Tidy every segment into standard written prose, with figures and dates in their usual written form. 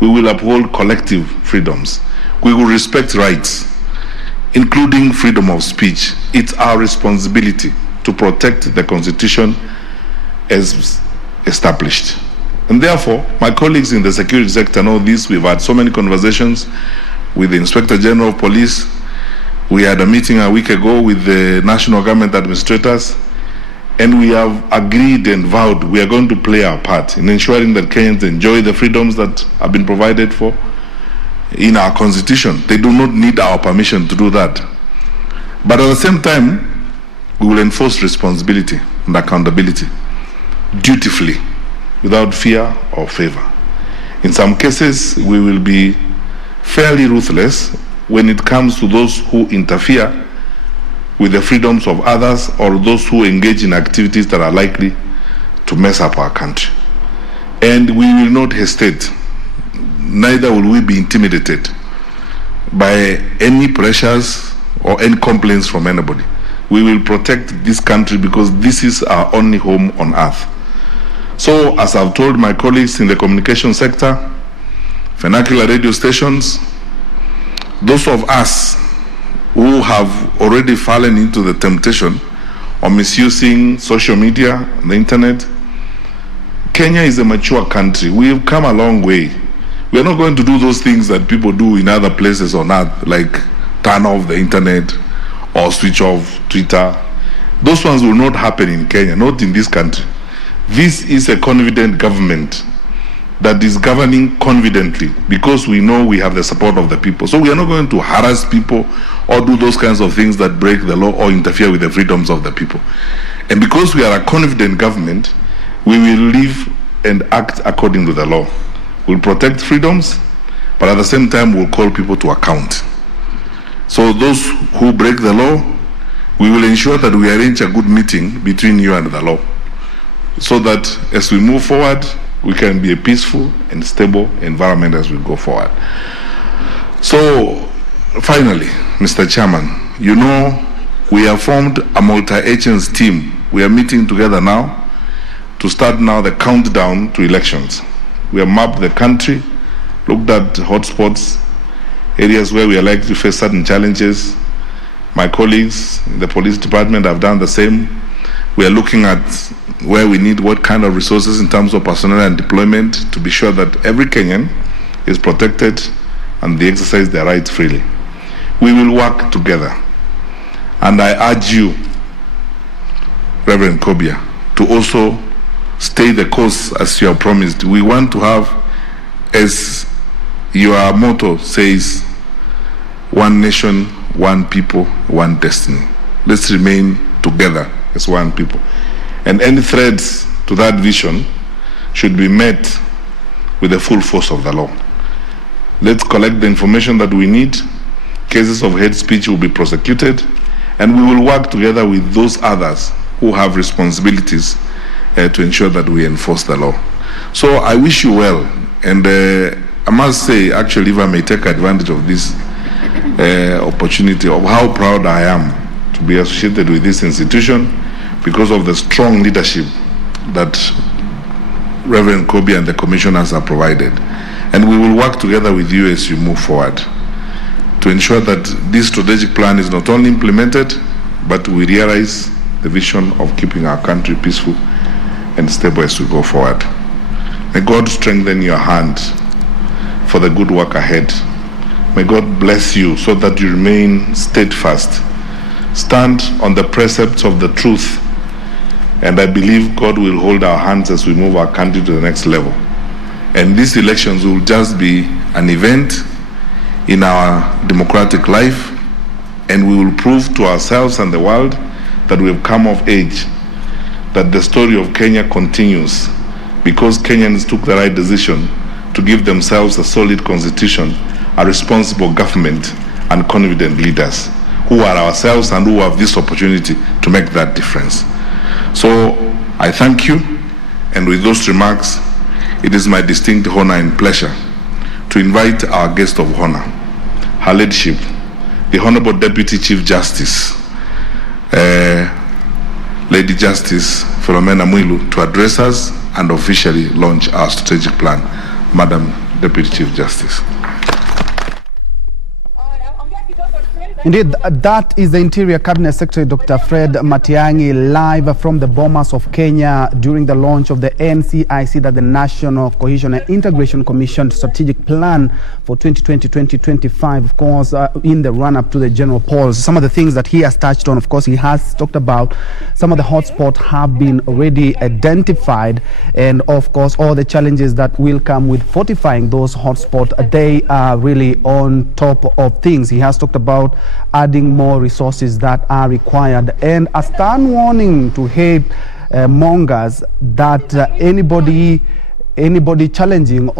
We will uphold collective freedoms. We will respect rights, including freedom of speech. It's our responsibility to protect the Constitution as established. And therefore, my colleagues in the security sector know this. We've had so many conversations with the Inspector General of Police. We had a meeting a week ago with the national government administrators, and we have agreed and vowed we are going to play our part in ensuring that Kenyans enjoy the freedoms that have been provided for in our Constitution. They do not need our permission to do that. But at the same time, we will enforce responsibility and accountability dutifully, without fear or favor. In some cases, we will be fairly ruthless when it comes to those who interfere with the freedoms of others or those who engage in activities that are likely to mess up our country. And we will not hesitate, neither will we be intimidated by any pressures or any complaints from anybody. We will protect this country because this is our only home on earth. So, as I've told my colleagues in the communication sector, vernacular radio stations, those of us who have already fallen into the temptation of misusing social media and the internet, Kenya is a mature country. We've come a long way. We are not going to do those things that people do in other places on earth, like turn off the internet or switch off Twitter. Those ones will not happen in Kenya, not in this country. This is a confident government that is governing confidently because we know we have the support of the people. So we are not going to harass people or do those kinds of things that break the law or interfere with the freedoms of the people. And because we are a confident government, we will live and act according to the law. We'll protect freedoms, but at the same time, we'll call people to account. So those who break the law, we will ensure that we arrange a good meeting between you and the law, so that as we move forward, we can be a peaceful and stable environment as we go forward. So, finally, Mr. Chairman, you know we have formed a multi-agency team. We are meeting together now to start now the countdown to elections. We have mapped the country, looked at hotspots, areas where we are likely to face certain challenges. My colleagues in the police department have done the same. We are looking at where we need what kind of resources in terms of personnel and deployment to be sure that every Kenyan is protected and they exercise their rights freely. We will work together. And I urge you, Reverend Kobia, to also stay the course as you have promised. We want to have, as your motto says, one nation, one people, one destiny. Let's remain together as one people. And any threats to that vision should be met with the full force of the law. Let's collect the information that we need. Cases of hate speech will be prosecuted, and we will work together with those others who have responsibilities to ensure that we enforce the law. So I wish you well, and I must say, actually, if I may take advantage of this opportunity, of how proud I am to be associated with this institution because of the strong leadership that Reverend Kobe and the commissioners have provided. And we will work together with you as you move forward to ensure that this strategic plan is not only implemented, but we realize the vision of keeping our country peaceful and stable as we go forward. May God strengthen your hand for the good work ahead. May God bless you so that you remain steadfast. Stand on the precepts of the truth, and I believe God will hold our hands as we move our country to the next level. And these elections will just be an event in our democratic life, and we will prove to ourselves and the world that we have come of age, that the story of Kenya continues because Kenyans took the right decision to give themselves a solid constitution, a responsible government, and confident leaders who are ourselves and who have this opportunity to make that difference. So I thank you, and with those remarks, it is my distinct honor and pleasure to invite our guest of honor, Her Ladyship, the Honorable Deputy Chief Justice, Lady Justice Philomena Mwilu, to address us and officially launch our strategic plan. Madam Deputy Chief Justice. Indeed, that is the Interior Cabinet Secretary, Dr. Fred Matiang'i, live from the Bomas of Kenya during the launch of the NCIC, that the National Cohesion and Integration Commission Strategic Plan for 2020-2025, of course, in the run-up to the general polls. Some of the things that he has touched on, of course, he has talked about some of the hotspots have been already identified, and of course, all the challenges that will come with fortifying those hotspots, they are really on top of things. He has talked about adding more resources that are required, and a stern warning to hate mongers that anybody challenging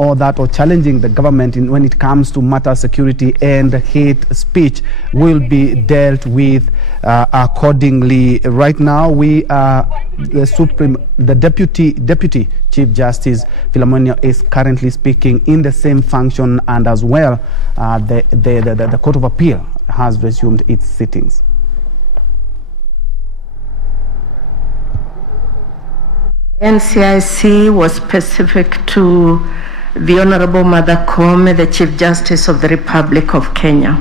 challenging the government when it comes to matter security and hate speech will be dealt with accordingly. Right now, we are the deputy Chief Justice Philomonio is currently speaking in the same function, and as well, the Court of Appeal has resumed its sittings. NCIC was specific to the Honorable Mother Koome, the Chief Justice of the Republic of Kenya.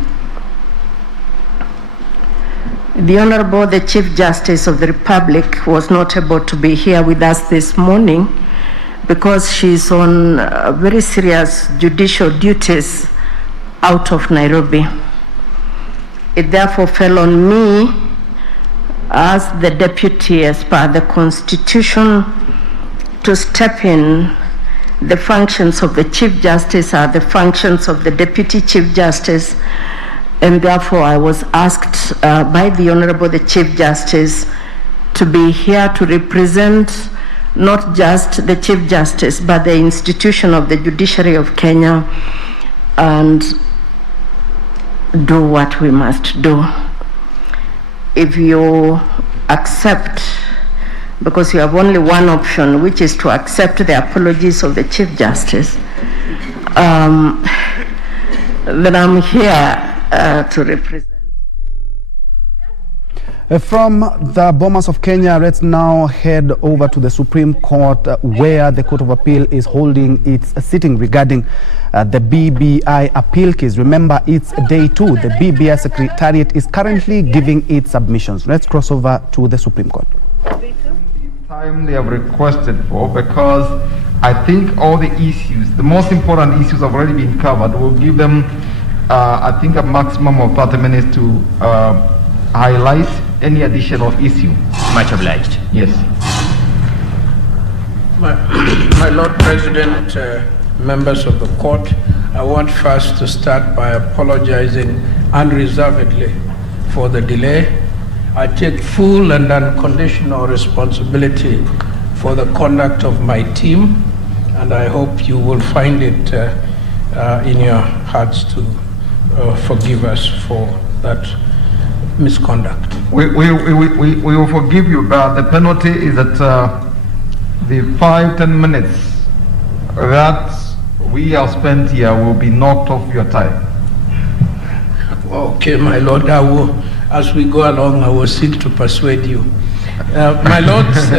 The Honorable, the Chief Justice of the Republic, was not able to be here with us this morning because she's on very serious judicial duties out of Nairobi. It therefore fell on me as the deputy, as per the Constitution, to step in. The functions of the Chief Justice are the functions of the Deputy Chief Justice, and therefore I was asked by the Honorable the Chief Justice to be here to represent not just the Chief Justice, but the institution of the judiciary of Kenya, and do what we must do. If you accept, because you have only one option, which is to accept the apologies of the Chief Justice, then I'm here to represent. From the Bomas of Kenya, let's now head over to the Supreme Court, where the Court of Appeal is holding its sitting regarding the BBI appeal case. Remember, it's day 2. The BBI Secretariat is currently giving its submissions. Let's cross over to the Supreme Court. Time they have requested for, because I think all the issues, the most important issues, have already been covered. We'll give them, I think, a maximum of 30 minutes to highlight any additional issue. Much obliged. Yes. My Lord President, members of the court, I want first to start by apologizing unreservedly for the delay. I take full and unconditional responsibility for the conduct of my team, and I hope you will find it in your hearts to forgive us for that misconduct. We will forgive you, but the penalty is that the 5-10 minutes that we have spent here will be knocked off your time. Okay, my Lord, I will, as we go along, I will seek to persuade you. My Lords,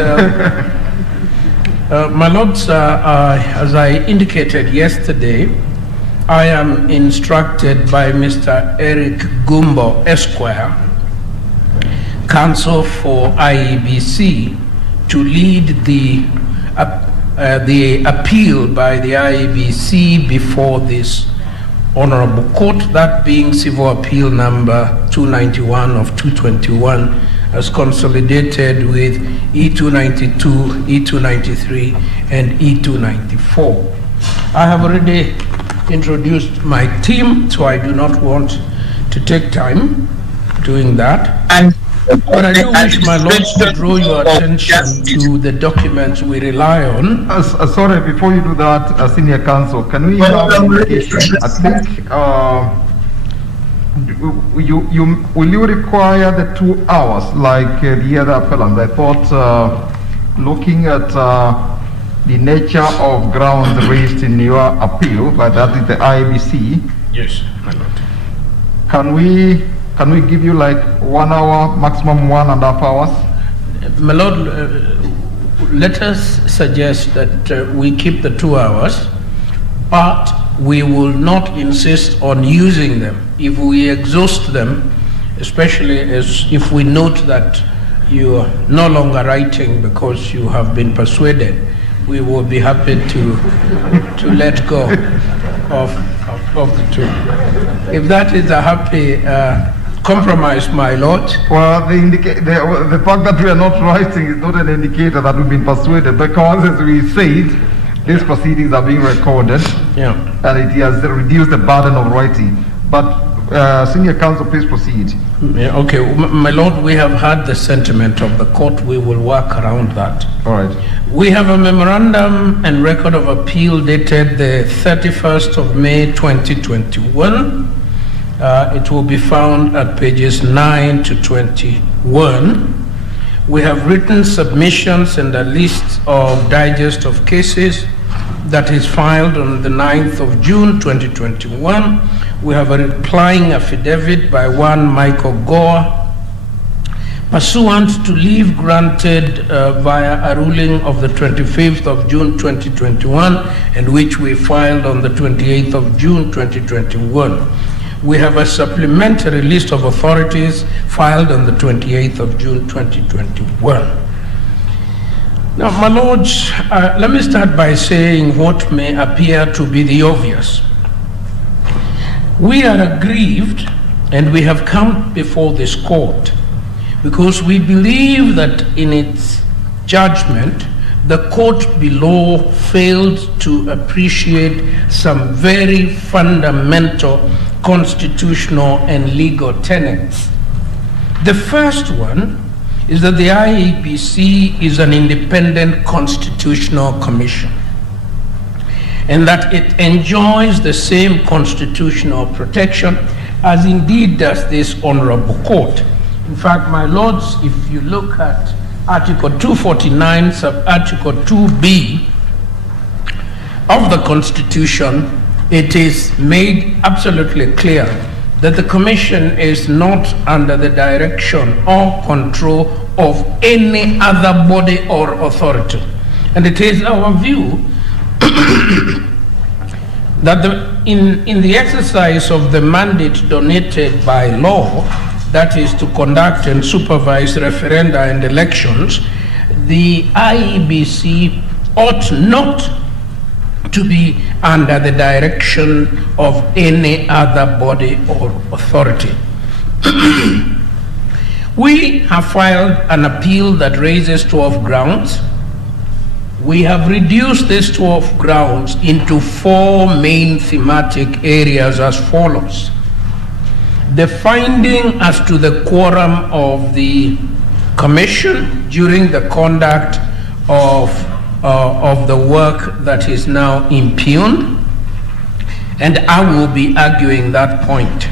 as I indicated yesterday, I am instructed by Mr. Eric Gumbo, Esquire, Counsel for IEBC, to lead the appeal by the IEBC before this honorable court, that being civil appeal number 291 of 221, as consolidated with E292, E293, and E294. I have already introduced my team, so I do not want to take time doing that. But I do wish, my Lords, to draw your attention to the documents we rely on. Sorry, before you do that, Senior Counsel, can we have an indication? I think, will you require the 2 hours like the other appellant? I thought, looking at the nature of grounds raised in your appeal, like that is the IEBC. Yes, my Lord. Can we give you like 1 hour, maximum 1.5 hours? My Lord, let us suggest that we keep the 2 hours, but we will not insist on using them. If we exhaust them, especially if we note that you are no longer writing because you have been persuaded, we will be happy to let go of the two. If that is a happy compromise, my lord. Well, the fact that we are not writing is not an indicator that we've been persuaded, because as we said, these proceedings are being recorded, and it has reduced the burden of writing. But Senior Counsel, please proceed. Okay, my lord, we have heard the sentiment of the court. We will work around that. All right. We have a memorandum and record of appeal dated the 31st of May 2021. It will be found at pages 9 to 21. We have written submissions and a list of digest of cases that is filed on the 9th of June 2021. We have a replying affidavit by one Michael Gore, pursuant to leave granted via a ruling of the 25th of June 2021, and which we filed on the 28th of June 2021. We have a supplementary list of authorities filed on the 28th of June 2021. Now, my lords, let me start by saying what may appear to be the obvious. We are aggrieved, and we have come before this court because we believe that in its judgment, the court below failed to appreciate some very fundamental constitutional and legal tenets. The first one is that the IEBC is an independent constitutional commission, and that it enjoys the same constitutional protection as indeed does this honorable court. In fact, my lords, if you look at Article 249, sub-Article 2B of the Constitution, it is made absolutely clear that the Commission is not under the direction or control of any other body or authority. And it is our view that in the exercise of the mandate donated by law, that is to conduct and supervise referenda and elections, the IEBC ought not to be under the direction of any other body or authority. We have filed an appeal that raises 12 grounds. We have reduced these 12 grounds into 4 main thematic areas as follows. The finding as to the quorum of the Commission during the conduct of the work that is now impugned, and I will be arguing that point.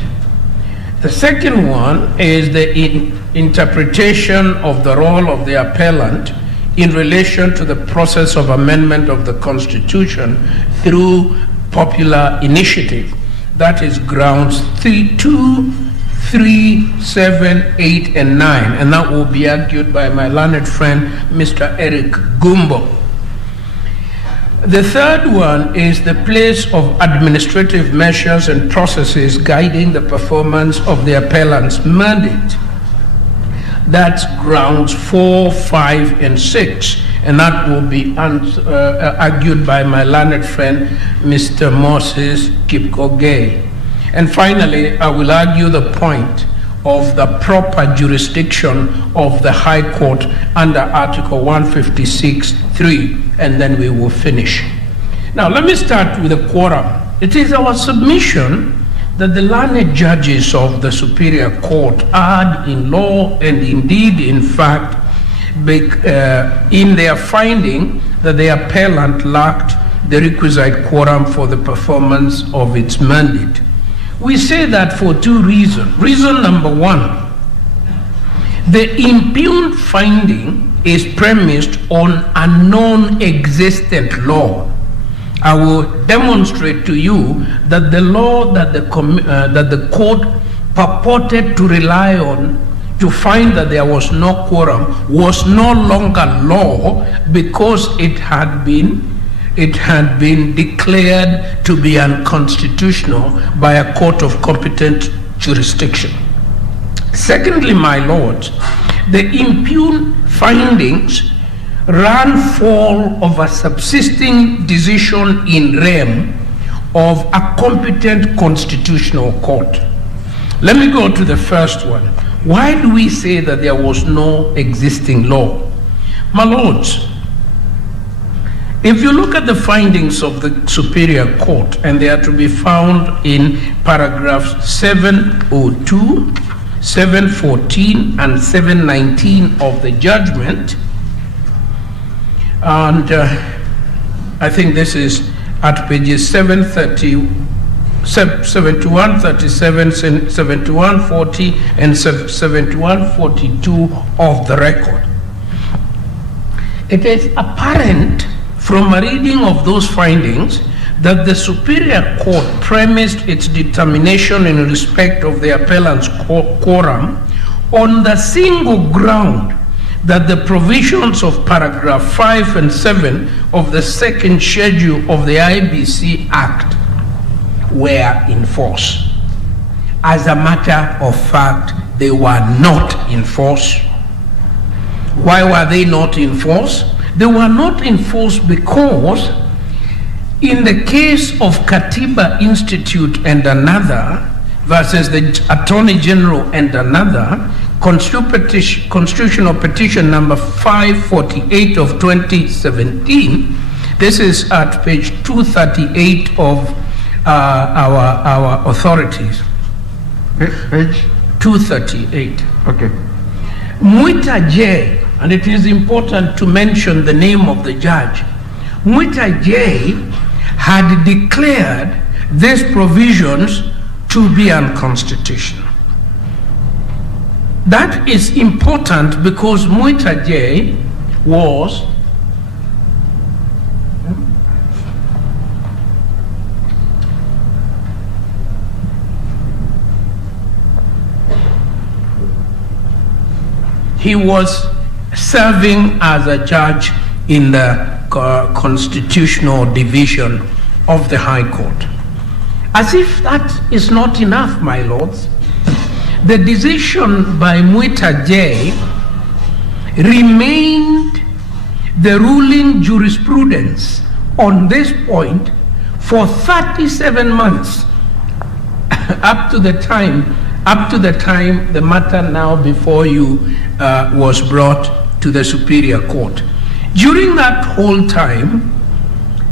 The second one is the interpretation of the role of the appellant in relation to the process of amendment of the Constitution through popular initiative. That is grounds 2, 3, 7, 8, and 9, and that will be argued by my learned friend, Mr. Eric Gumbo. The third one is the place of administrative measures and processes guiding the performance of the appellant's mandate. That's grounds 4, 5, and 6, and that will be argued by my learned friend, Mr. Moses Kipkogei. And finally, I will argue the point of the proper jurisdiction of the High Court under Article 156(3), and then we will finish. Now, let me start with the quorum. It is our submission that the learned judges of the Superior Court erred in law and indeed in fact in their finding that the appellant lacked the requisite quorum for the performance of its mandate. We say that for 2 reasons. Reason number 1, the impugned finding is premised on a non-existent law. I will demonstrate to you that the law that the court purported to rely on to find that there was no quorum was no longer law because it had been it had been declared to be unconstitutional by a court of competent jurisdiction. Secondly, my lords, the impugned findings ran foul of a subsisting decision in rem of a competent constitutional court. Let me go to the first one. Why do we say that there was no existing law? My lords, if you look at the findings of the Superior Court, and they are to be found in paragraphs 702, 714, and 719 of the judgment, and I think this is at pages 730, 71, 37, 71, 40, and 71, 42 of the record. It is apparent from a reading of those findings that the Superior Court premised its determination in respect of the appellant's quorum on the single ground that the provisions of paragraph 5 and 7 of the second schedule of the IBC Act were in force. As a matter of fact, they were not in force. Why were they not in force? They were not in force because in the case of Katiba Institute and another versus the Attorney General and another, Constitutional Petition number 548 of 2017, this is at page 238 of our authorities. Page? 238. Okay. Njue, and it is important to mention the name of the judge, Njue had declared these provisions to be unconstitutional. That is important because Njue was serving as a judge in the constitutional division of the High Court. As if that is not enough, my lords, the decision by Njue remained the ruling jurisprudence on this point for 37 months up to the time the matter now before you was brought to the Superior Court. During that whole time,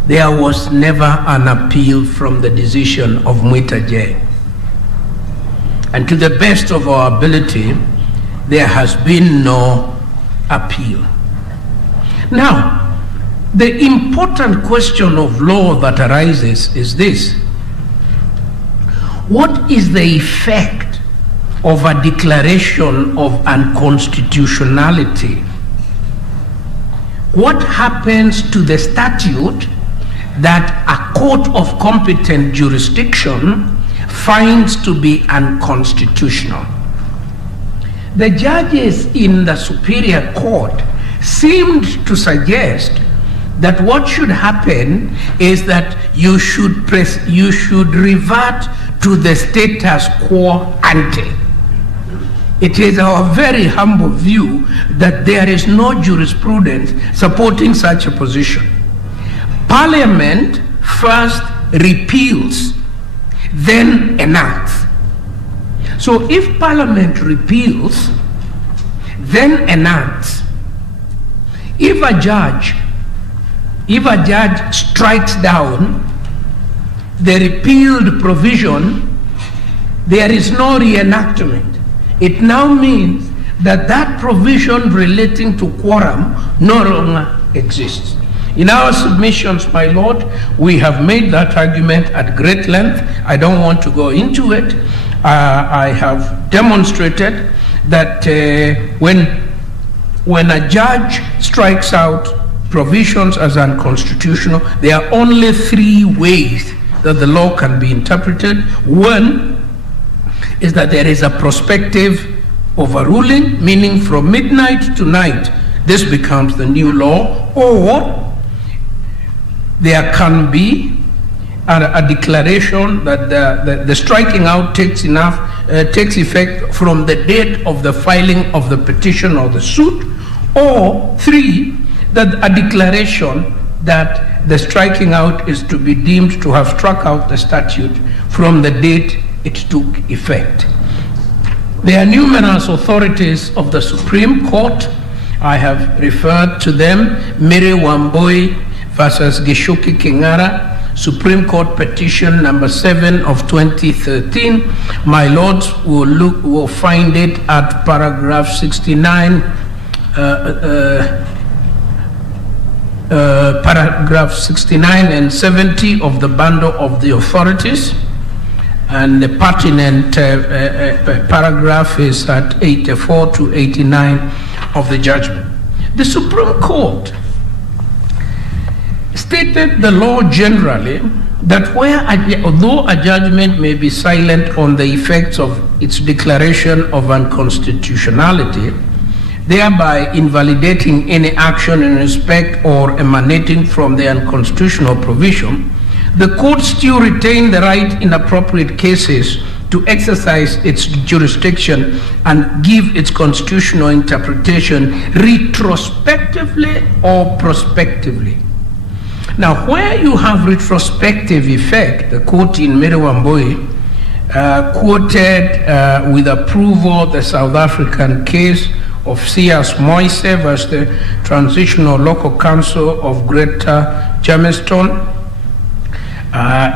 there was never an appeal from the decision of Njue. And to the best of our ability, there has been no appeal. Now, the important question of law that arises is this: what is the effect of a declaration of unconstitutionality? What happens to the statute that a court of competent jurisdiction finds to be unconstitutional? The judges in the Superior Court seemed to suggest that what should happen is that you should revert to the status quo ante. It is our very humble view that there is no jurisprudence supporting such a position. Parliament first repeals, then enacts. So if Parliament repeals, then enacts, if a judge strikes down the repealed provision, there is no reenactment. It now means that that provision relating to quorum no longer exists. In our submissions, my lord, we have made that argument at great length. I don't want to go into it. I have demonstrated that when a judge strikes out provisions as unconstitutional, there are only three ways that the law can be interpreted. One is that there is a prospective overruling, meaning from midnight to night, this becomes the new law, or there can be a declaration that the striking out takes effect from the date of the filing of the petition or the suit, or 3, that a declaration that the striking out is to be deemed to have struck out the statute from the date it took effect. There are numerous authorities of the Supreme Court. I have referred to them: Mary Wambui versus Gishuki Kingara, Supreme Court petition number 7 of 2013. My lords will find it at paragraph 69, paragraph 69 and 70 of the bundle of the authorities, and the pertinent paragraph is at 84 to 89 of the judgment. The Supreme Court stated the law generally that although a judgment may be silent on the effects of its declaration of unconstitutionality, thereby invalidating any action in respect or emanating from the unconstitutional provision, the court still retained the right in appropriate cases to exercise its jurisdiction and give its constitutional interpretation retrospectively or prospectively. Now, where you have retrospective effect, the court in Mary Wambui quoted with approval the South African case of C.S. Moise versus the Transitional Local Council of Greater Jamestown.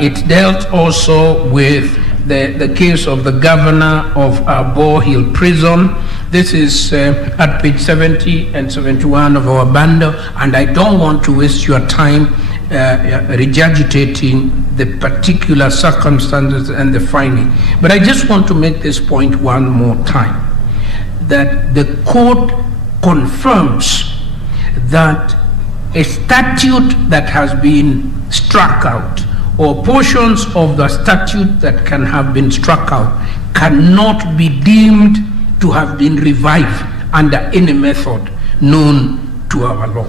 It dealt also with the case of the governor of Bow Hill Prison. This is at page 70 and 71 of our bundle, and I don't want to waste your time regurgitating the particular circumstances and the finding. But I just want to make this point one more time, that the court confirms that a statute that has been struck out, or portions of the statute that can have been struck out, cannot be deemed to have been revived under any method known to our law.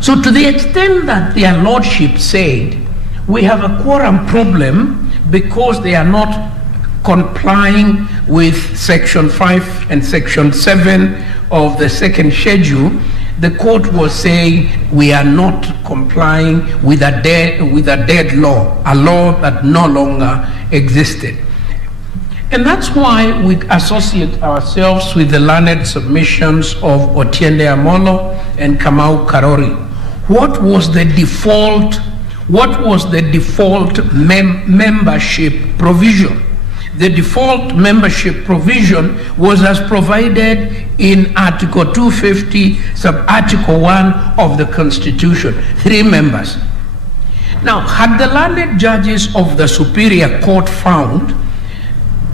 So to the extent that their lordship said we have a quorum problem because they are not complying with section 5 and section 7 of the second schedule, the court was saying we are not complying with a dead law, a law that no longer existed. And that's why we associate ourselves with the learned submissions of Otiende Amolo and Kamau Karori. What was the default membership provision? The default membership provision was as provided in Article 250, sub-Article 1 of the Constitution, 3 members. Now, had the learned judges of the Superior Court found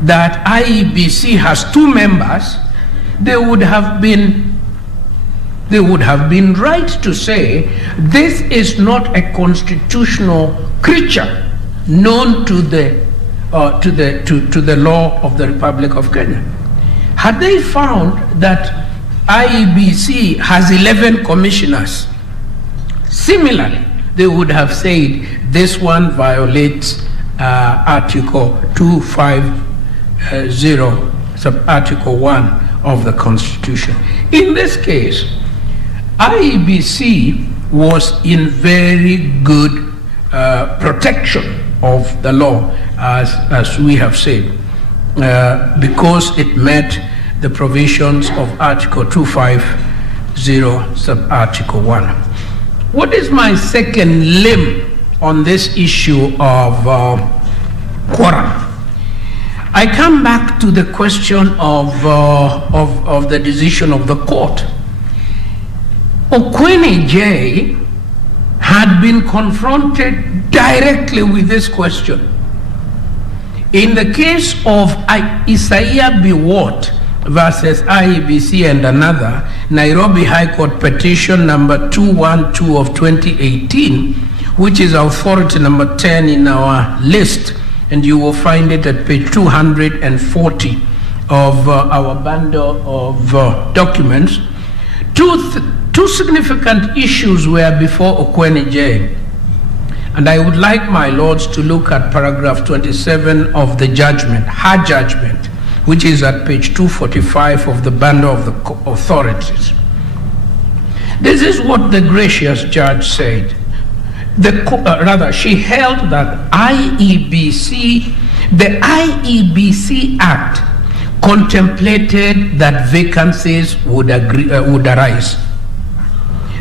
that IEBC has 2 members, they would have been right to say this is not a constitutional creature known to the law of the Republic of Kenya. Had they found that IEBC has 11 commissioners, similarly, they would have said this one violates Article 250, sub-Article 1 of the Constitution. In this case, IEBC was in very good protection of the law, as we have said, because it met the provisions of Article 250, sub-Article 1. What is my second limb on this issue of quorum? I come back to the question of the decision of the court. Okwene J had been confronted directly with this question. In the case of Isaiah Biwott versus IEBC and another, Nairobi High Court petition number 212 of 2018, which is authority number 10 in our list, and you will find it at page 240 of our bundle of documents. Two Two significant issues were before Njue, and I would like my lords to look at paragraph 27 of the judgment, her judgment, which is at page 245 of the bundle of the authorities. This is what the gracious judge said. She held that the IEBC Act contemplated that vacancies would arise.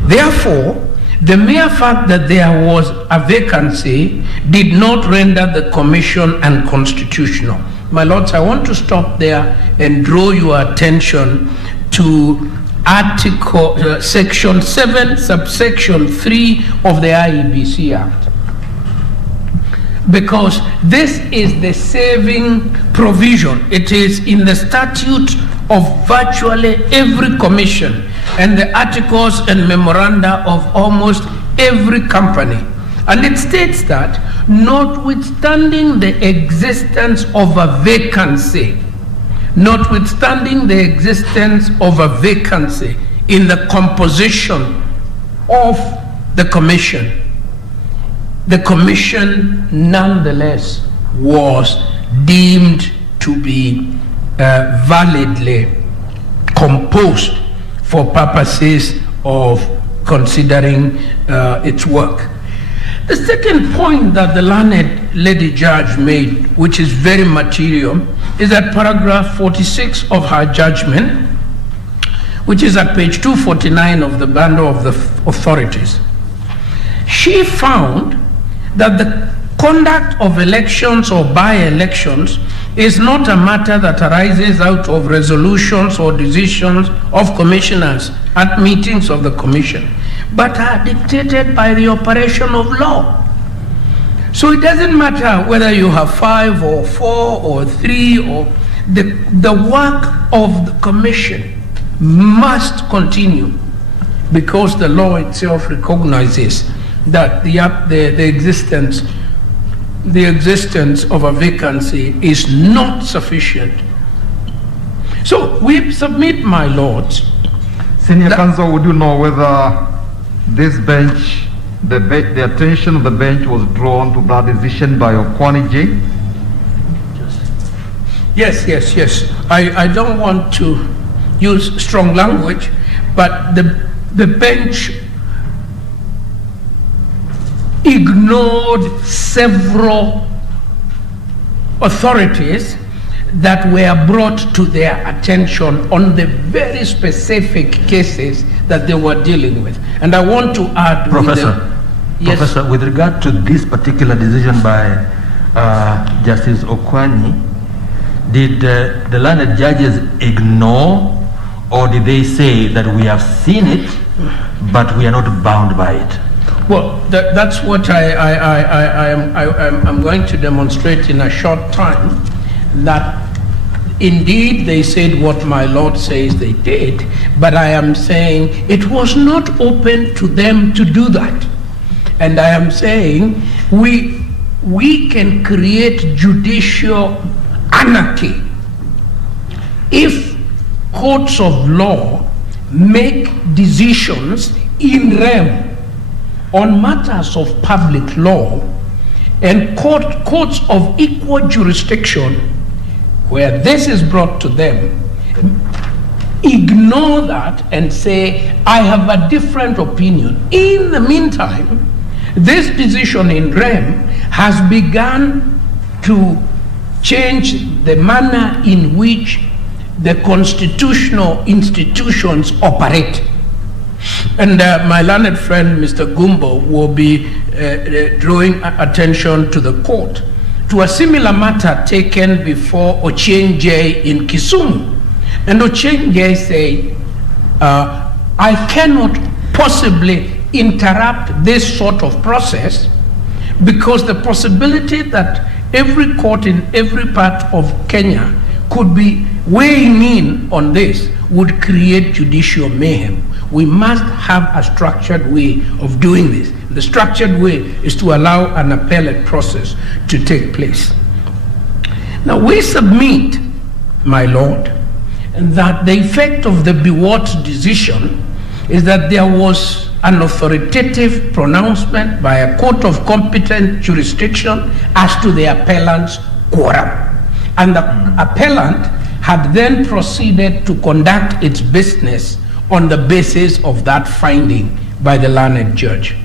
Therefore, the mere fact that there was a vacancy did not render the commission unconstitutional. My lords, I want to stop there and draw your attention to section 7, subsection 3 of the IEBC Act. Because this is the saving provision. It is in the statute of virtually every commission and the articles and memoranda of almost every company. And it states that notwithstanding the existence of a vacancy, in the composition of the commission nonetheless was deemed to be validly composed for purposes of considering its work. The second point that the learned lady judge made, which is very material, is that paragraph 46 of her judgment, which is at page 249 of the bundle of the authorities. She found that the conduct of elections or by-elections is not a matter that arises out of resolutions or decisions of commissioners at meetings of the commission, but are dictated by the operation of law. So it doesn't matter whether you have 5 or 4 or 3, or the work of the commission must continue, because the law itself recognizes that the existence of a vacancy is not sufficient. So we submit, my lords. Senior counsel, would you know whether this bench, the attention of the bench was drawn to that decision by Njue? Yes. I don't want to use strong language, but the bench ignored several authorities that were brought to their attention on the very specific cases that they were dealing with. And I want to add, Professor, with regard to this particular decision by Justice Okwani, did the learned judges ignore, or did they say that we have seen it, but we are not bound by it? Well, that's what I'm going to demonstrate in a short time, that indeed they said what my Lord says they did, but I am saying it was not open to them to do that. And I am saying we can create judicial anarchy if courts of law make decisions in rem on matters of public law, and courts of equal jurisdiction, where this is brought to them, ignore that and say, I have a different opinion. In the meantime, this decision in rem has begun to change the manner in which the constitutional institutions operate. And my learned friend, Mr. Gumbo, will be drawing attention to the court to a similar matter taken before Njue in Kisumu. And Njue said, I cannot possibly interrupt this sort of process, because the possibility that every court in every part of Kenya could be weighing in on this would create judicial mayhem. We must have a structured way of doing this. The structured way is to allow an appellate process to take place. Now we submit, my Lord, that the effect of the Biwott decision is that there was an authoritative pronouncement by a court of competent jurisdiction as to the appellant's quorum. And the appellant had then proceeded to conduct its business on the basis of that finding by the learned judge.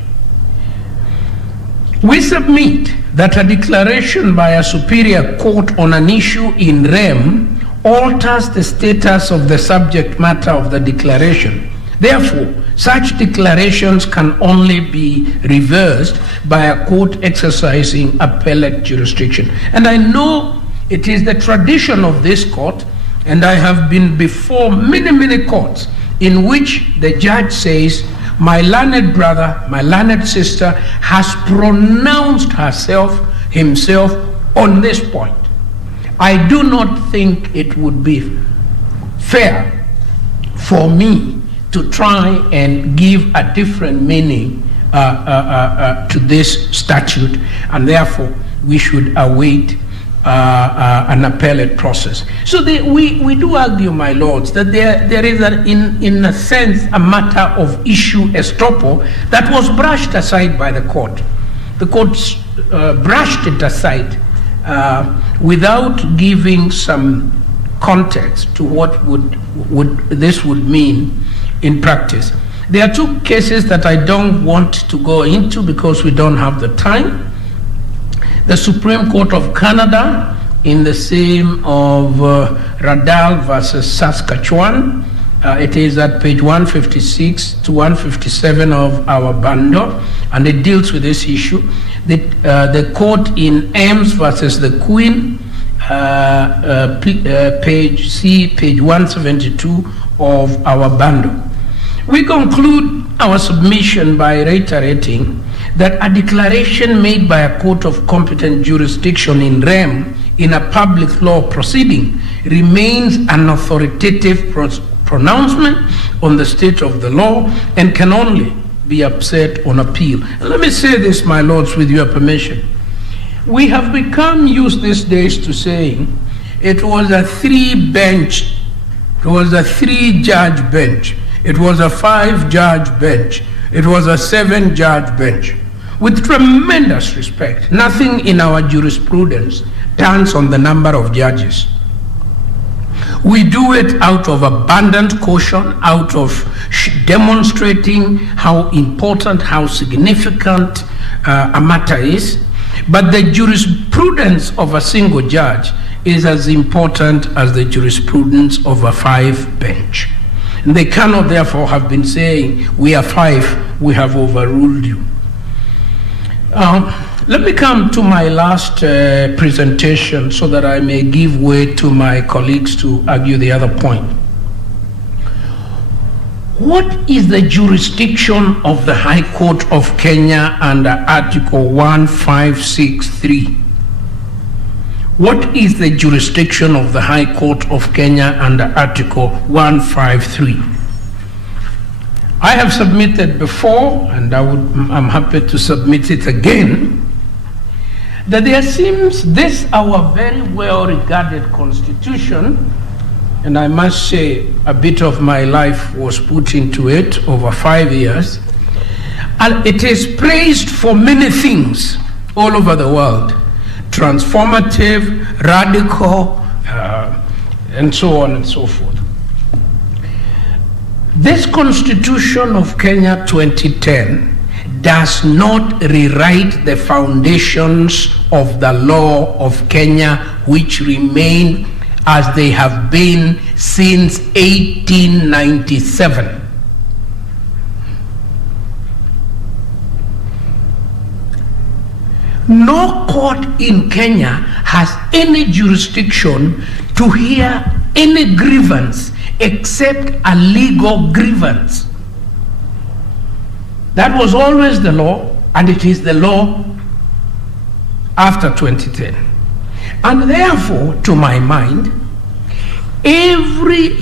We submit that a declaration by a superior court on an issue in rem alters the status of the subject matter of the declaration. Therefore, such declarations can only be reversed by a court exercising appellate jurisdiction. And I know it is the tradition of this court, and I have been before many, many courts in which the judge says, my learned brother, my learned sister has pronounced himself on this point. I do not think it would be fair for me to try and give a different meaning to this statute, and therefore we should await an appellate process. So we do argue, my lords, that there is, in a sense, a matter of issue estoppel that was brushed aside by the court. The court brushed it aside without giving some context to what this would mean in practice. There are two cases that I don't want to go into because we don't have the time. The Supreme Court of Canada, in the same of Radal versus Saskatchewan, it is at page 156 to 157 of our bundle, and it deals with this issue. The court in Ames versus the Queen, page 172 of our bundle. We conclude our submission by reiterating that a declaration made by a court of competent jurisdiction in rem in a public law proceeding remains an authoritative pronouncement on the state of the law and can only be upset on appeal. Let me say this, my lords, with your permission. We have become used these days to saying it was a 3-judge bench, it was a 5-judge bench, it was a 7-judge bench. With tremendous respect, nothing in our jurisprudence turns on the number of judges. We do it out of abundant caution, out of demonstrating how important, how significant a matter is. But the jurisprudence of a single judge is as important as the jurisprudence of a 5-bench. And they cannot therefore have been saying, we are 5, we have overruled you. Let me come to my last presentation so that I may give way to my colleagues to argue the other point. What is the jurisdiction of the High Court of Kenya under Article 1563? What is the jurisdiction of the High Court of Kenya under Article 153? I have submitted before, and I'm happy to submit it again, that there seems this our very well regarded constitution, and I must say a bit of my life was put into it over 5 years, and it is praised for many things all over the world: transformative, radical, and so on and so forth. This Constitution of Kenya 2010 does not rewrite the foundations of the law of Kenya, which remain as they have been since 1897. No court in Kenya has any jurisdiction to hear any grievance except a legal grievance. That was always the law, and it is the law after 2010. And therefore, to my mind, every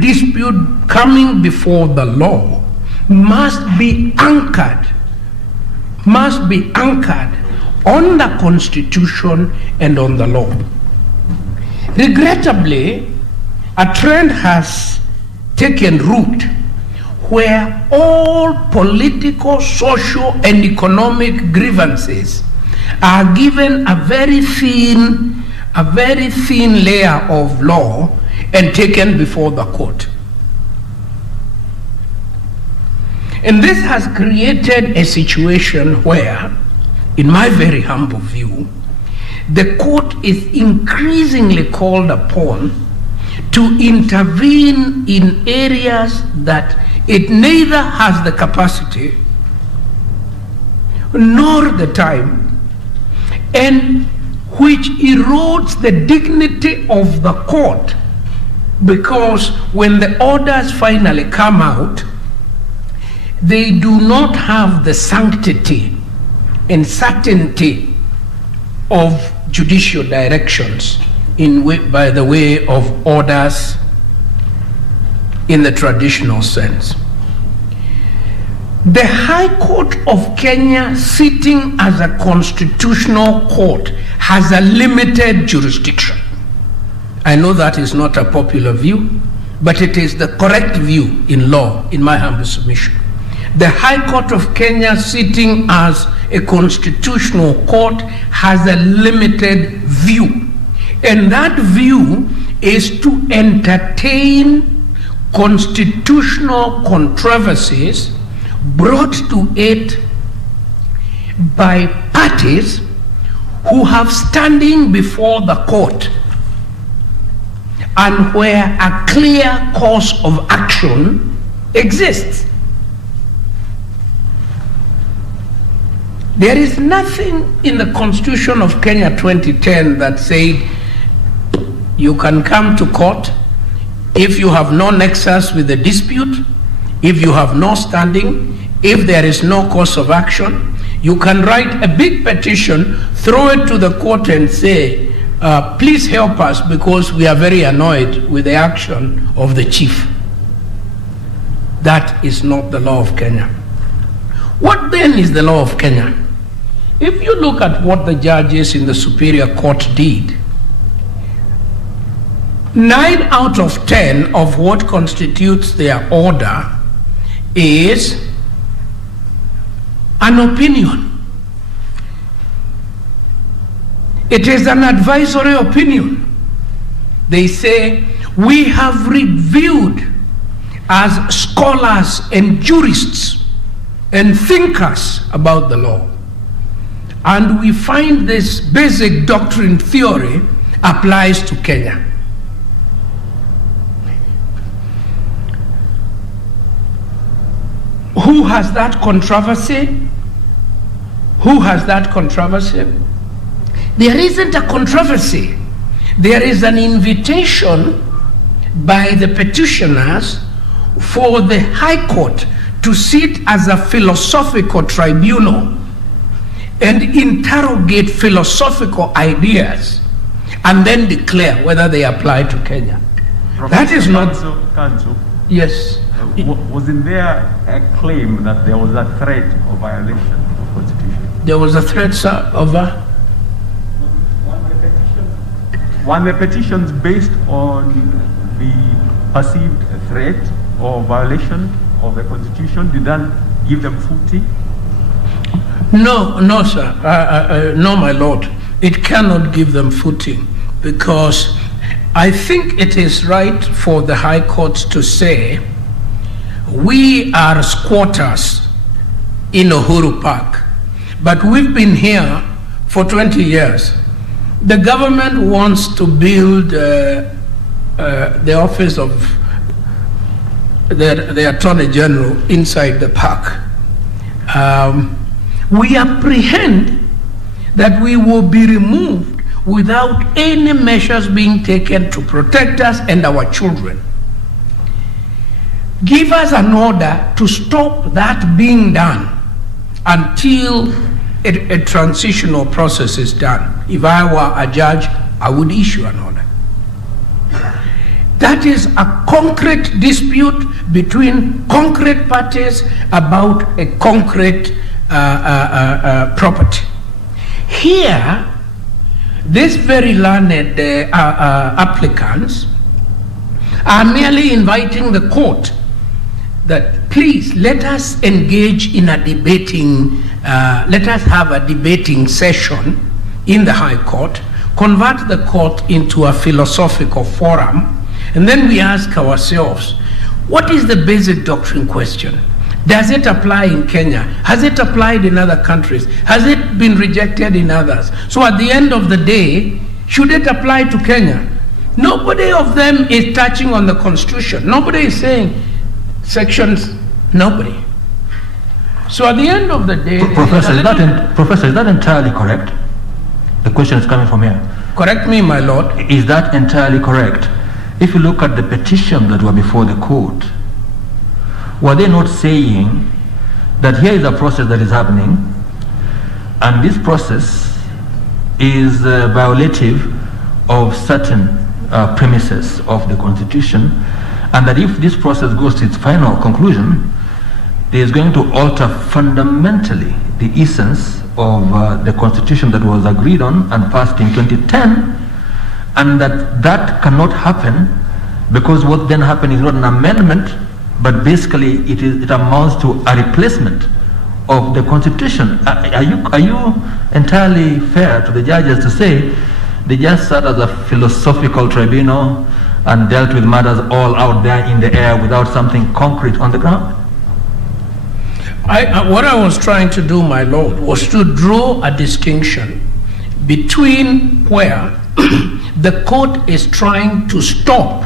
dispute coming before the law must be anchored on the Constitution and on the law. Regrettably, a trend has taken root where all political, social, and economic grievances are given a very thin layer of law and taken before the court. And this has created a situation where, in my very humble view, the court is increasingly called upon to intervene in areas that it neither has the capacity nor the time, and which erodes the dignity of the court, because when the orders finally come out, they do not have the sanctity and certainty of judicial directions by the way of orders in the traditional sense. The High Court of Kenya, sitting as a constitutional court, has a limited jurisdiction. I know that is not a popular view, but it is the correct view in law, in my humble submission. The High Court of Kenya, sitting as a constitutional court, has a limited view. And that view is to entertain constitutional controversies brought to it by parties who have standing before the court and where a clear course of action exists. There is nothing in the Constitution of Kenya 2010 that said you can come to court if you have no nexus with the dispute, if you have no standing, if there is no course of action. You can write a big petition, throw it to the court and say, please help us because we are very annoyed with the action of the chief. That is not the law of Kenya. What then is the law of Kenya? If you look at what the judges in the Superior Court did, 9 out of 10 of what constitutes their order is an opinion. It is an advisory opinion. They say, we have reviewed as scholars and jurists and thinkers about the law, and we find this basic doctrine theory applies to Kenya. Who has that controversy? Who has that controversy? There isn't a controversy. There is an invitation by the petitioners for the High Court to sit as a philosophical tribunal and interrogate philosophical ideas and then declare whether they apply to Kenya. That is not... Counsel. Yes. Wasn't there a claim that there was a threat of violation of the Constitution? There was a threat, sir, of a... One of the petitions based on the perceived threat or violation of the Constitution, did that give them footing? No, sir. No, my lord. It cannot give them footing, because I think it is right for the High Court to say, we are squatters in Uhuru Park, but we've been here for 20 years. The government wants to build the office of the Attorney General inside the park. We apprehend that we will be removed without any measures being taken to protect us and our children. Give us an order to stop that being done until a transitional process is done. If I were a judge, I would issue an order. That is a concrete dispute between concrete parties about a concrete property. Here, these very learned applicants are merely inviting the court that please let us engage in a debating, let us have a debating session in the High Court, convert the court into a philosophical forum, and then we ask ourselves, what is the basic doctrine question? Does it apply in Kenya? Has it applied in other countries? Has it been rejected in others? So at the end of the day, should it apply to Kenya? Nobody of them is touching on the Constitution. Nobody is saying sections, nobody. So at the end of the day... Professor, is that entirely correct? The question is coming from here. Correct me, my lord. Is that entirely correct? If you look at the petition that were before the court, were they not saying that here is a process that is happening, and this process is violative of certain premises of the Constitution, and that if this process goes to its final conclusion, it is going to alter fundamentally the essence of the Constitution that was agreed on and passed in 2010, and that cannot happen because what then happened is not an amendment, but basically it amounts to a replacement of the Constitution. Are you entirely fair to the judges to say they just sat as a philosophical tribunal and dealt with matters all out there in the air without something concrete on the ground? What I was trying to do, my lord, was to draw a distinction between where the court is trying to stop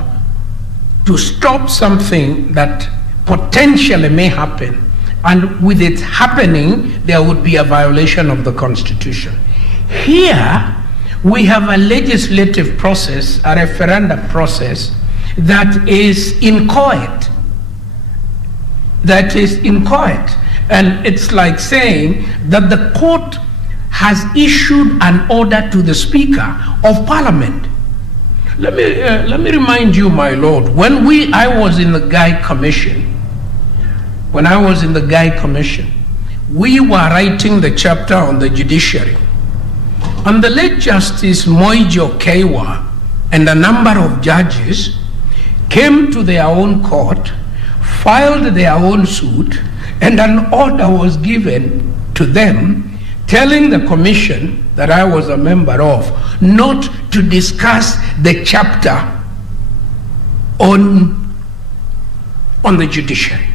something that potentially may happen, and with it happening, there would be a violation of the Constitution. Here, we have a legislative process, a referendum process, that is inchoate. And it's like saying that the court has issued an order to the Speaker of Parliament. Let me remind you, my lord, when I was in the Guy Commission, we were writing the chapter on the judiciary. And the late Justice Moijo Kewa and a number of judges came to their own court, filed their own suit, and an order was given to them telling the commission that I was a member of not to discuss the chapter on the judiciary.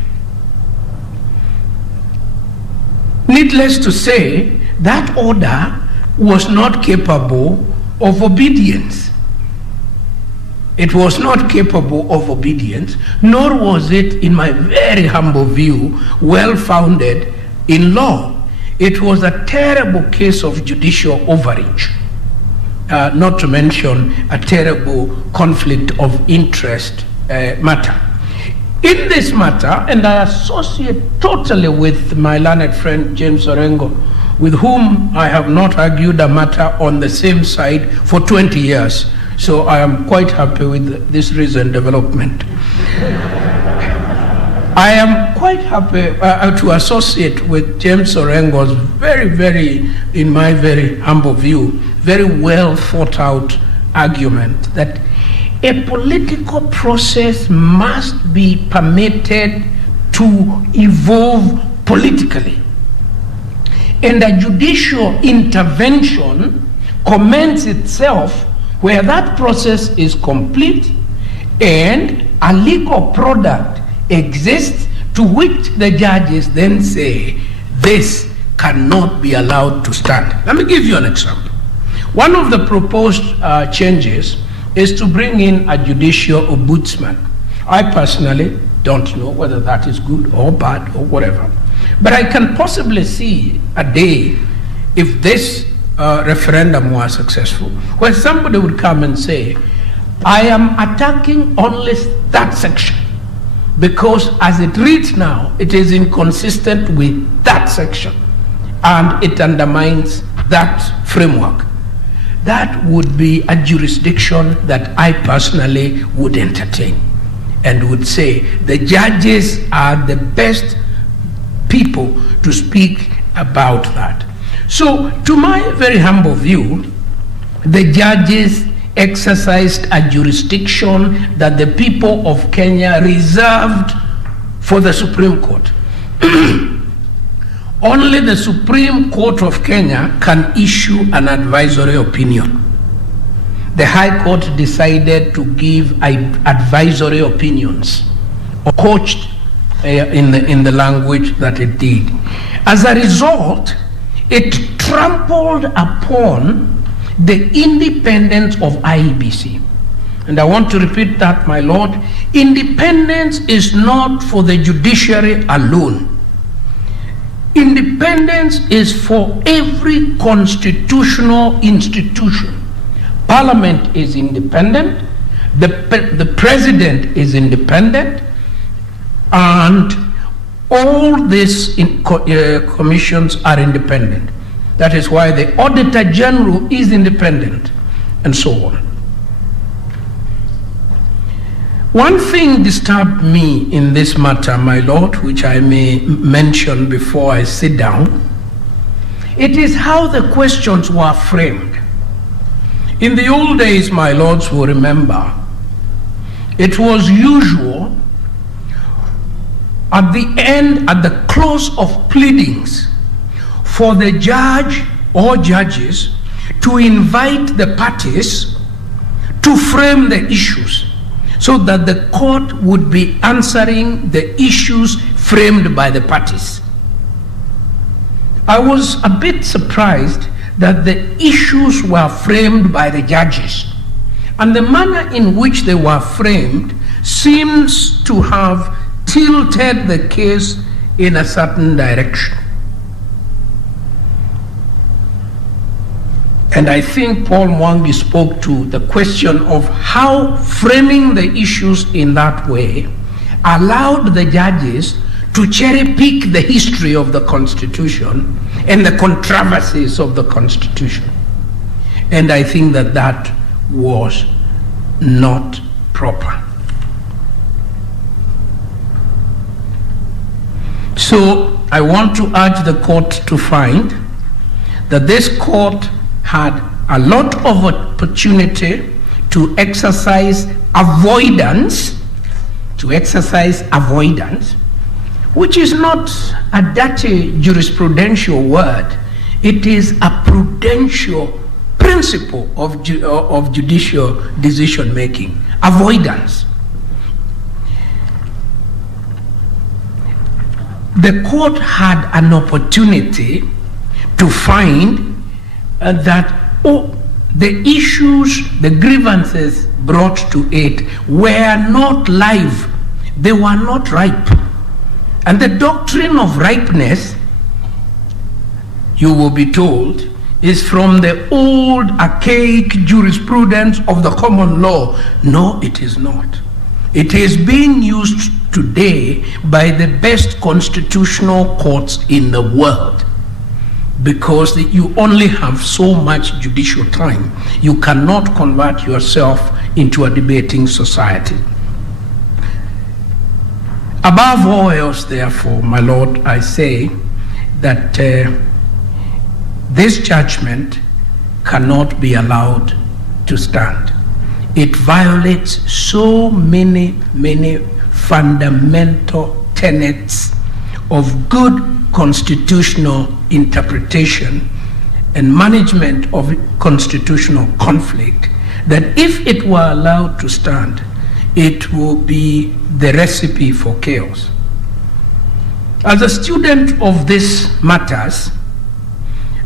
Needless to say, that order was not capable of obedience. It was not capable of obedience, nor was it, in my very humble view, well-founded in law. It was a terrible case of judicial overreach, not to mention a terrible conflict of interest matter. In this matter, and I associate totally with my learned friend James Orengo, with whom I have not argued a matter on the same side for 20 years. So I am quite happy with this recent development. I am quite happy to associate with James Orengo's very, in my very humble view, very well thought out argument that a political process must be permitted to evolve politically. And a judicial intervention commends itself where that process is complete and a legal product exists to which the judges then say, this cannot be allowed to stand. Let me give you an example. One of the proposed changes is to bring in a judicial ombudsman. I personally don't know whether that is good or bad or whatever. But I can possibly see a day, if this referendum was successful, where somebody would come and say, I am attacking only that section because as it reads now, it is inconsistent with that section and it undermines that framework. That would be a jurisdiction that I personally would entertain and would say the judges are the best people to speak about that. So, to my very humble view, the judges exercised a jurisdiction that the people of Kenya reserved for the Supreme Court. Only the Supreme Court of Kenya can issue an advisory opinion. The High Court decided to give advisory opinions, or coached in the language that it did. As a result, it trampled upon the independence of IEBC. And I want to repeat that, my Lord. Independence is not for the judiciary alone. Independence is for every constitutional institution. Parliament is independent, the president is independent, and all these commissions are independent. That is why the Auditor General is independent, and so on. One thing disturbed me in this matter, my Lord, which I may mention before I sit down. It is how the questions were framed. In the old days, my lords will remember, it was usual at the close of pleadings, for the judge or judges to invite the parties to frame the issues, so that the court would be answering the issues framed by the parties. I was a bit surprised that the issues were framed by the judges, and the manner in which they were framed seems to have tilted the case in a certain direction. And I think Paul Mwangi spoke to the question of how framing the issues in that way allowed the judges to cherry pick the history of the Constitution and the controversies of the Constitution. And I think that that was not proper. So I want to urge the court to find that this court had a lot of opportunity to exercise avoidance, which is not a dirty jurisprudential word. It is a prudential principle of judicial decision making. Avoidance. The court had an opportunity to find that the issues, the grievances brought to it were not live. They were not ripe. And the doctrine of ripeness, you will be told, is from the old archaic jurisprudence of the common law. No, it is not. It is being used today by the best constitutional courts in the world, because you only have so much judicial time. You cannot convert yourself into a debating society. Above all else, therefore, my Lord, I say that this judgment cannot be allowed to stand. It violates so many fundamental tenets of good constitutional interpretation and management of constitutional conflict, that if it were allowed to stand, it will be the recipe for chaos. As a student of these matters,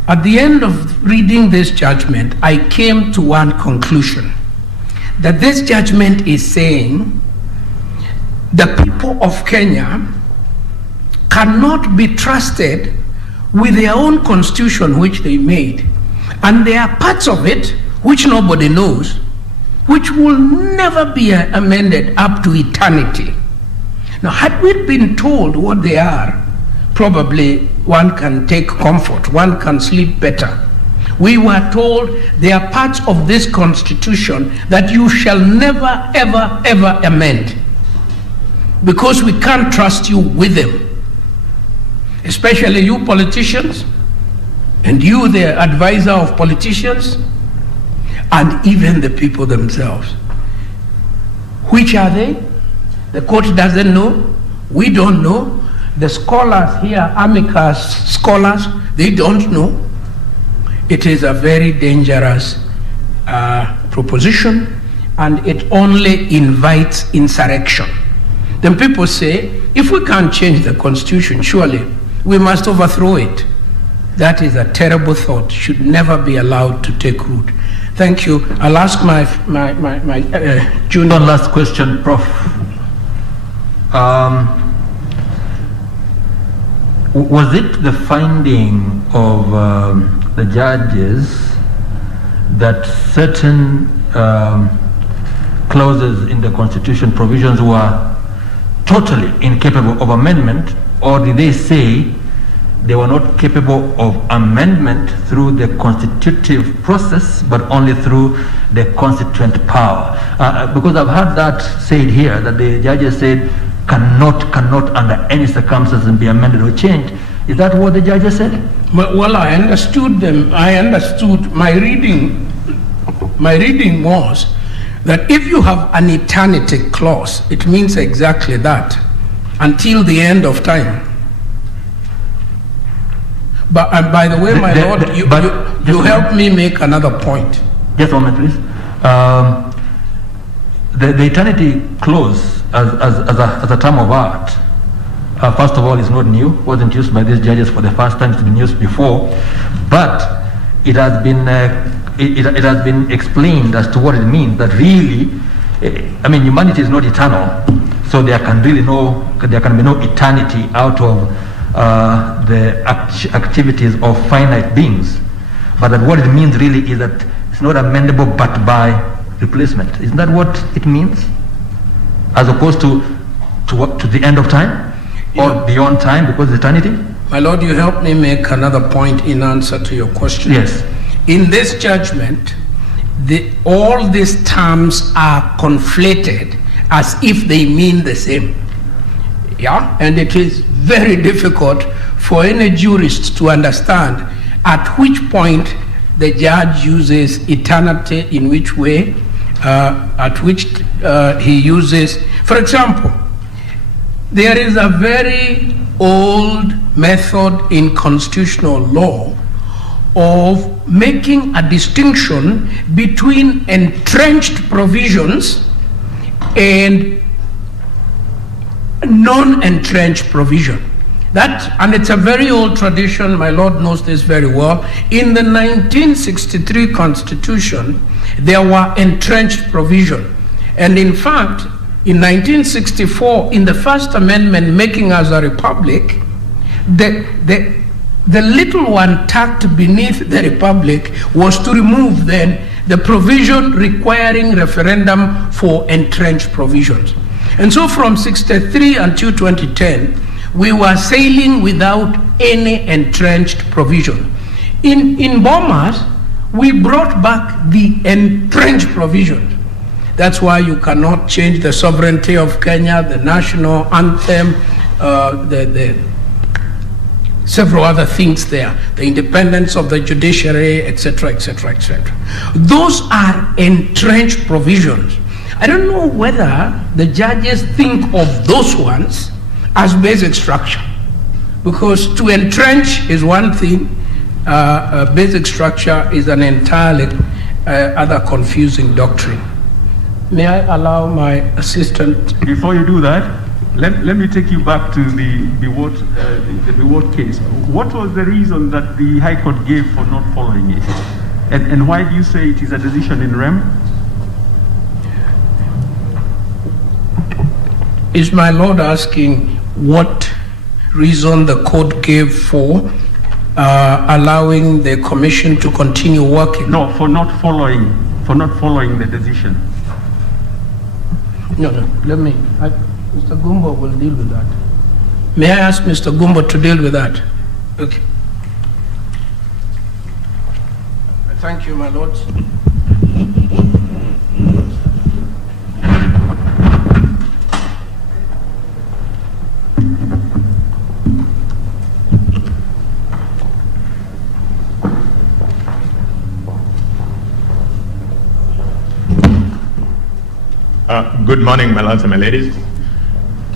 at the end of reading this judgment, I came to one conclusion, that this judgment is saying the people of Kenya cannot be trusted with their own constitution which they made, and there are parts of it which nobody knows, which will never be amended up to eternity. Now, had we been told what they are, probably one can take comfort, one can sleep better. We were told there are parts of this constitution that you shall never, ever amend, because we can't trust you with them. Especially you politicians, and you the advisor of politicians, and even the people themselves. Which are they? The court doesn't know. We don't know. The scholars here, amicus scholars, they don't know. It is a very dangerous proposition, and it only invites insurrection. Then people say, if we can't change the constitution, surely we must overthrow it. That is a terrible thought, should never be allowed to take root. Thank you. I'll ask my junior. One last question, Prof. Was it the finding of the judges that certain clauses in the Constitution provisions were totally incapable of amendment, or did they say they were not capable of amendment through the constitutive process, but only through the constituent power? Because I've heard that said here, that the judges said cannot under any circumstances be amended or changed. Is that what the judges said? Well, I understood them. I understood. My reading was that if you have an eternity clause, it means exactly that, until the end of time. But by the way, my lord, you help me make another point. Just a moment, please. The eternity clause as a term of art, first of all, is not new. Wasn't used by these judges for the first time. It's been used before, but it has been it has been explained as to what it means. That really, I mean, humanity is not eternal, so there can be no eternity out of the activities of finite beings. But that what it means really is that it's not amendable but by replacement. Isn't that what it means? As opposed to the end of time, or beyond time, because eternity? My lord, you help me make another point in answer to your question. Yes. In this judgment, all these terms are conflated as if they mean the same. Yeah, and it is very difficult for any jurist to understand at which point the judge uses eternity, in which way, at which he uses. For example, there is a very old method in constitutional law of making a distinction between entrenched provisions and non-entrenched provision. And it's a very old tradition, my lord knows this very well. In the 1963 Constitution, there were entrenched provision. And in fact, in 1964, in the First Amendment making us a republic, the little one tucked beneath the republic was to remove then the provision requiring referendum for entrenched provisions. And so from 63 until 2010, we were sailing without any entrenched provision. In Bomas, we brought back the entrenched provisions. That's why you cannot change the sovereignty of Kenya, the national anthem, the several other things there, the independence of the judiciary, etc., etc., etc. Those are entrenched provisions. I don't know whether the judges think of those ones as basic structure, because to entrench is one thing, basic structure is an entirely other confusing doctrine. May I allow my assistant? Before you do that, let me take you back to the Biwott case. What was the reason that the High Court gave for not following it? And why do you say it is a decision in rem? Is my lord asking what reason the court gave for allowing the commission to continue working? No, for not following the decision. No, Mr. Gumbo will deal with that. May I ask Mr. Gumbo to deal with that? Okay. Thank you, my lords. Good morning, my lords and my ladies.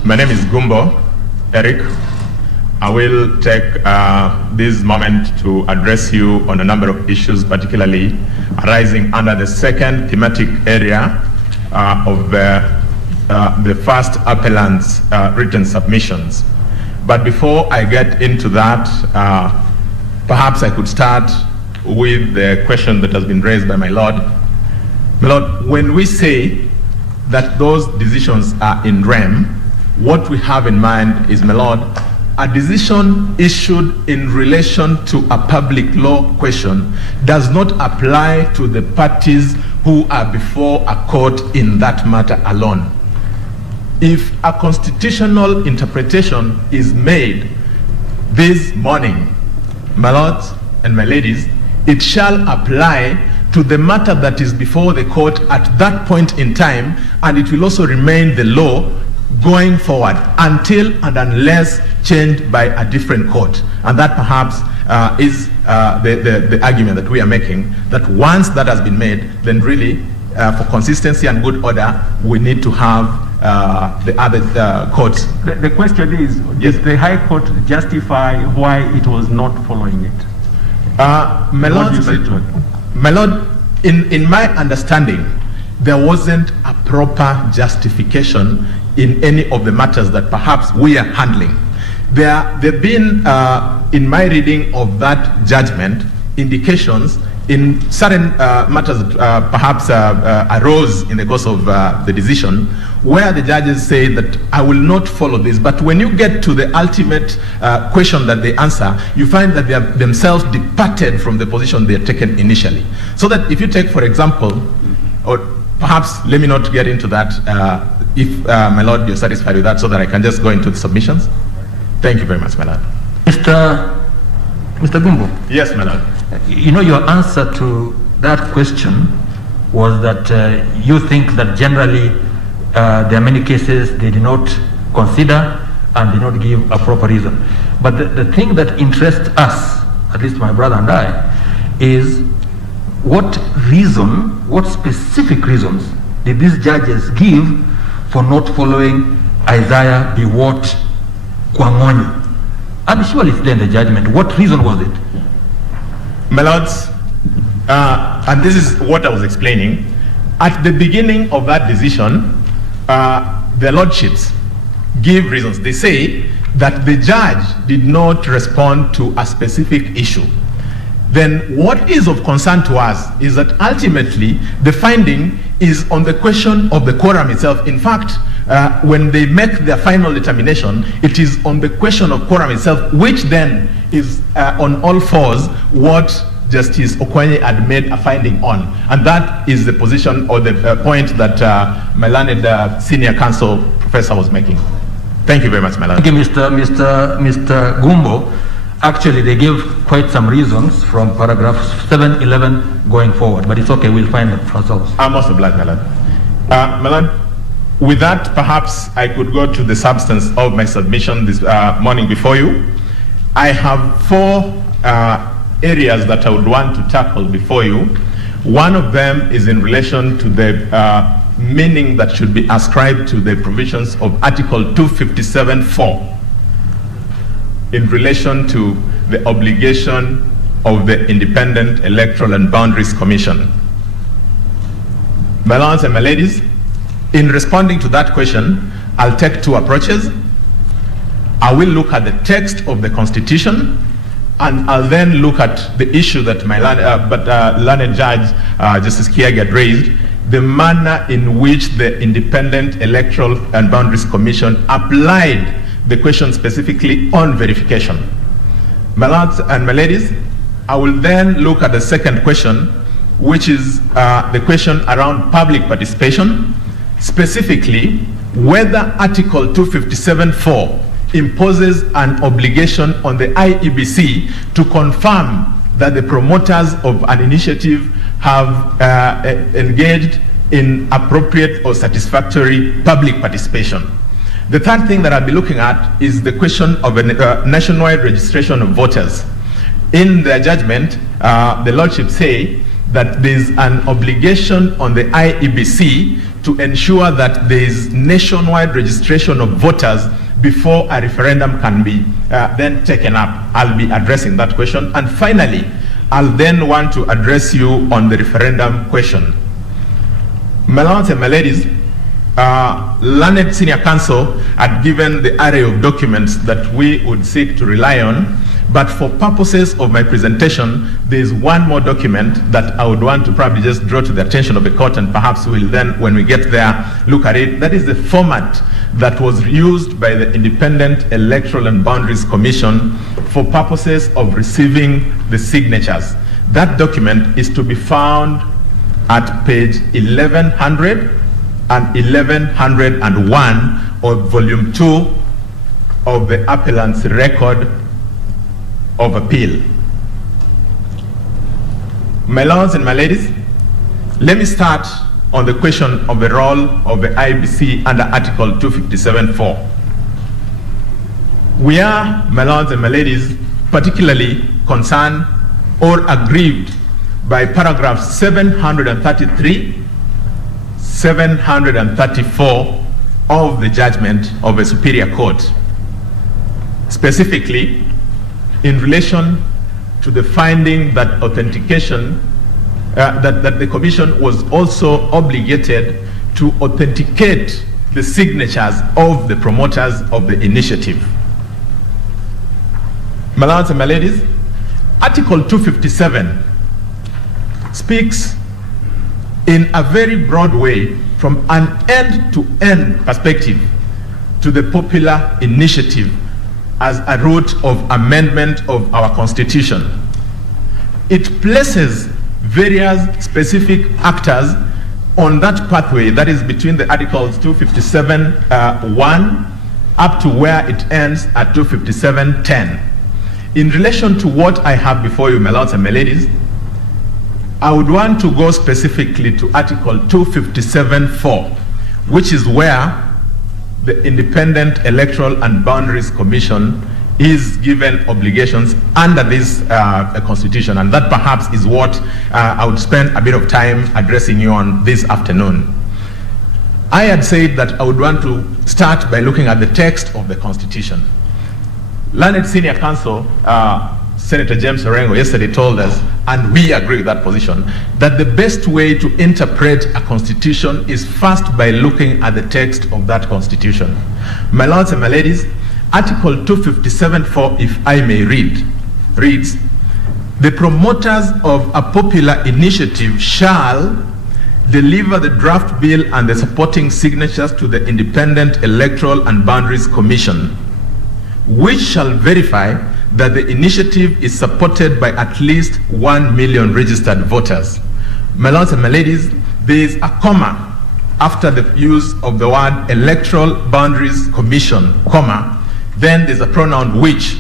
My name is Gumbo Eric. I will take this moment to address you on a number of issues, particularly arising under the second thematic area of the first appellant's written submissions. But before I get into that, perhaps I could start with the question that has been raised by my Lord. My Lord, when we say that those decisions are in rem, what we have in mind is, my Lord, a decision issued in relation to a public law question does not apply to the parties who are before a court in that matter alone. If a constitutional interpretation is made this morning, my lords and my ladies, it shall apply to the matter that is before the court at that point in time, and it will also remain the law going forward until and unless changed by a different court. And that perhaps is the argument that we are making, that once that has been made, then really for consistency and good order, we need to have the other courts. The question is, yes, did the High Court justify why it was not following it? My Lord, in my understanding, there wasn't a proper justification in any of the matters that perhaps we are handling. There have been, in my reading of that judgment, indications in certain matters that perhaps arose in the course of the decision, where the judges say that I will not follow this. But when you get to the ultimate question that they answer, you find that they have themselves departed from the position they had taken initially. So that if you take, for example, or perhaps let me not get into that, if my Lord, you're satisfied with that, so that I can just go into the submissions. Thank you very much, my Lord. Mr. Gumbo. Yes, my Lord. You know, your answer to that question was that you think that generally there are many cases they did not consider and did not give a proper reason. But the thing that interests us, at least my brother and I, is what reason, what specific reasons did these judges give for not following Isaiah Biwott Kwangonyi? And surely it's there in the judgment. What reason was it? My lords, and this is what I was explaining, at the beginning of that decision, the lordships give reasons. They say that the judge did not respond to a specific issue. Then what is of concern to us is that ultimately the finding is on the question of the quorum itself. In fact, when they make their final determination, it is on the question of quorum itself, which then is on all fours what Justice Okwanyi had made a finding on. And that is the position or the point that my learned senior counsel professor was making. Thank you very much, my lord. Thank you, Mr. Gumbo. Actually, they gave quite some reasons from paragraph 7, 11 going forward, but it's okay, we'll find it ourselves. I'm also glad, my lord. My lord, with that, perhaps I could go to the substance of my submission this morning before you. I have 4 areas that I would want to tackle before you. One of them is in relation to the meaning that should be ascribed to the provisions of Article 257(4) in relation to the obligation of the Independent Electoral and Boundaries Commission. My lords and my ladies, in responding to that question, I'll take 2 approaches. I will look at the text of the Constitution, and I'll then look at the issue that my learned judge, Justice Kiagi, had raised, the manner in which the Independent Electoral and Boundaries Commission applied the question specifically on verification. My lords and my ladies, I will then look at the second question, which is the question around public participation, specifically whether Article 257(4) imposes an obligation on the IEBC to confirm that the promoters of an initiative have engaged in appropriate or satisfactory public participation. The third thing that I'll be looking at is the question of a nationwide registration of voters. In their judgment, the lordships say that there's an obligation on the IEBC to ensure that there is nationwide registration of voters before a referendum can be then taken up. I'll be addressing that question. And finally, I'll then want to address you on the referendum question. My lords and my ladies, learned senior counsel had given the array of documents that we would seek to rely on, but for purposes of my presentation, there is one more document that I would want to probably just draw to the attention of the court, and perhaps we'll then, when we get there, look at it. That is the format that was used by the Independent Electoral and Boundaries Commission for purposes of receiving the signatures. That document is to be found at page 1100 and 1101 of volume 2 of the appellant's record of appeal. My lords and my ladies, let me start on the question of the role of the IBC under Article 257(4). We are, my lords and my ladies, particularly concerned or aggrieved by paragraphs 733, 734 of the judgment of a superior court, specifically in relation to the finding that authentication, that the commission was also obligated to authenticate the signatures of the promoters of the initiative. My lords and my ladies, Article 257 speaks in a very broad way from an end-to-end perspective to the popular initiative as a route of amendment of our Constitution. It places various specific actors on that pathway that is between the Articles 257(1) up to where it ends at 257(10). In relation to what I have before you, my lords and my ladies, I would want to go specifically to Article 257(4), which is where the Independent Electoral and Boundaries Commission is given obligations under this Constitution, and that perhaps is what I would spend a bit of time addressing you on this afternoon. I had said that I would want to start by looking at the text of the Constitution. Learned Senior Counsel, Senator James Orengo, yesterday told us, and we agree with that position, that the best way to interpret a constitution is first by looking at the text of that constitution. My lords and my ladies, Article 257(4), if I may read, reads, "The promoters of a popular initiative shall deliver the draft bill and the supporting signatures to the Independent Electoral and Boundaries Commission, which shall verify that the initiative is supported by at least 1 million registered voters." My lords and my ladies, there is a comma after the use of the word Electoral Boundaries Commission, comma, then there's a pronoun which.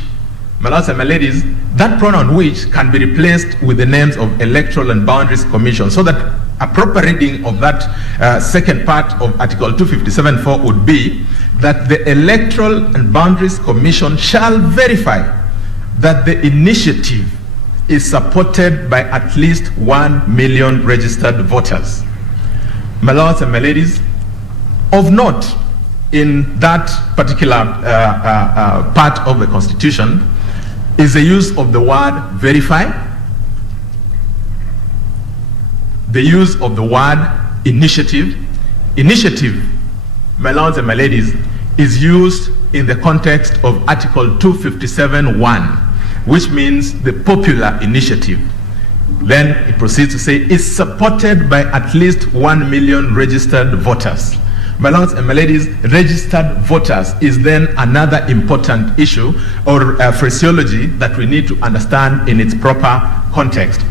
My lords and my ladies, that pronoun which can be replaced with the names of Electoral and Boundaries Commission, so that a proper reading of that second part of Article 257(4) would be that the Electoral and Boundaries Commission shall verify that the initiative is supported by at least 1 million registered voters. My lords and my ladies, of note in that particular part of the Constitution is the use of the word verify, the use of the word initiative. Initiative, my lords and my ladies, is used in the context of Article 257(1), which means the popular initiative. Then it proceeds to say is supported by at least 1 million registered voters. My lords and my ladies, registered voters is then another important issue or phraseology that we need to understand in its proper context.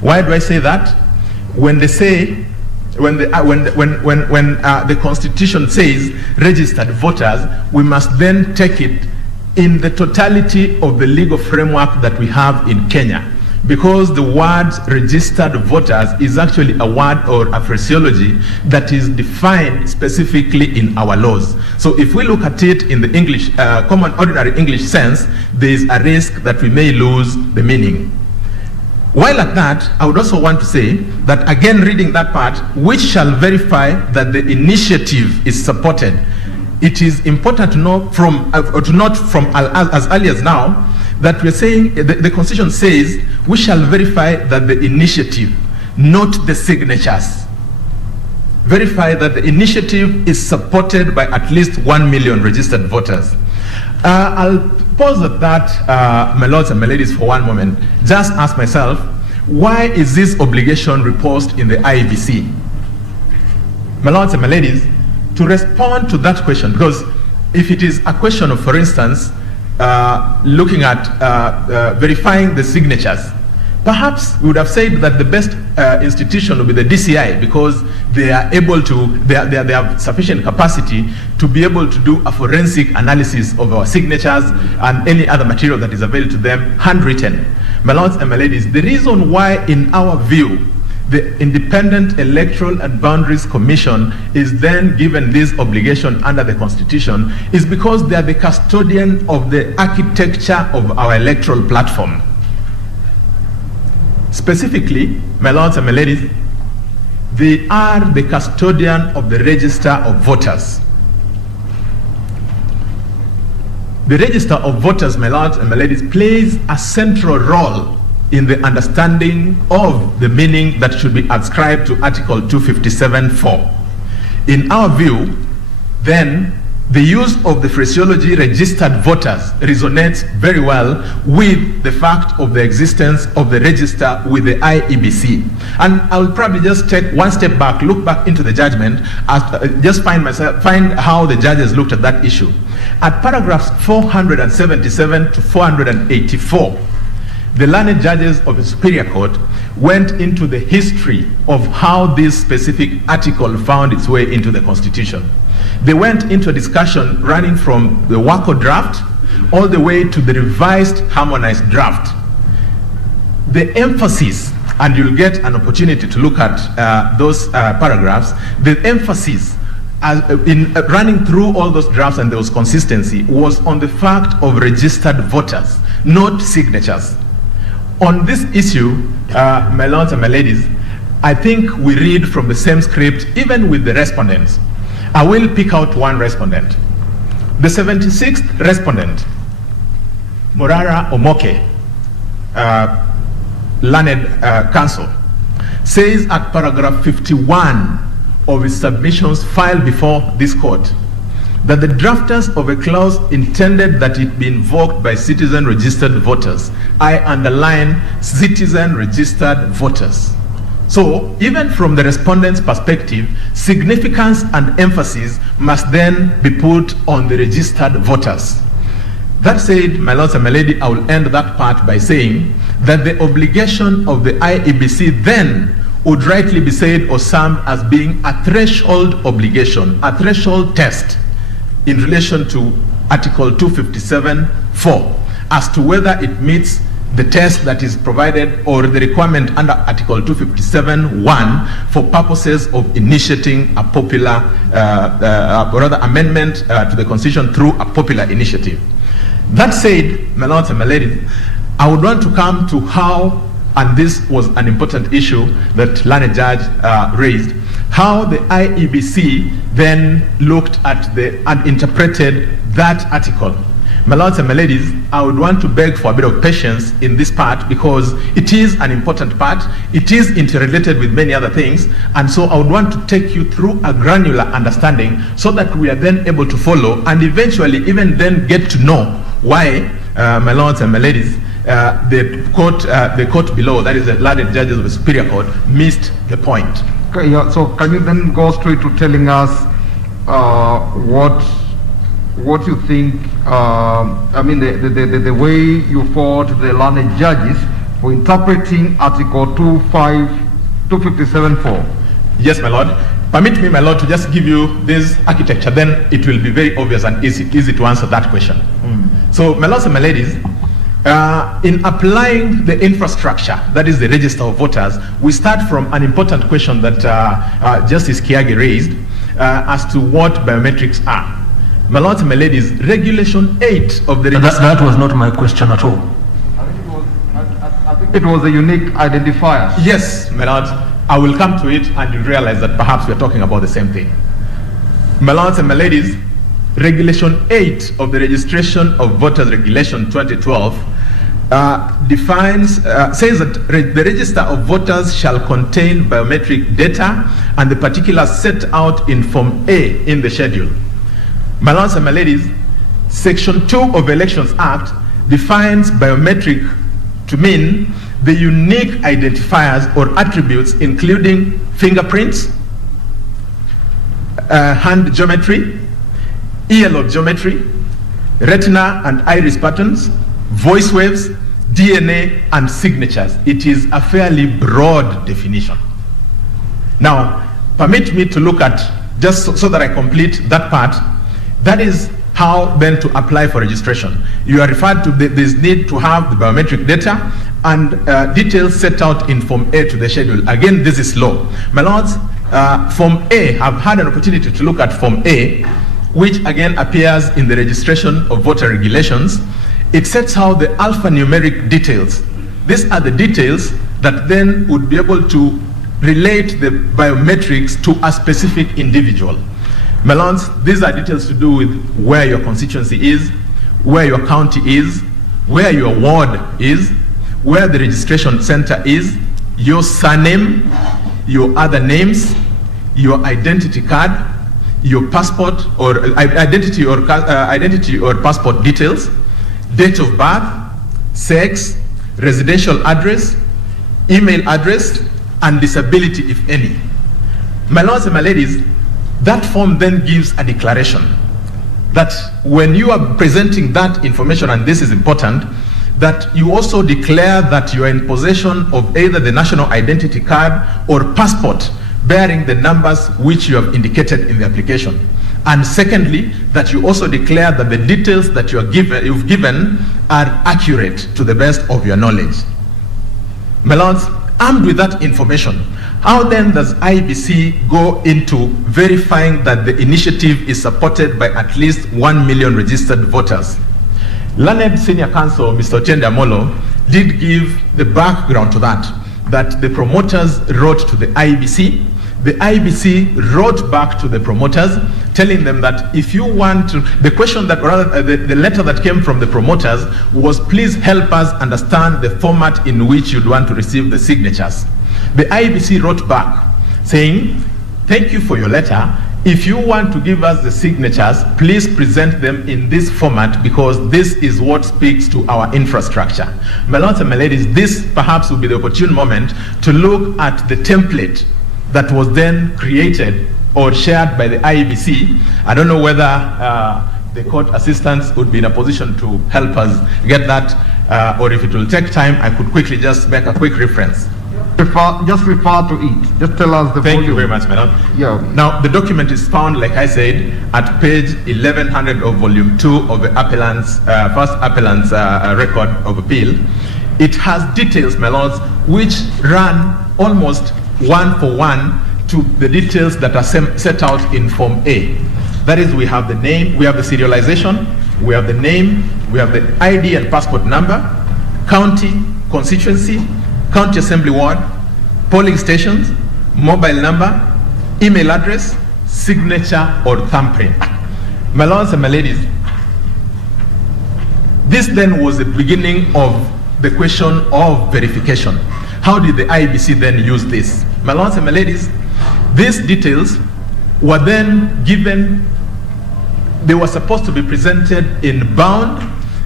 Why do I say that? When they say, when the Constitution says registered voters, we must then take it in the totality of the legal framework that we have in Kenya, because the word registered voters is actually a word or a phraseology that is defined specifically in our laws. So if we look at it in the English, common ordinary English sense, there is a risk that we may lose the meaning. While at that, I would also want to say that, again, reading that part, which shall verify that the initiative is supported. It is important to know to note from as early as now that we're saying the Constitution says we shall verify that the initiative, not the signatures. Verify that the initiative is supported by at least 1 million registered voters. I'll pause at that, my lords and my ladies, for one moment. Just ask myself, why is this obligation reposed in the IEBC? My lords and my ladies, to respond to that question, because if it is a question of, for instance, looking at verifying the signatures, perhaps we would have said that the best institution would be the DCI, because they are able to, they have sufficient capacity to be able to do a forensic analysis of our signatures and any other material that is available to them, handwritten. My lords and my ladies, the reason why, in our view, the Independent Electoral and Boundaries Commission is then given this obligation under the Constitution is because they are the custodian of the architecture of our electoral platform. Specifically, my lords and my ladies, they are the custodian of the register of voters. The register of voters, my lords and my ladies, plays a central role in the understanding of the meaning that should be ascribed to Article 257(4). In our view, then, the use of the phraseology registered voters resonates very well with the fact of the existence of the register with the IEBC. And I will probably just take one step back, look back into the judgment, just find how the judges looked at that issue. At paragraphs 477 to 484, the learned judges of the Superior Court went into the history of how this specific article found its way into the Constitution. They went into a discussion running from the WACO draft all the way to the revised harmonized draft. The emphasis, and you'll get an opportunity to look at those paragraphs, the emphasis in running through all those drafts, and there was consistency, was on the fact of registered voters, not signatures. On this issue, my lords and my ladies, I think we read from the same script, even with the respondents. I will pick out one respondent. The 76th respondent, Morara Omoke, learned counsel, says at paragraph 51 of his submissions filed before this court that the drafters of a clause intended that it be invoked by citizen registered voters. I underline citizen registered voters. So even from the respondent's perspective, significance and emphasis must then be put on the registered voters. That said, my lords and my lady, I will end that part by saying that the obligation of the IEBC then would rightly be said or summed as being a threshold obligation, a threshold test in relation to Article 257(4) as to whether it meets the test that is provided or the requirement under Article 257(1) for purposes of initiating a popular, or rather amendment to the Constitution through a popular initiative. That said, my lords and my ladies, I would want to come to how, and this was an important issue that learned judge raised, how the IEBC then looked at and interpreted that article. My lords and my ladies, I would want to beg for a bit of patience in this part because it is an important part. It is interrelated with many other things, and so I would want to take you through a granular understanding so that we are then able to follow and eventually even then get to know why, my lords and my ladies, the court below, that is the learned judges of the Superior Court, missed the point. Okay, yeah, so can you then go straight to telling us what you think, I mean the way you fought the learned judges for interpreting Article 257(4). Yes, my lord. Permit me, my lord, to just give you this architecture, then it will be very obvious and easy to answer that question. So, my lords and my ladies, in applying the infrastructure, that is the register of voters, we start from an important question that Justice Kiage raised as to what biometrics are. My lords and my ladies, Regulation 8 of the register... That was not my question at all. I think it was a unique identifier. Yes, my lord. I will come to it and you realize that perhaps we're talking about the same thing. My lords and my ladies, Regulation 8 of the Registration of Voters Regulation 2012 says that the register of voters shall contain biometric data and the particulars set out in Form A in the schedule. My lords and my ladies, Section 2 of the Elections Act defines biometric to mean the unique identifiers or attributes including fingerprints, hand geometry, earlobe geometry, retina and iris patterns, voice waves, DNA, and signatures. It is a fairly broad definition. Now, permit me to look at, just so that I complete that part, that is how then to apply for registration. You are referred to this need to have the biometric data and details set out in Form A to the schedule. Again, this is law. My lords, Form A, I've had an opportunity to look at Form A, which again appears in the registration of voter regulations. It sets out the alphanumeric details. These are the details that then would be able to relate the biometrics to a specific individual. My lords, these are details to do with where your constituency is, where your county is, where your ward is, where the registration center is, your surname, your other names, your identity card, your passport or identity or passport details, date of birth, sex, residential address, email address, and disability, if any. My lords and my ladies, that form then gives a declaration that when you are presenting that information, and this is important, that you also declare that you are in possession of either the national identity card or passport bearing the numbers which you have indicated in the application. And secondly, that you also declare that the details that you've given are accurate to the best of your knowledge. My lords, armed with that information, how then does IBC go into verifying that the initiative is supported by at least 1 million registered voters? Learned Senior Counsel, Mr. Ochende Amolo, did give the background to that the promoters wrote to the IBC. The IBC wrote back to the promoters, telling them that if you want to, the question that, rather, the letter that came from the promoters was, please help us understand the format in which you'd want to receive the signatures. The IBC wrote back saying, thank you for your letter. If you want to give us the signatures, please present them in this format because this is what speaks to our infrastructure. My lords and my ladies, this perhaps will be the opportune moment to look at the template that was then created or shared by the IBC. I don't know whether the court assistants would be in a position to help us get that, or if it will take time, I could quickly just make a quick reference. Just refer to it. Just tell us the Thank you very much, madam. Yeah. Now, the document is found, like I said, at page 1100 of volume 2 of the appellant's, first appellant's record of appeal. It has details, my lords, which run almost one for one to the details that are set out in Form A. That is, we have the name, we have the serialization, we have the name, we have the ID and passport number, county, constituency, county assembly ward, polling stations, mobile number, email address, signature or thumbprint. My lords and my ladies, this then was the beginning of the question of verification. How did the IBC then use this? My lords and my ladies, these details were then given, they were supposed to be presented in bound,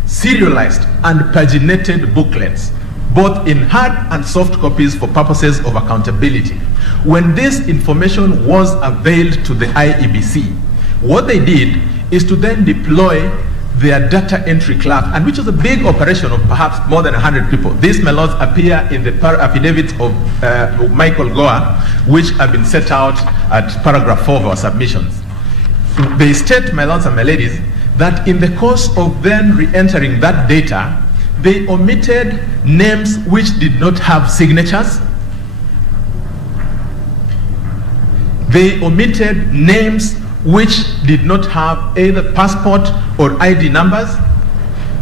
serialized, and paginated booklets, both in hard and soft copies for purposes of accountability. When this information was availed to the IEBC, what they did is to then deploy their data entry clerk, and which was a big operation of perhaps more than 100 people. These, my lords, appear in the affidavits of Michael Goa, which have been set out at paragraph 4 of our submissions. They state, my lords and my ladies, that in the course of then re-entering that data, they omitted names which did not have signatures. They omitted names which did not have either passport or ID numbers.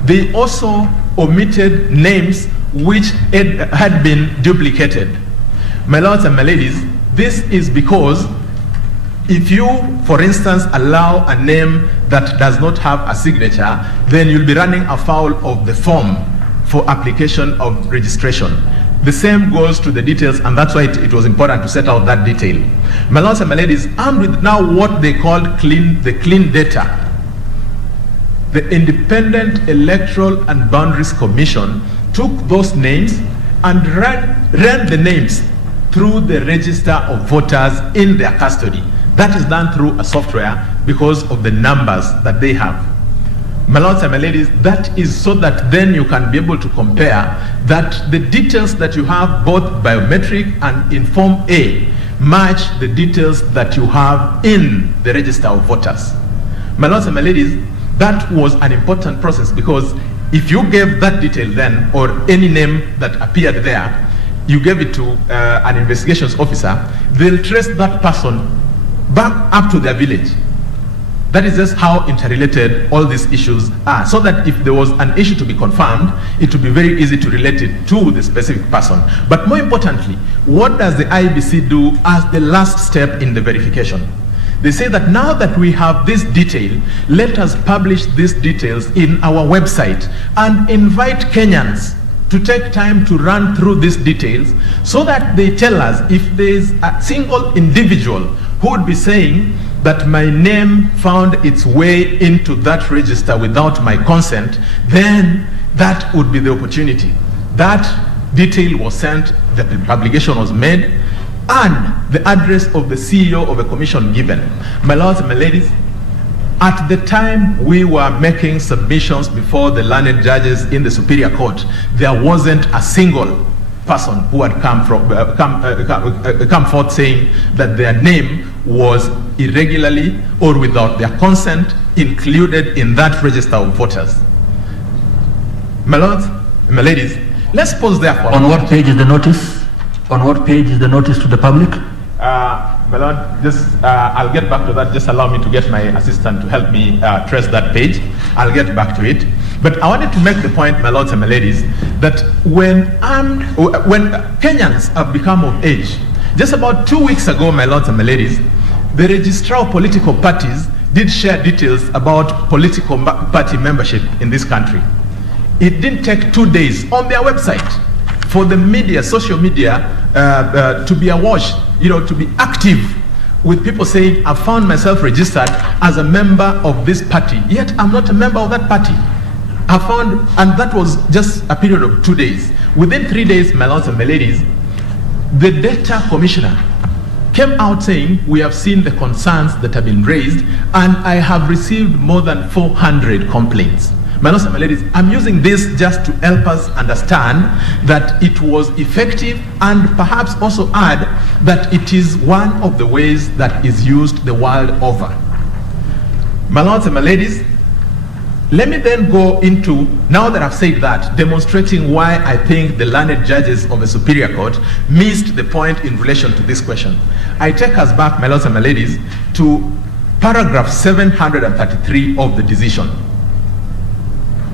They also omitted names which had been duplicated. My lords and my ladies, this is because if you, for instance, allow a name that does not have a signature, then you'll be running afoul of the form for application of registration. The same goes to the details, and that's why it was important to set out that detail. My lords and my ladies, armed with now what they called the clean data, the Independent Electoral and Boundaries Commission took those names and ran the names through the register of voters in their custody. That is done through a software because of the numbers that they have. My lords and my ladies, that is so that then you can be able to compare that the details that you have, both biometric and in Form A, match the details that you have in the register of voters. My lords and my ladies, that was an important process, because if you gave that detail then, or any name that appeared there, you gave it to an investigations officer, they'll trace that person back up to their village. That is just how interrelated all these issues are, so that if there was an issue to be confirmed, it would be very easy to relate it to the specific person. But more importantly, what does the IEBC do as the last step in the verification? They say that now that we have this detail, let us publish these details in our website and invite Kenyans to take time to run through these details, so that they tell us if there is a single individual who would be saying that my name found its way into that register without my consent, then that would be the opportunity. That detail was sent, the publication was made, and the address of the CEO of a commission given. My lords and my ladies, at the time we were making submissions before the learned judges in the Superior Court, there wasn't a single person who had come forth saying that their name was irregularly or without their consent included in that register of voters. My lords and my ladies, let's pause there for On what page is the notice? On what page is the notice to the public? My lord, I'll get back to that. Just allow me to get my assistant to help me trace that page. I'll get back to it. But I wanted to make the point, my lords and my ladies, that when Kenyans have become of age, just about 2 weeks ago, my lords and my ladies, the registrar of political parties did share details about political party membership in this country. It didn't take 2 days on their website for the media, social media, to be awash, to be active with people saying, I found myself registered as a member of this party, yet I'm not a member of that party. And that was just a period of 2 days. Within 3 days, my lords and my ladies, the data commissioner came out saying, we have seen the concerns that have been raised, and I have received more than 400 complaints. My lords and my ladies, I'm using this just to help us understand that it was effective, and perhaps also add that it is one of the ways that is used the world over. My lords and my ladies, let me then go into, now that I've said that, demonstrating why I think the learned judges of the Superior Court missed the point in relation to this question. I take us back, my lords and my ladies, to paragraph 733 of the decision.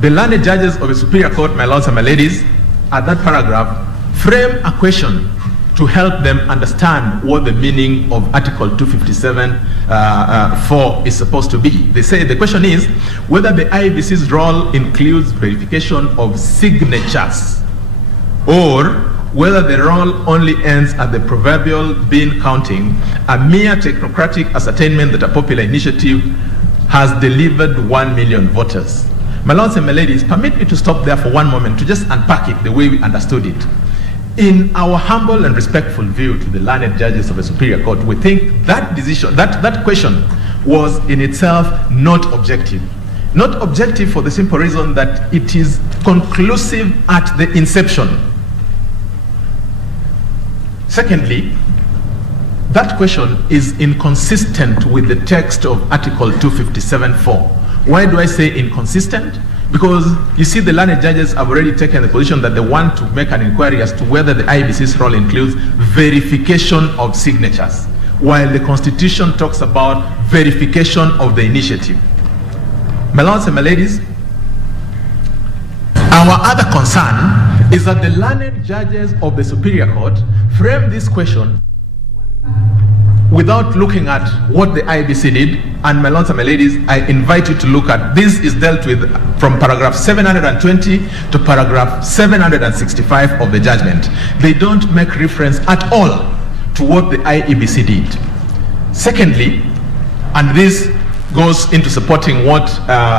The learned judges of the Superior Court, my lords and my ladies, at that paragraph, frame a question to help them understand what the meaning of Article 257(4) is supposed to be. They say the question is whether the IEBC's role includes verification of signatures, or whether the role only ends at the proverbial bean counting, a mere technocratic ascertainment that a popular initiative has delivered 1 million voters. My lords and my ladies, permit me to stop there for one moment to just unpack it the way we understood it. In our humble and respectful view to the learned judges of the Superior Court, we think that decision, that question was in itself not objective. Not objective for the simple reason that it is conclusive at the inception. Secondly, that question is inconsistent with the text of Article 257(4). Why do I say inconsistent? Because you see, the learned judges have already taken the position that they want to make an inquiry as to whether the IEBC's role includes verification of signatures, while the Constitution talks about verification of the initiative. My lords and my ladies, our other concern is that the learned judges of the Superior Court framed this question without looking at what the IEBC did. And my lords and my ladies, I invite you to look at this. Is dealt with from paragraph 720 to paragraph 765 of the judgment. They don't make reference at all to what the IEBC did. Secondly, and this goes into supporting what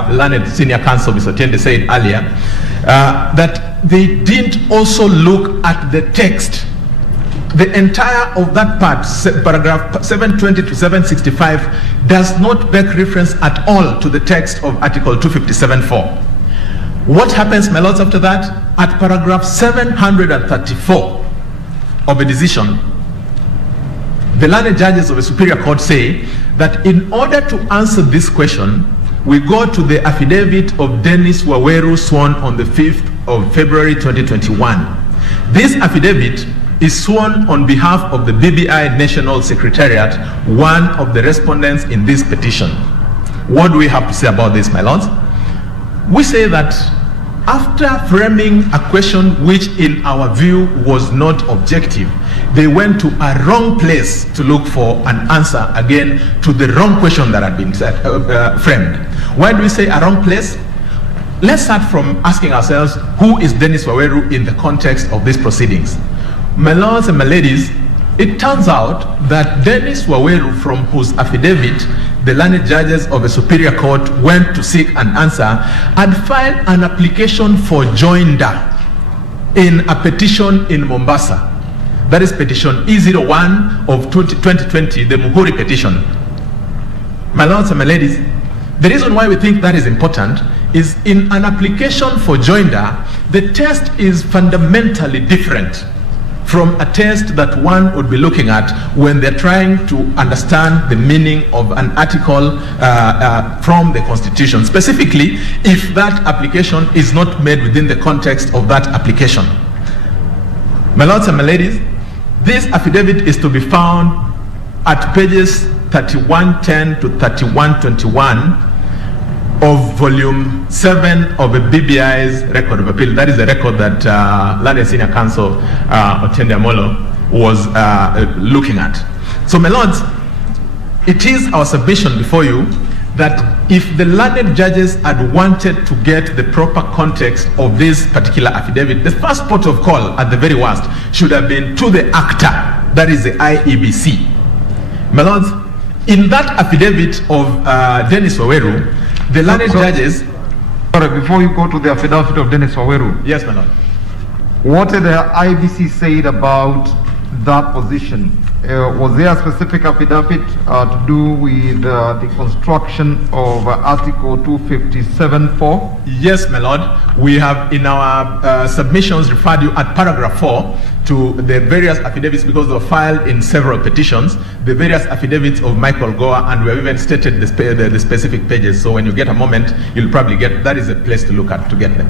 learned senior counsel Mr. Tiende said earlier, that they didn't also look at the text. The entire of that part, paragraph 720 to 765, does not make reference at all to the text of Article 257.4. What happens, my lords, after that? At paragraph 734 of a decision, the learned judges of the Superior Court say that in order to answer this question, we go to the affidavit of Dennis Waweru sworn on the 5th of February 2021. This affidavit is sworn on behalf of the BBI National Secretariat, one of the respondents in this petition. What do we have to say about this, my lords? We say that after framing a question which in our view was not objective, they went to a wrong place to look for an answer again to the wrong question that had been framed. Why do we say a wrong place? Let's start from asking ourselves, who is Dennis Waweru in the context of these proceedings? My lords and my ladies, it turns out that Dennis Waweru, from whose affidavit the learned judges of the Superior Court went to seek an answer, had filed an application for joinder in a petition in Mombasa. That is petition E01 of 2020, the Muhuri petition. My lords and my ladies, the reason why we think that is important is in an application for joinder, the test is fundamentally different from a test that one would be looking at when they're trying to understand the meaning of an article from the Constitution, specifically if that application is not made within the context of that application. My lords and my ladies, this affidavit is to be found at pages 3110 to 3121 of volume 7 of the BBI's record of appeal. That is the record that Learned Senior Counsel Otiende Amolo was looking at. So, my lords, it is our submission before you that if the learned judges had wanted to get the proper context of this particular affidavit, the first port of call at the very worst should have been to the actor, that is the IEBC. My lords, in that affidavit of Dennis Waweru, the learned judges... Sorry, before you go to the affidavit of Dennis Waweru. Yes, my lord. What had the IBC said about that position? Was there a specific affidavit to do with the construction of Article 257.4? Yes, my lord. We have in our submissions referred you at paragraph 4 to the various affidavits, because they were filed in several petitions, the various affidavits of Michael Goa, and we have even stated the specific pages. So when you get a moment, you'll probably get, that is a place to look at to get them.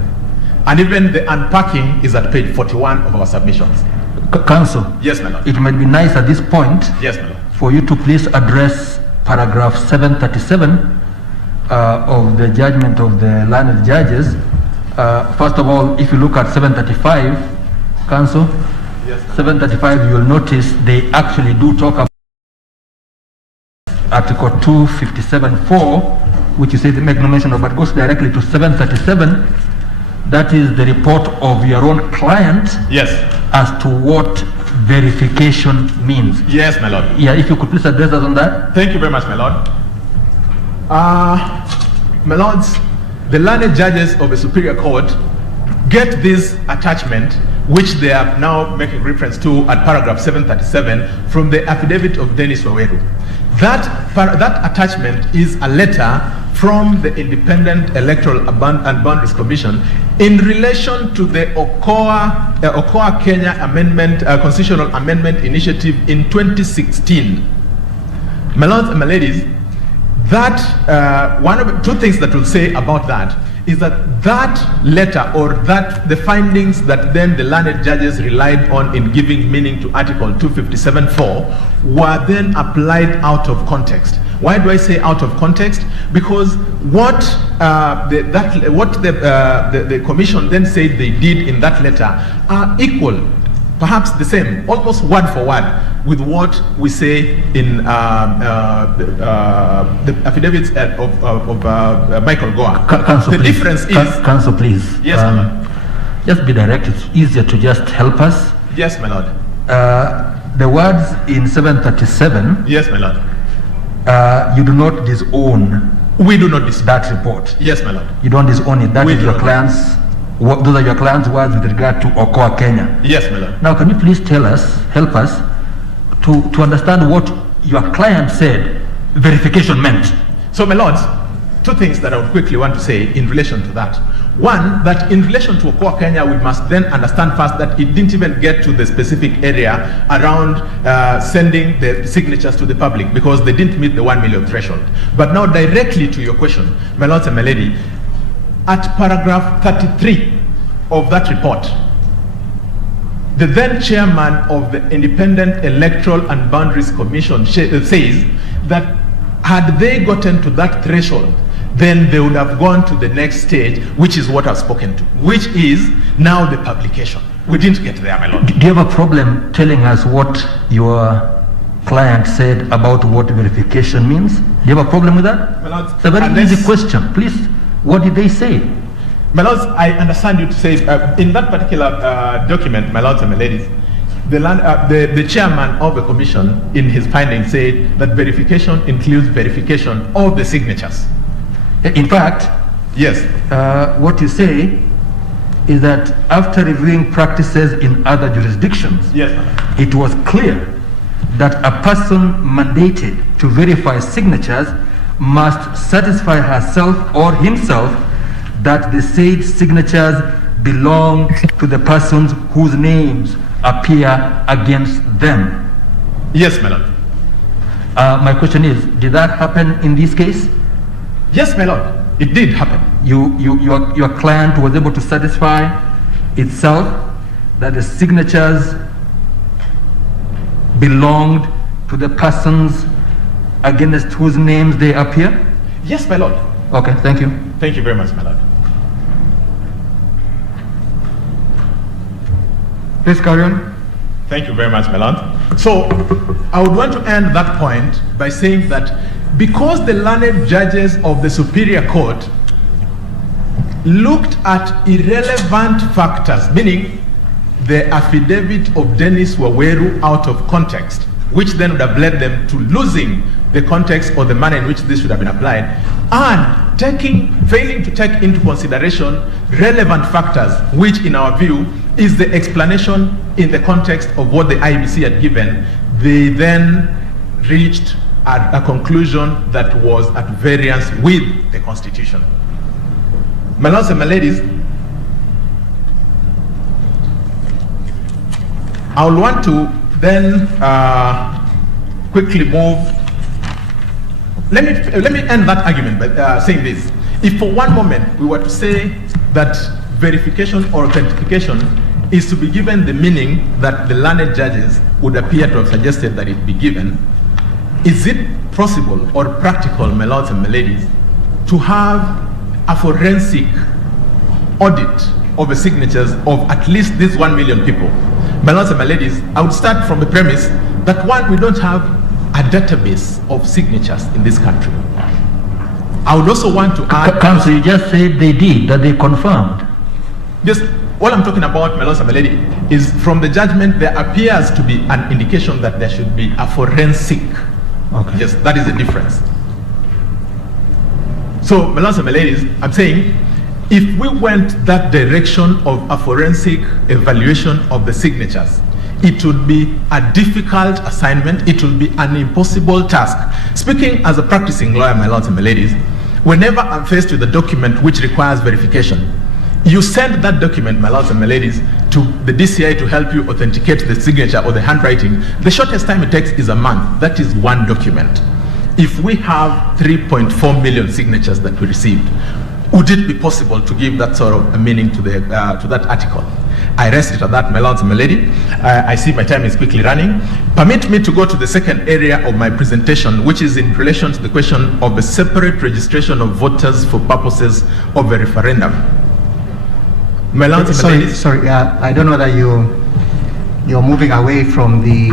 And even the unpacking is at page 41 of our submissions. Counsel. Yes, my lord. It might be nice at this point, yes, my lord, for you to please address paragraph 737 of the judgment of the learned judges. First of all, if you look at 735, Counsel, yes, 735, you will notice they actually do talk about Article 257.4, which you say they make no mention of, but goes directly to 737. That is the report of your own client. Yes. As to what verification means. Yes, my lord. Yeah, if you could please address us on that. Thank you very much, my lord. My lords, the learned judges of the Superior Court get this attachment, which they are now making reference to at paragraph 737 from the affidavit of Dennis Waweru. That attachment is a letter from the Independent Electoral and Boundaries Commission in relation to the Okoa Kenya Amendment, Constitutional Amendment Initiative in 2016. My lords and my ladies, that one of two things that we'll say about that is that that letter or that the findings that then the learned judges relied on in giving meaning to Article 257.4 were then applied out of context. Why do I say out of context? Because what the commission then said they did in that letter are equal, perhaps the same, almost word for word, with what we say in the affidavits of Michael Goa. Counsel, the please. difference is... Counsel, please. Yes, my lord. Just be direct. It's easier to just help us. Yes, my lord. The words in 737... Yes, my lord. You do not disown... We do not disown that report. Yes, my lord. You don't disown it. That We is do your not. client's... Those are your client's words with regard to Okoa, Kenya. Yes, my lord. Now, can you please help us to understand what your client said verification meant? So, my lords, two things that I would quickly want to say in relation to that. One, that in relation to Okoa, Kenya, we must then understand first that it didn't even get to the specific area around sending the signatures to the public because they didn't meet the 1 million threshold. But now directly to your question, my lords and my lady, at paragraph 33 of that report, the then chairman of the Independent Electoral and Boundaries Commission says that had they gotten to that threshold, then they would have gone to the next stage, which is what I've spoken to, which is now the publication. We didn't get there, my lord. Do you have a problem telling us what your client said about what verification means? Do you have a problem with that? My lord, it's a very easy question. Please, what did they say? My lords, I understand you to say, in that particular document, my lords and my ladies, the chairman of the commission in his findings said that verification includes verification of the signatures. In fact, yes, what you say is that after reviewing practices in other jurisdictions, yes, it was clear that a person mandated to verify signatures must satisfy herself or himself that the said signatures belong to the persons whose names appear against them. Yes, my lord. My question is, did that happen in this case? Yes, my lord. It did happen. Your client was able to satisfy itself that the signatures belonged to the persons against whose names they appear? Yes, my lord. Okay, thank you. Thank you very much, my lord. Please carry on. Thank you very much, my lord. So, I would want to end that point by saying that because the learned judges of the Superior Court looked at irrelevant factors, meaning the affidavit of Dennis Waweru out of context, which then would have led them to losing the context or the manner in which this should have been applied, and failing to take into consideration relevant factors, which in our view is the explanation in the context of what the IBC had given, they then reached a conclusion that was at variance with the Constitution. My lords and my ladies, I will want to then quickly move. Let me end that argument by saying this. If for one moment we were to say that verification or authentication is to be given the meaning that the learned judges would appear to have suggested that it be given, is it possible or practical, my lords and my ladies, to have a forensic audit of the signatures of at least these 1 million people? My lords and my ladies, I would start from the premise that one, we don't have a database of signatures in this country. I would also want to add... Counsel, you just said they did, that they confirmed. Yes, what I'm talking about, my lords and my lady, is from the judgment there appears to be an indication that there should be a forensic. Okay. Yes, that is the difference. So, my lords and my ladies, I'm saying, if we went that direction of a forensic evaluation of the signatures, it would be a difficult assignment, it would be an impossible task. Speaking as a practicing lawyer, my lords and my ladies, whenever I'm faced with a document which requires verification, you send that document, my lords and my ladies, to the DCI to help you authenticate the signature or the handwriting. The shortest time it takes is a month. That is one document. If we have 3.4 million signatures that we received, would it be possible to give that sort of a meaning to that article? I rest it at that, my lords and my lady. I see my time is quickly running. Permit me to go to the second area of my presentation, which is in relation to the question of a separate registration of voters for purposes of a referendum. My lords and my ladies. Sorry, I don't know that you're moving away from the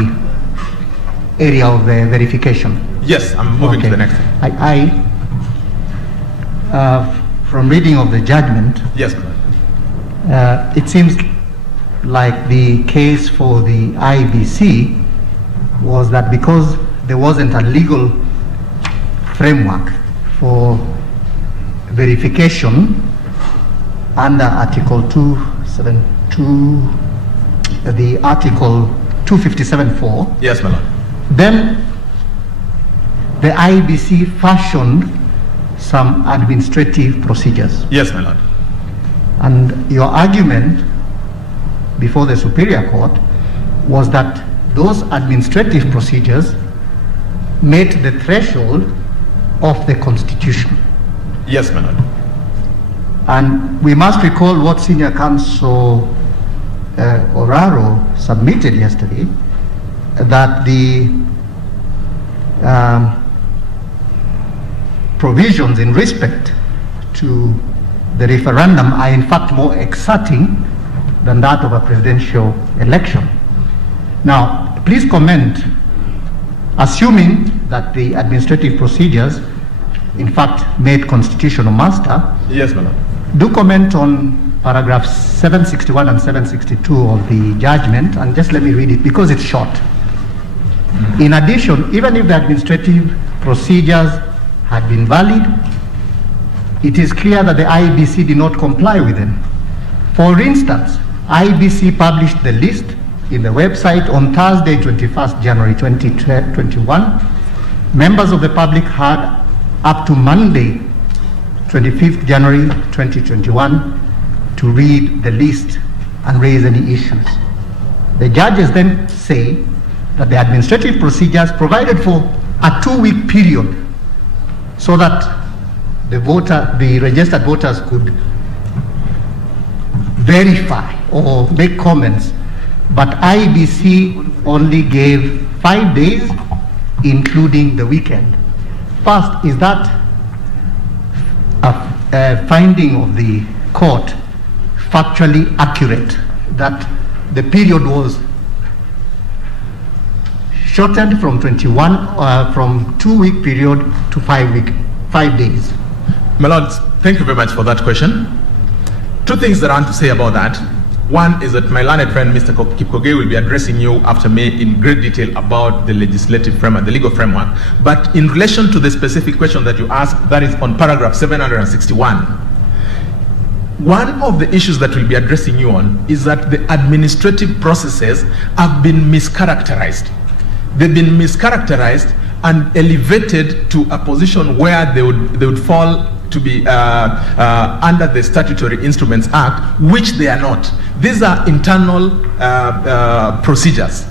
area of verification. Yes, I'm moving to the next. From reading of the judgment, yes, it seems like the case for the IBC was that because there wasn't a legal framework for verification under Article 272, the Article 257.4. Yes, my lord. Then the IBC fashioned some administrative procedures. Yes, my lord. And your argument before the Superior Court was that those administrative procedures met the threshold of the Constitution. Yes, my lord. And we must recall what Senior Counsel Oraro submitted yesterday, that the provisions in respect to the referendum are in fact more exciting than that of a presidential election. Now, please comment, assuming that the administrative procedures in fact made constitutional muster. Yes, my lord. Do comment on paragraphs 761 and 762 of the judgment, and just let me read it because it's short. In addition, even if the administrative procedures had been valid, it is clear that the IBC did not comply with them. For instance, IBC published the list in the website on Thursday, 21st January 2021. Members of the public had up to Monday, 25th January 2021 to read the list and raise any issues. The judges then say that the administrative procedures provided for a 2-week period so that the registered voters could verify or make comments, but IBC only gave 5 days, including the weekend. First, is that a finding of the court factually accurate, that the period was shortened from 2-week period to 5 days? My lord, thank you very much for that question. Two things that I want to say about that. One is that my learned friend, Mr. Kipkoge, will be addressing you after me in great detail about the legislative framework, the legal framework. But in relation to the specific question that you asked, that is on paragraph 761, one of the issues that we'll be addressing you on is that the administrative processes have been mischaracterized. They've been mischaracterized and elevated to a position where they would fall to be under the Statutory Instruments Act, which they are not. These are internal procedures.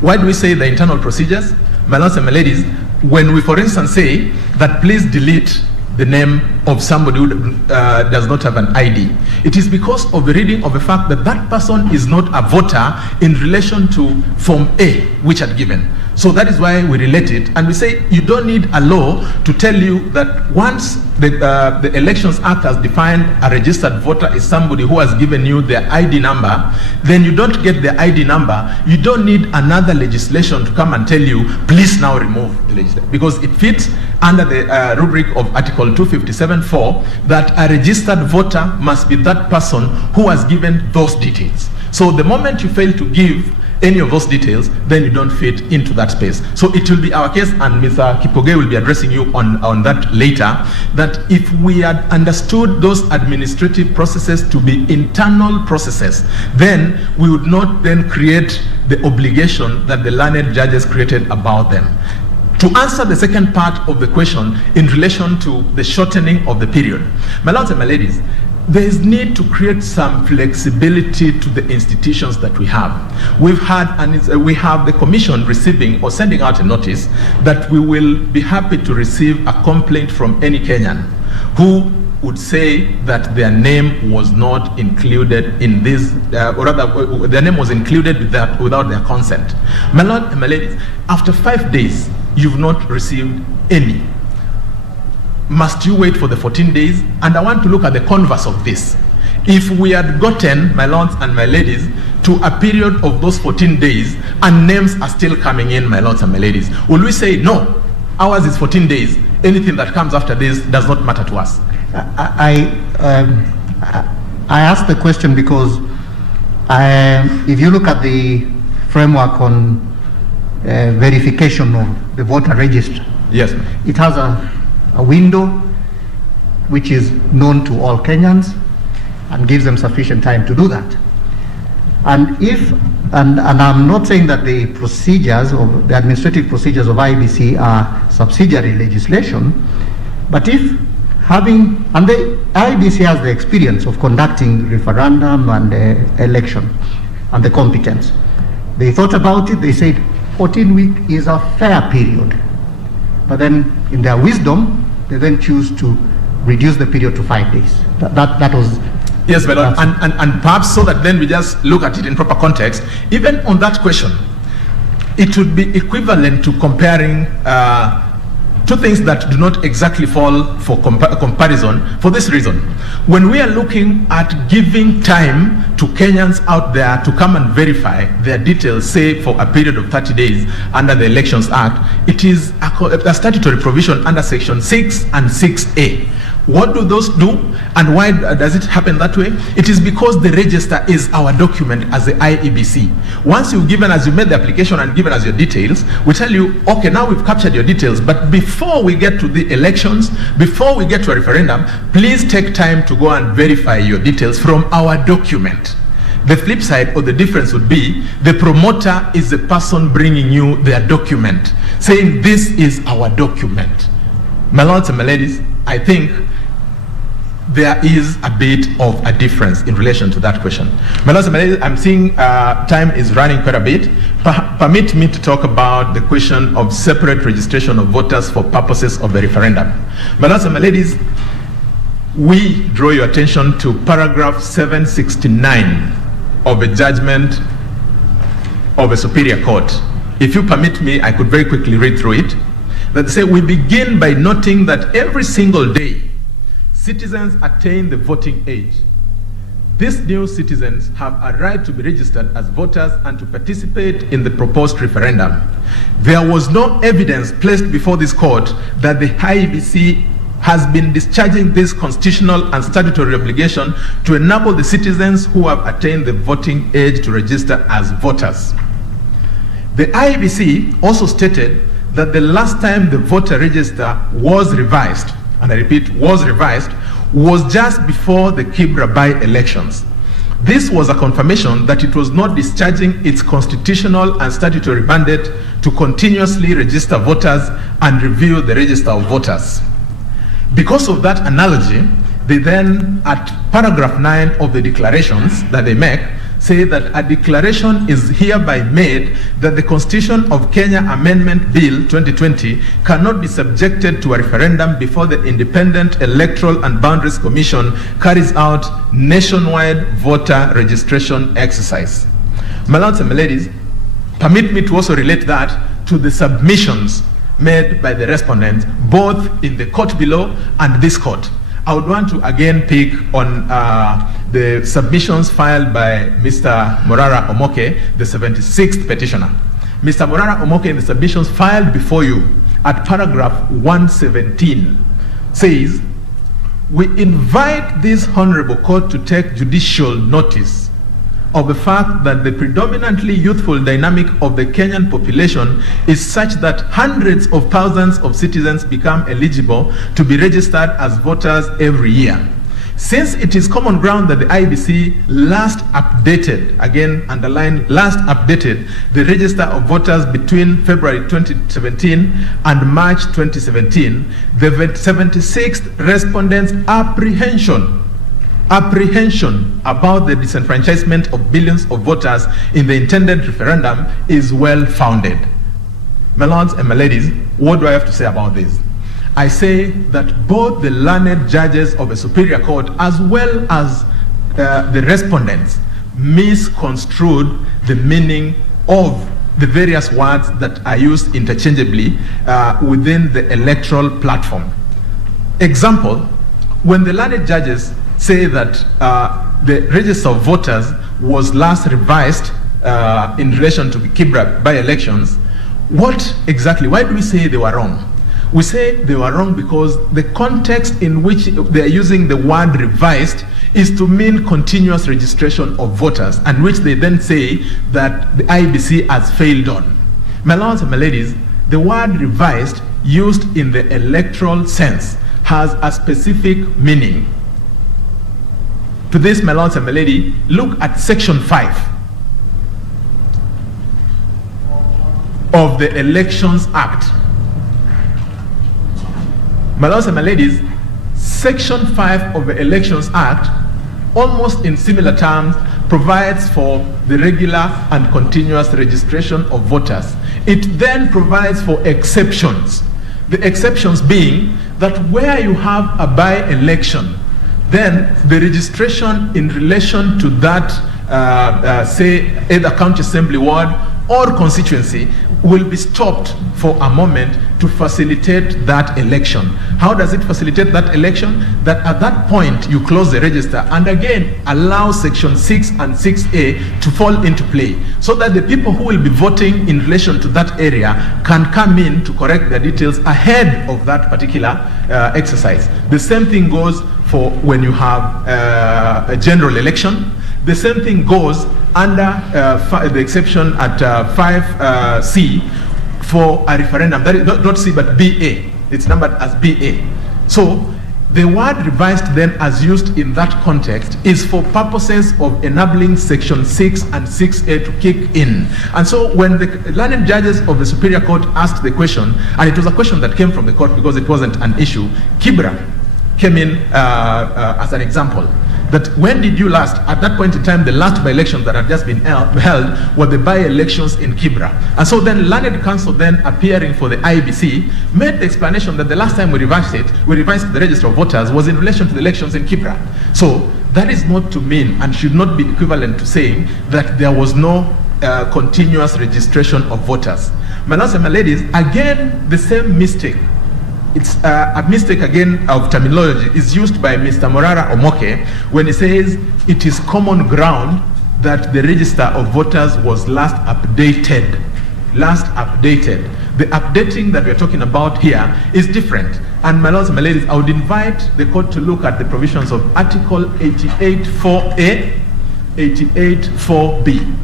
Why do we say the internal procedures? My lords and my ladies, when we, for instance, say that please delete the name of somebody who does not have an ID, it is because of the reading of the fact that that person is not a voter in relation to Form A, which had given. So that is why we relate it, and we say you don't need a law to tell you that once the Elections Act has defined a registered voter is somebody who has given you their ID number, then you don't get the ID number. You don't need another legislation to come and tell you, please now remove the legislation, because it fits under the rubric of Article 257.4 that a registered voter must be that person who has given those details. So the moment you fail to give any of those details, then you don't fit into that space. So it will be our case, and Mr. Kipkoge will be addressing you on that later, that if we had understood those administrative processes to be internal processes, then we would not then create the obligation that the learned judges created about them. To answer the second part of the question in relation to the shortening of the period, my lords and my ladies, there is need to create some flexibility to the institutions that we have. We have the commission receiving or sending out a notice that we will be happy to receive a complaint from any Kenyan who would say that their name was not included in this, or rather, their name was included without their consent. My lord and my ladies, after 5 days, you've not received any. Must you wait for the 14 days? And I want to look at the converse of this. If we had gotten, my lords and my ladies, to a period of those 14 days, and names are still coming in, my lords and my ladies, will we say, no, ours is 14 days, anything that comes after this does not matter to us? I asked the question because if you look at the framework on verification of the voter register, yes, it has a window which is known to all Kenyans and gives them sufficient time to do that. And and I'm not saying that the procedures of the administrative procedures of IEBC are subsidiary legislation, but if and the IEBC has the experience of conducting referendum and election and the competence. They thought about it, they said 14 weeks is a fair period. But then in their wisdom, they then choose to reduce the period to 5 days. That was... Yes, but and perhaps so that then we just look at it in proper context, even on that question, it would be equivalent to comparing two things that do not exactly fall for comparison for this reason. When we are looking at giving time to Kenyans out there to come and verify their details, say for a period of 30 days under the Elections Act, it is a statutory provision under Section 6 and 6A. What do those do, and why does it happen that way? It is because the register is our document as the IEBC. Once you've given us, you made the application and given us your details, we tell you, okay, now we've captured your details, but before we get to the elections, before we get to a referendum, please take time to go and verify your details from our document. The flip side or the difference would be the promoter is the person bringing you their document, saying this is our document. My lords and my ladies, I think there is a bit of a difference in relation to that question. My lords and my ladies, I'm seeing time is running quite a bit. Permit me to talk about the question of separate registration of voters for purposes of the referendum. My lords and my ladies, we draw your attention to paragraph 769 of a judgment of a superior court. If you permit me, I could very quickly read through it. That say, we begin by noting that every single day, citizens attain the voting age. These new citizens have a right to be registered as voters and to participate in the proposed referendum. There was no evidence placed before this court that the IEBC has been discharging this constitutional and statutory obligation to enable the citizens who have attained the voting age to register as voters. The IEBC also stated that the last time the voter register was revised, and I repeat, was revised, was just before the Kibra by-elections. This was a confirmation that it was not discharging its constitutional and statutory mandate to continuously register voters and review the register of voters. Because of that analogy, they then, at paragraph 9 of the declarations that they make, say that a declaration is hereby made that the Constitution of Kenya Amendment Bill 2020 cannot be subjected to a referendum before the Independent Electoral and Boundaries Commission carries out nationwide voter registration exercise. My lords and my ladies, permit me to also relate that to the submissions made by the respondents, both in the court below and this court. I would want to again pick on the submissions filed by Mr. Morara Omoke, the 76th petitioner. Mr. Morara Omoke, in the submissions filed before you at paragraph 117, says, we invite this honorable court to take judicial notice of the fact that the predominantly youthful dynamic of the Kenyan population is such that hundreds of thousands of citizens become eligible to be registered as voters every year. Since it is common ground that the IEBC last updated, again underline, last updated the register of voters between February 2017 and March 2017, the 76th respondents' apprehension about the disenfranchisement of billions of voters in the intended referendum is well founded. My lords and my ladies, what do I have to say about this? I say that both the learned judges of a superior court as well as the respondents misconstrued the meaning of the various words that are used interchangeably within the electoral platform. Example, when the learned judges say that the register of voters was last revised in relation to the Kibra by-elections, why do we say they were wrong? We say they were wrong because the context in which they are using the word revised is to mean continuous registration of voters, and which they then say that the IBC has failed on. My lords and my ladies, the word revised used in the electoral sense has a specific meaning. To this, my lords and my lady, look at section 5 of the Elections Act. My lords and my ladies, section 5 of the Elections Act, almost in similar terms, provides for the regular and continuous registration of voters. It then provides for exceptions. The exceptions being that where you have a by-election, then the registration in relation to that, say, either county assembly ward or constituency will be stopped for a moment to facilitate that election. How does it facilitate that election? That at that point you close the register and again allow section 6 and 6A to fall into play, so that the people who will be voting in relation to that area can come in to correct their details ahead of that particular exercise. The same thing goes for when you have a general election. The same thing goes under the exception at 5C for a referendum. That is not C but BA. It's numbered as BA. So the word revised then as used in that context is for purposes of enabling section 6 and 6A to kick in. And so when the learned judges of the Superior Court asked the question, and it was a question that came from the court because it wasn't an issue, Kibra came in as an example. That when did you last, at that point in time, the last by-elections that had just been held were the by-elections in Kibra. And so then learned counsel then appearing for the IBC made the explanation that the last time we revised the register of voters was in relation to the elections in Kibra. So that is not to mean and should not be equivalent to saying that there was no continuous registration of voters. My lords and my ladies, again, the same mistake. It's a mistake again of terminology is used by Mr. Morara Omoke when he says it is common ground that the register of voters was last updated. The updating that we're talking about here is different. And my lords and my ladies, I would invite the court to look at the provisions of Article 88.4a, 88.4b.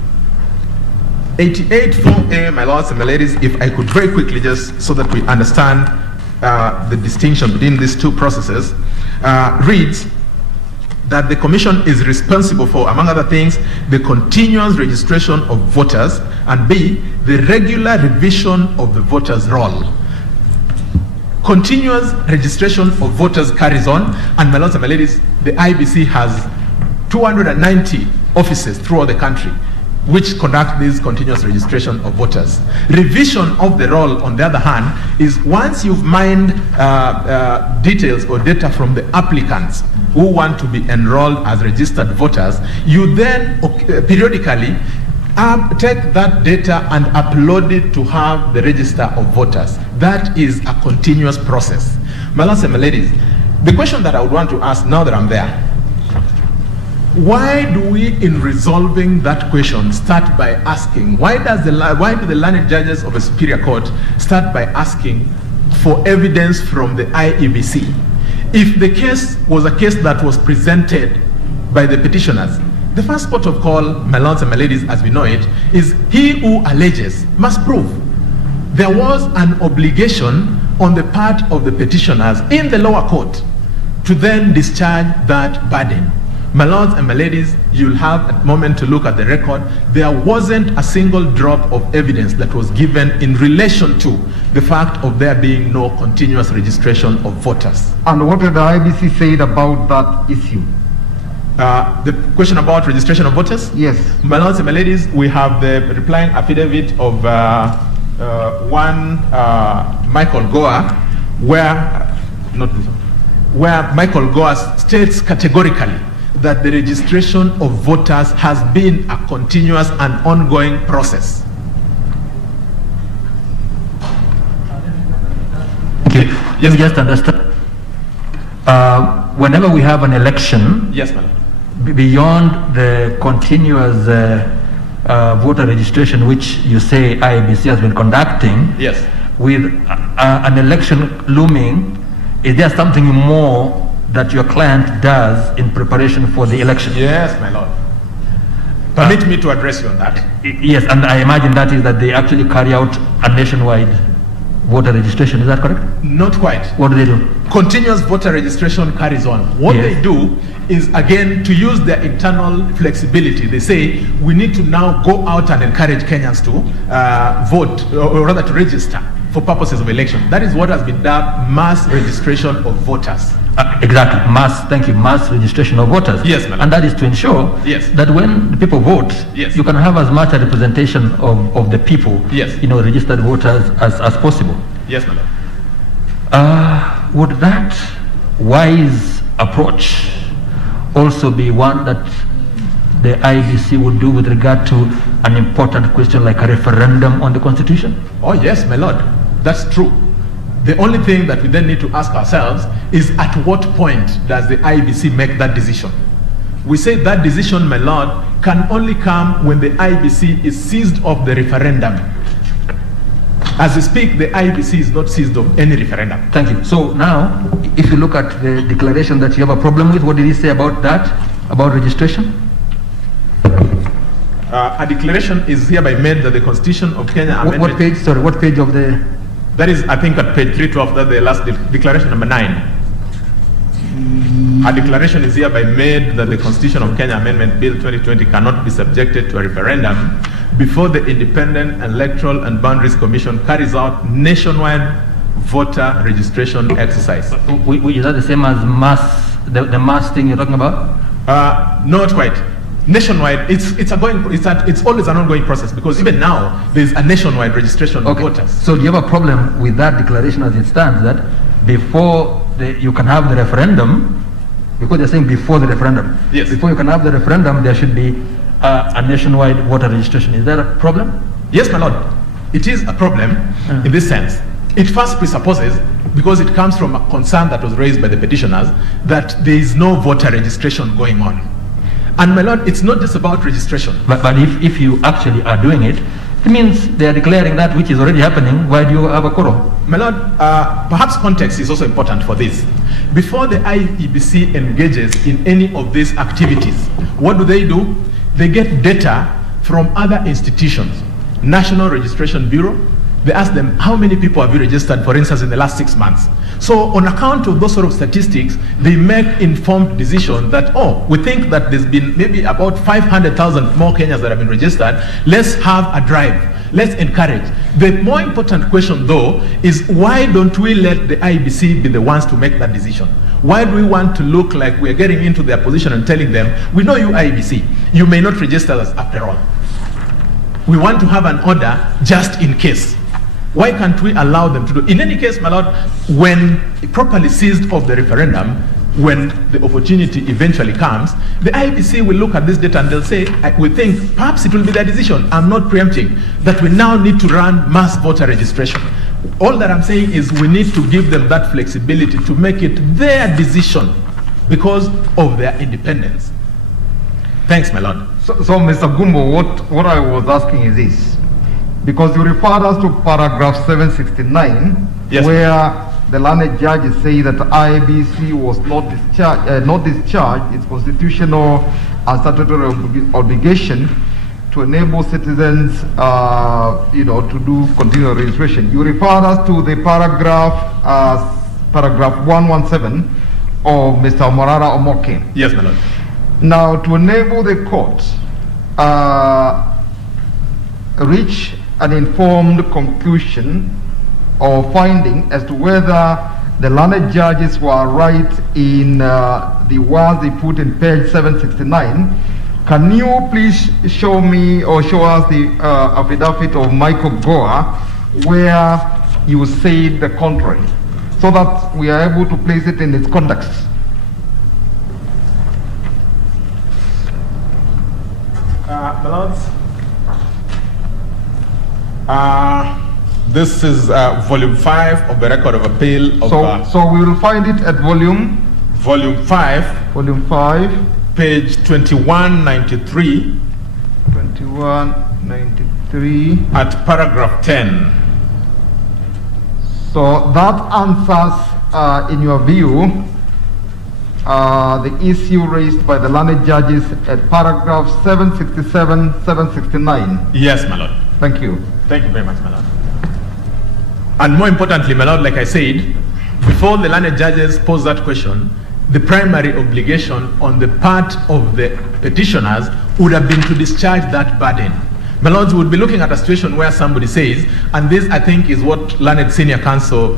88.4a, my lords and my ladies, if I could very quickly just so that we understand the distinction between these two processes, reads that the commission is responsible for, among other things, the continuous registration of voters, and B, the regular revision of the voters' roll. Continuous registration of voters carries on, and my lords and my ladies, the IBC has 290 offices throughout the country which conduct this continuous registration of voters. Revision of the roll, on the other hand, is once you've mined details or data from the applicants who want to be enrolled as registered voters, you then periodically take that data and upload it to have the register of voters. That is a continuous process. My lords and my ladies, the question that I would want to ask now that I'm there, why do we, in resolving that question, start by asking, why do the learned judges of a superior court start by asking for evidence from the IEBC? If the case was a case that was presented by the petitioners, the first port of call, my lords and my ladies, as we know it, is he who alleges must prove. There was an obligation on the part of the petitioners in the lower court to then discharge that burden. My lords and my ladies, you'll have a moment to look at the record. There wasn't a single drop of evidence that was given in relation to the fact of there being no continuous registration of voters. And what did the IBC say about that issue? The question about registration of voters? Yes. My lords and my ladies, we have the replying affidavit of one Michael Goa, where Michael Goa states categorically that the registration of voters has been a continuous and ongoing process. Okay. Let me just understand. Whenever we have an election, Yes, madam. Beyond the continuous voter registration, which you say IEBC has been conducting, Yes. with an election looming, is there something more that your client does in preparation for the election? Yes, my lord. Permit me to address you on that. Yes, and I imagine that is that they actually carry out a nationwide voter registration. Is that correct? Not quite. What do they do? Continuous voter registration carries on. What Yes. they do is, again, to use their internal flexibility. They say, we need to now go out and encourage Kenyans to vote, or rather to register for purposes of election. That is what has been dubbed mass registration of voters. Exactly, mass registration of voters. Yes, madam. And that is to ensure Yes. that when the people vote, Yes. you can have as much a representation of the people, Yes. Registered voters as possible. Yes, madam. Would that wise approach also be one that the IBC would do with regard to an important question like a referendum on the Constitution? Oh yes, my lord, that's true. The only thing that we then need to ask ourselves is, at what point does the IBC make that decision? We say that decision, my lord, can only come when the IBC is seized of the referendum. As we speak, the IBC is not seized of any referendum. Thank you. So now, if you look at the declaration that you have a problem with, what did he say about that, about registration? A declaration is hereby made that the Constitution of Kenya What amendment... page, sorry, what page of the... That is, I think, at page 312, that's the last declaration, number 9. A declaration is hereby made that the Constitution of Kenya Amendment Bill 2020 cannot be subjected to a referendum before the Independent Electoral and Boundaries Commission carries out nationwide voter registration exercise. Is that the same as mass, the mass thing you're talking about? Not quite. Nationwide, it's always an ongoing process, because even now there's a nationwide registration of voters. So do you have a problem with that declaration as it stands, that before you can have the referendum, because they're saying before the referendum, Yes. before you can have the referendum, there should be a nationwide voter registration. Is that a problem? Yes, my lord. It is a problem in this sense. It first presupposes, because it comes from a concern that was raised by the petitioners, that there is no voter registration going on. And my lord, it's not just about registration. But if you actually are doing it, it means they are declaring that which is already happening. Why do you have a quarrel? My lord, perhaps context is also important for this. Before the IEBC engages in any of these activities, what do? They get data from other institutions. National Registration Bureau, they ask them, how many people have you registered, for instance, in the last 6 months? So on account of those sort of statistics, they make informed decisions that, oh, we think that there's been maybe about 500,000 more Kenyans that have been registered. Let's have a drive. Let's encourage. The more important question, though, is why don't we let the IBC be the ones to make that decision? Why do we want to look like we're getting into their position and telling them, we know you IBC, you may not register us after all. We want to have an order just in case. Why can't we allow them to do? In any case, my lord, when properly seized of the referendum, when the opportunity eventually comes, the IBC will look at this data and they'll say, we think perhaps it will be their decision. I'm not preempting that we now need to run mass voter registration. All that I'm saying is we need to give them that flexibility to make it their decision because of their independence. Thanks, my lord. So Mr. Gumbo, what I was asking is this. Because you referred us to paragraph 769, Yes, where the learned judges say that IBC was not discharged its constitutional and statutory obligation to enable citizens, to do continual registration. You referred us to the paragraph 117 of Mr. Morara Omoke. Yes, my lord. Now, to enable the court reach an informed conclusion or finding as to whether the learned judges were right in the words they put in page 769, can you please show me or show us the affidavit of Michael Goa where you said the contrary? so that we are able to place it in its context. My Lords, this is volume 5 of the record of appeal of so we will find it at volume 5, page 2193, at paragraph 10. So that answers, in your view, the issue raised by the learned judges at paragraph 767, 769. Yes, my Lord. Thank you. Thank you very much, my Lord. And more importantly, my Lord, like I said, before the learned judges pose that question, the primary obligation on the part of the petitioners would have been to discharge that burden. My Lords, would be looking at a situation where somebody says, and this I think is what learned senior counsel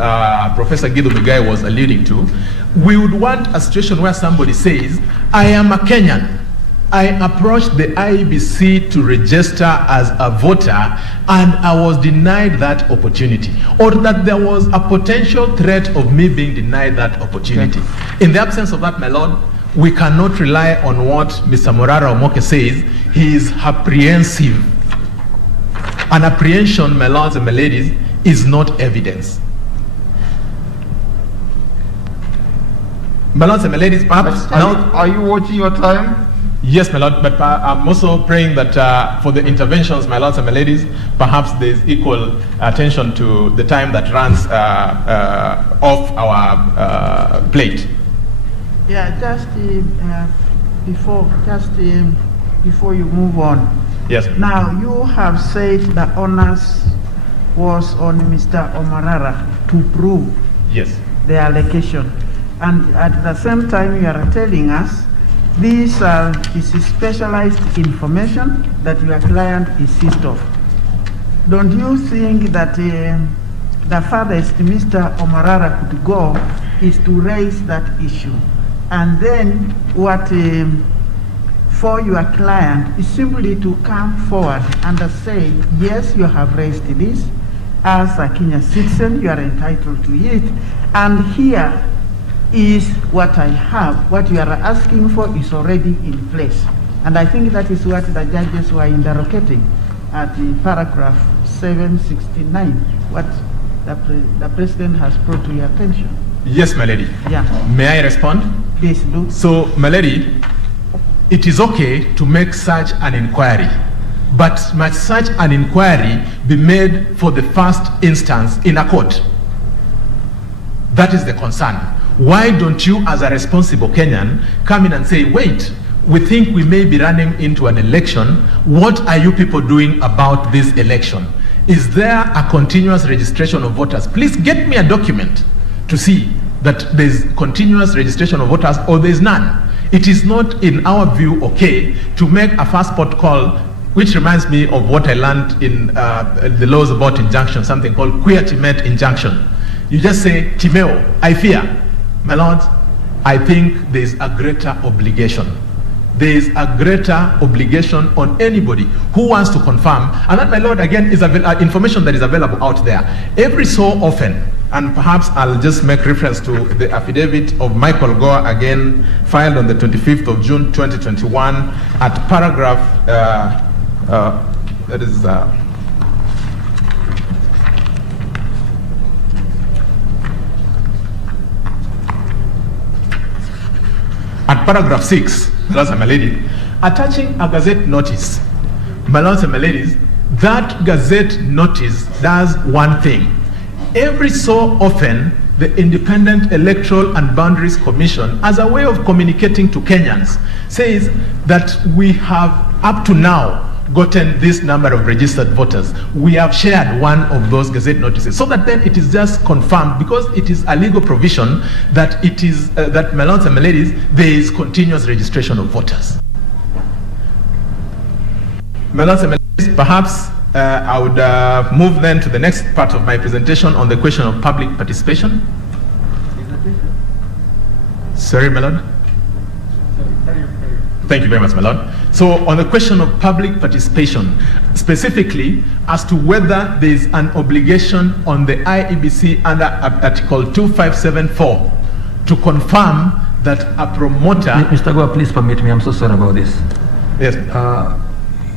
Professor Gidu Mugai was alluding to, we would want a situation where somebody says, I am a Kenyan, I approached the IEBC to register as a voter and I was denied that opportunity, or that there was a potential threat of me being denied that opportunity. In the absence of that, my Lord, we cannot rely on what Mr. Morara Omoke says. He is apprehensive. An apprehension, my lords and my ladies, is not evidence. My lords and my ladies, perhaps are you watching your time? Yes, my lord, but I'm also praying that for the interventions, my lords and my ladies, perhaps there's equal attention to the time that runs off our plate. Yeah, just before you move on. Yes. Now, you have said the onus was on Mr. Omarara to prove yes. the allegation. And at the same time, you are telling us this is specialized information that your client is seized of. Don't you think that the farthest Mr. Omarara could go is to raise that issue? And then what for your client is simply to come forward and say, yes, you have raised this. As a Kenyan citizen, you are entitled to it. And here is what I have. What you are asking for is already in place. And I think that is what the judges were interrogating at the paragraph 769, what the president has brought to your attention. Yes, my lady. Yeah. May I respond? Please do. So, my lady, it is okay to make such an inquiry, but must such an inquiry be made for the first instance in a court? That is the concern. Why don't you, as a responsible Kenyan, come in and say, wait, we think we may be running into an election. What are you people doing about this election? Is there a continuous registration of voters? Please get me a document to see that there's continuous registration of voters or there's none. It is not, in our view, okay to make a passport call, which reminds me of what I learned in the laws about injunction, something called queer timate injunction. You just say, Timeo, I fear. My lords, I think there is a greater obligation. There is a greater obligation on anybody who wants to confirm, and that, my lord, again, is information that is available out there. Every so often, and perhaps I'll just make reference to the affidavit of Michael Gore, again, filed on the 25th of June, 2021, at paragraph, that is, at paragraph 6, my lords and my ladies, attaching a gazette notice. My lords and my ladies, that gazette notice does one thing. Every so often, the Independent Electoral and Boundaries Commission, as a way of communicating to Kenyans, says that we have up to now gotten this number of registered voters. We have shared one of those gazette notices, so that then it is just confirmed, because it is a legal provision that it is that, my lords and my ladies, there is continuous registration of voters. My lords and my ladies, perhaps I would move then to the next part of my presentation on the question of public participation. Sorry, my lord. Thank you very much, my lord. So on the question of public participation, specifically as to whether there is an obligation on the IEBC under Article 2574 to confirm that a promoter... Mr. Goa, please permit me, I'm so sorry about this. Yes.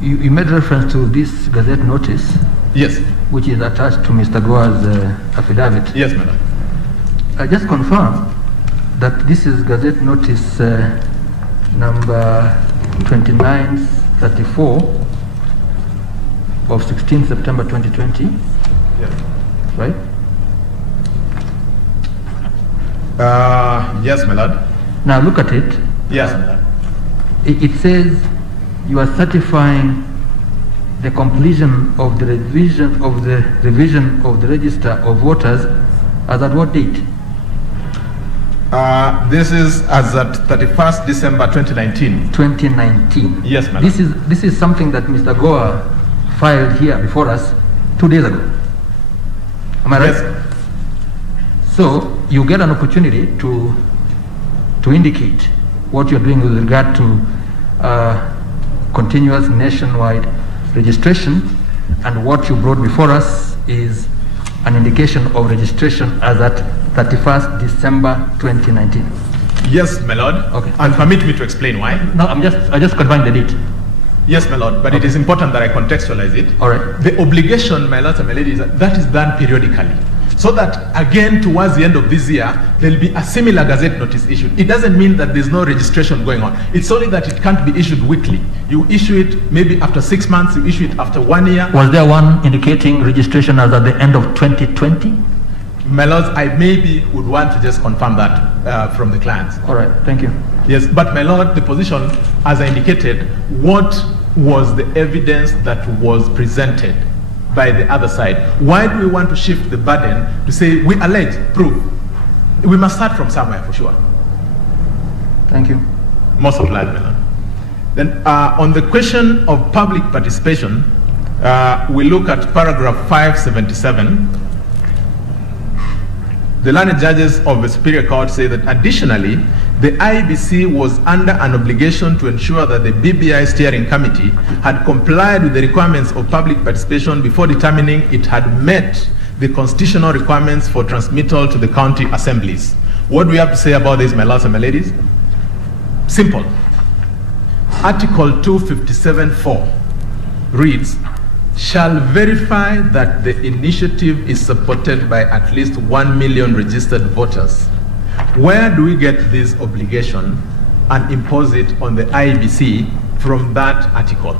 You made reference to this Gazette notice. Yes. Which is attached to Mr. Goa's affidavit. Yes, madam. I just confirm that this is Gazette notice number 2934 of 16 September 2020. Yes. Right? Yes, my lord. Now look at it. Yes, my lord. It says you are certifying the completion of the revision of the register of voters as at what date? This is as at 31st December 2019. 2019. Yes, madam. This is something that Mr. Goa filed here before us 2 days ago. Am I right? Yes. So you get an opportunity to indicate what you're doing with regard to continuous nationwide registration, and what you brought before us is an indication of registration as at 31st December 2019. Yes, my lord. Okay. And permit me to explain why. No, I just confirmed the date. Yes, my lord, but it is important that I contextualize it. All right. The obligation, my lords and my ladies, that is done periodically. So that, again, towards the end of this year, there will be a similar Gazette notice issued. It doesn't mean that there's no registration going on. It's only that it can't be issued weekly. You issue it maybe after 6 months, you issue it after 1 year. Was there one indicating registration as at the end of 2020? My lords, I maybe would want to just confirm that from the clients. All right, thank you. Yes, but my lord, the position, as I indicated, what was the evidence that was presented by the other side? Why do we want to shift the burden to say we allege, prove? We must start from somewhere for sure. Thank you. Most obliged, my lord. Then on the question of public participation, we look at paragraph 577. The learned judges of the Superior Court say that additionally, the IEBC was under an obligation to ensure that the BBI Steering Committee had complied with the requirements of public participation before determining it had met the constitutional requirements for transmittal to the county assemblies. What do we have to say about this, my lords and my ladies? Simple. Article 257(4) reads, shall verify that the initiative is supported by at least 1 million registered voters. Where do we get this obligation and impose it on the IEBC from that article?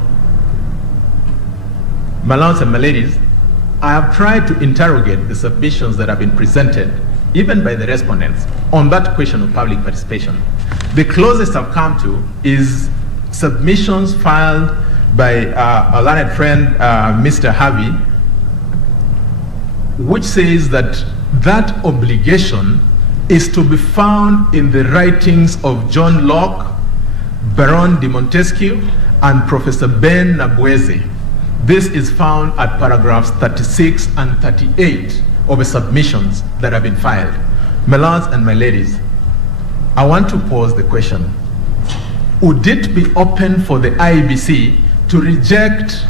My lords and my ladies, I have tried to interrogate the submissions that have been presented, even by the respondents, on that question of public participation. The closest I've come to is submissions filed by a learned friend, Mr. Harvey, which says that that obligation is to be found in the writings of John Locke, Baron de Montesquieu, and Professor Ben Nabweze. This is found at paragraphs 36 and 38 of the submissions that have been filed. My lords and my ladies, I want to pose the question. Would it be open for the IEBC to reject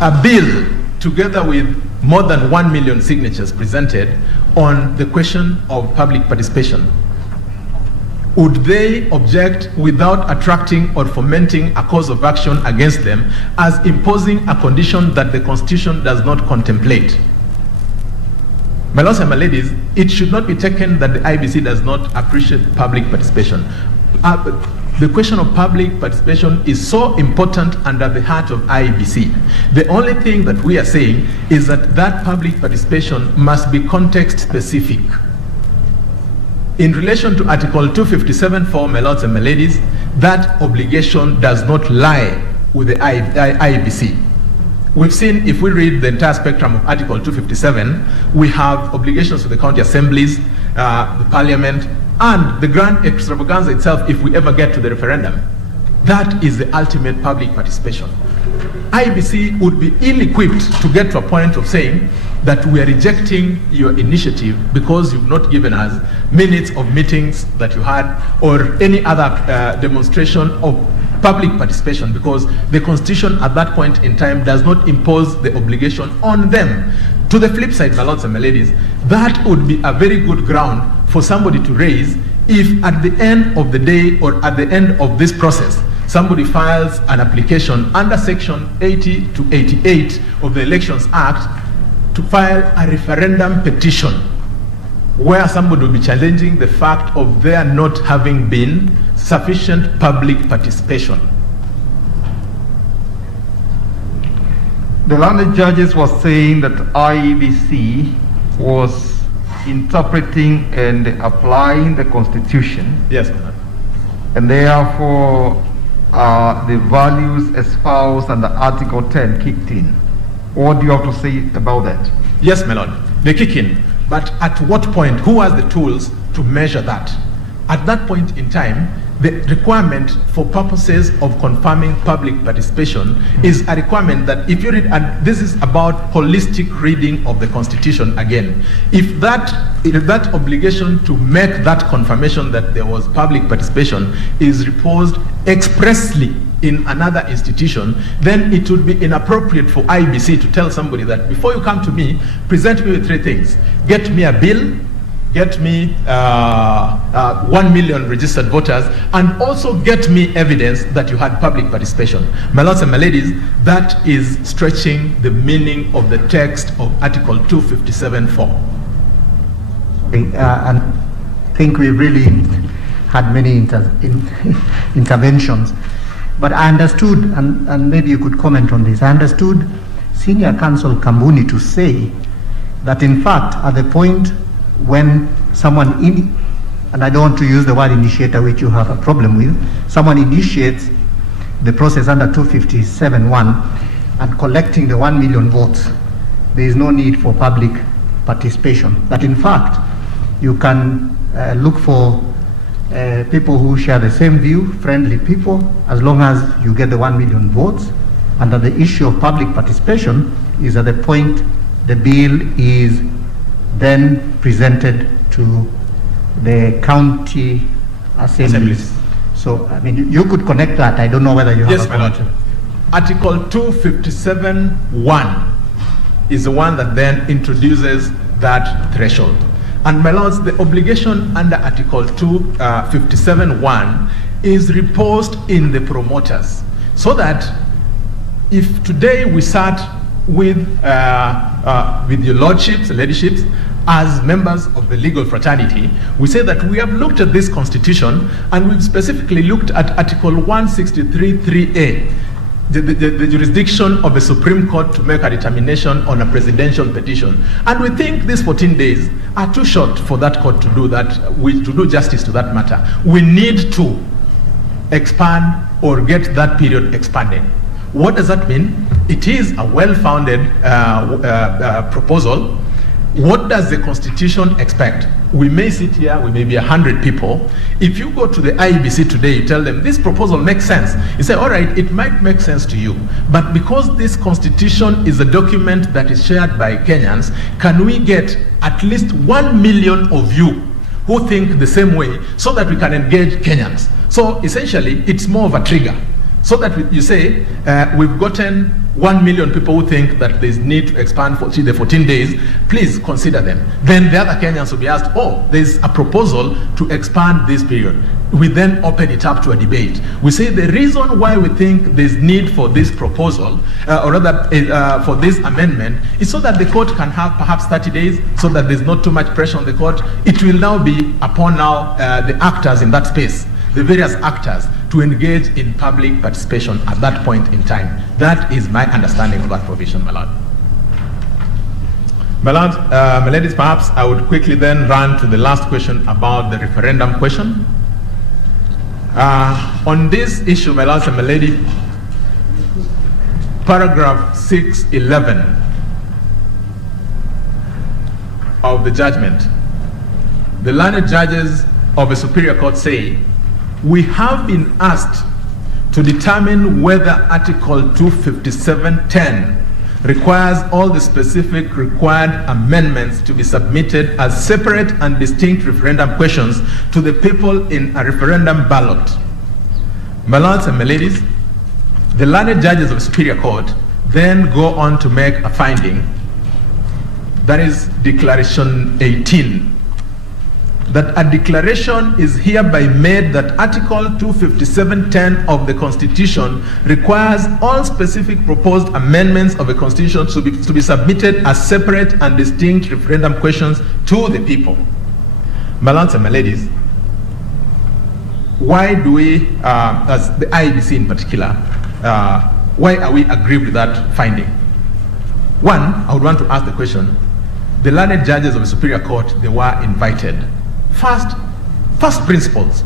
a bill together with more than 1 million signatures presented on the question of public participation? Would they object without attracting or fomenting a cause of action against them as imposing a condition that the Constitution does not contemplate? My lords and my ladies, it should not be taken that the IEBC does not appreciate public participation. The question of public participation is so important under the heart of IEBC. The only thing that we are saying is that that public participation must be context specific. In relation to Article 257(4), my lords and my ladies, that obligation does not lie with the IEBC. We've seen, if we read the entire spectrum of Article 257, we have obligations to the county assemblies, the parliament, and the grand extravaganza itself if we ever get to the referendum. That is the ultimate public participation. IEBC would be ill-equipped to get to a point of saying, that we are rejecting your initiative because you've not given us minutes of meetings that you had or any other demonstration of public participation, because the Constitution at that point in time does not impose the obligation on them. To the flip side, my lords and my ladies, that would be a very good ground for somebody to raise if at the end of the day or at the end of this process, somebody files an application under Section 80 to 88 of the Elections Act to file a referendum petition where somebody will be challenging the fact of there not having been sufficient public participation. The learned judges was saying that IEBC was interpreting and applying the Constitution. Yes, madam. And therefore the values espoused under Article 10 kicked in. What do you have to say about that? Yes, my lord, they kick in. But at what point, who has the tools to measure that? At that point in time, the requirement for purposes of confirming public participation is a requirement that if you read, and this is about holistic reading of the Constitution again, if that obligation to make that confirmation that there was public participation is reposed expressly in another institution, then it would be inappropriate for IBC to tell somebody that before you come to me, present me with three things. Get me a bill, get me 1 million registered voters, and also get me evidence that you had public participation. My lords and my ladies, that is stretching the meaning of the text of Article 257(4). And I think we really had many interventions. But I understood, and maybe you could comment on this, I understood Senior Counsel Kambuni to say that in fact at the point when someone, and I don't want to use the word initiator, which you have a problem with, someone initiates the process under 257(1) and collecting the 1 million votes, there is no need for public participation. That in fact, you can look for people who share the same view, friendly people, as long as you get the 1 million votes, and that the issue of public participation is at the point the bill is then presented to the county assemblies. So, I mean, you could connect that. I don't know whether you have a comment. Article 257(1) is the one that then introduces that threshold. And my lords, the obligation under Article 257(1) is reposed in the promoters, so that if today we sat with your lordships, ladyships, as members of the legal fraternity, we say that we have looked at this constitution and we've specifically looked at Article 163(3)(a), the jurisdiction of the Supreme Court to make a determination on a presidential petition. And we think these 14 days are too short for that court to do that, to do justice to that matter. We need to expand or get that period expanded. What does that mean? It is a well-founded proposal. What does the Constitution expect? We may sit here, we may be 100 people. If you go to the IEBC today, you tell them this proposal makes sense. You say, all right, it might make sense to you, but because this Constitution is a document that is shared by Kenyans, can we get at least 1 million of you who think the same way so that we can engage Kenyans? So essentially, it's more of a trigger. So that you say, we've gotten 1 million people who think that there's need to expand for the 14 days, please consider them. Then the other Kenyans will be asked, oh, there's a proposal to expand this period. We then open it up to a debate. We say the reason why we think there's need for this proposal, or rather for this amendment, is so that the court can have perhaps 30 days, so that there's not too much pressure on the court. It will now be upon the actors in that space, the various actors, to engage in public participation at that point in time. That is my understanding of that provision, my lord. My lord, my ladies, perhaps I would quickly then run to the last question about the referendum question. On this issue, my lords and my lady, paragraph 611 of the judgment, the learned judges of the Superior Court say, we have been asked to determine whether Article 257(10) requires all the specific required amendments to be submitted as separate and distinct referendum questions to the people in a referendum ballot. My lords and my ladies, the learned judges of Superior Court then go on to make a finding, that is Declaration 18, that a declaration is hereby made that Article 257.10 of the Constitution requires all specific proposed amendments of the Constitution to be submitted as separate and distinct referendum questions to the people. My lords and my ladies, why do we, as the IEBC in particular, why are we aggrieved with that finding? One, I would want to ask the question, the learned judges of the Superior Court, they were invited. First principles,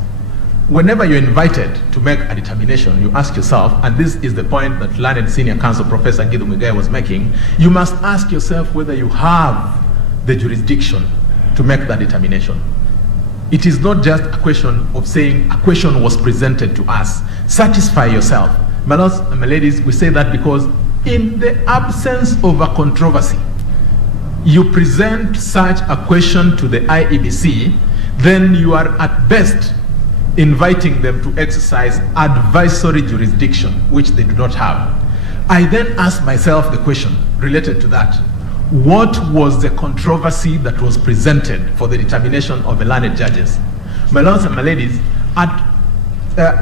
whenever you're invited to make a determination, you ask yourself, and this is the point that learned senior counsel Professor Njue was making, you must ask yourself whether you have the jurisdiction to make that determination. It is not just a question of saying a question was presented to us. Satisfy yourself. My lords and my ladies, we say that because in the absence of a controversy, you present such a question to the IEBC, then you are at best inviting them to exercise advisory jurisdiction, which they do not have. I then ask myself the question related to that. What was the controversy that was presented for the determination of the learned judges? My lords and my ladies, at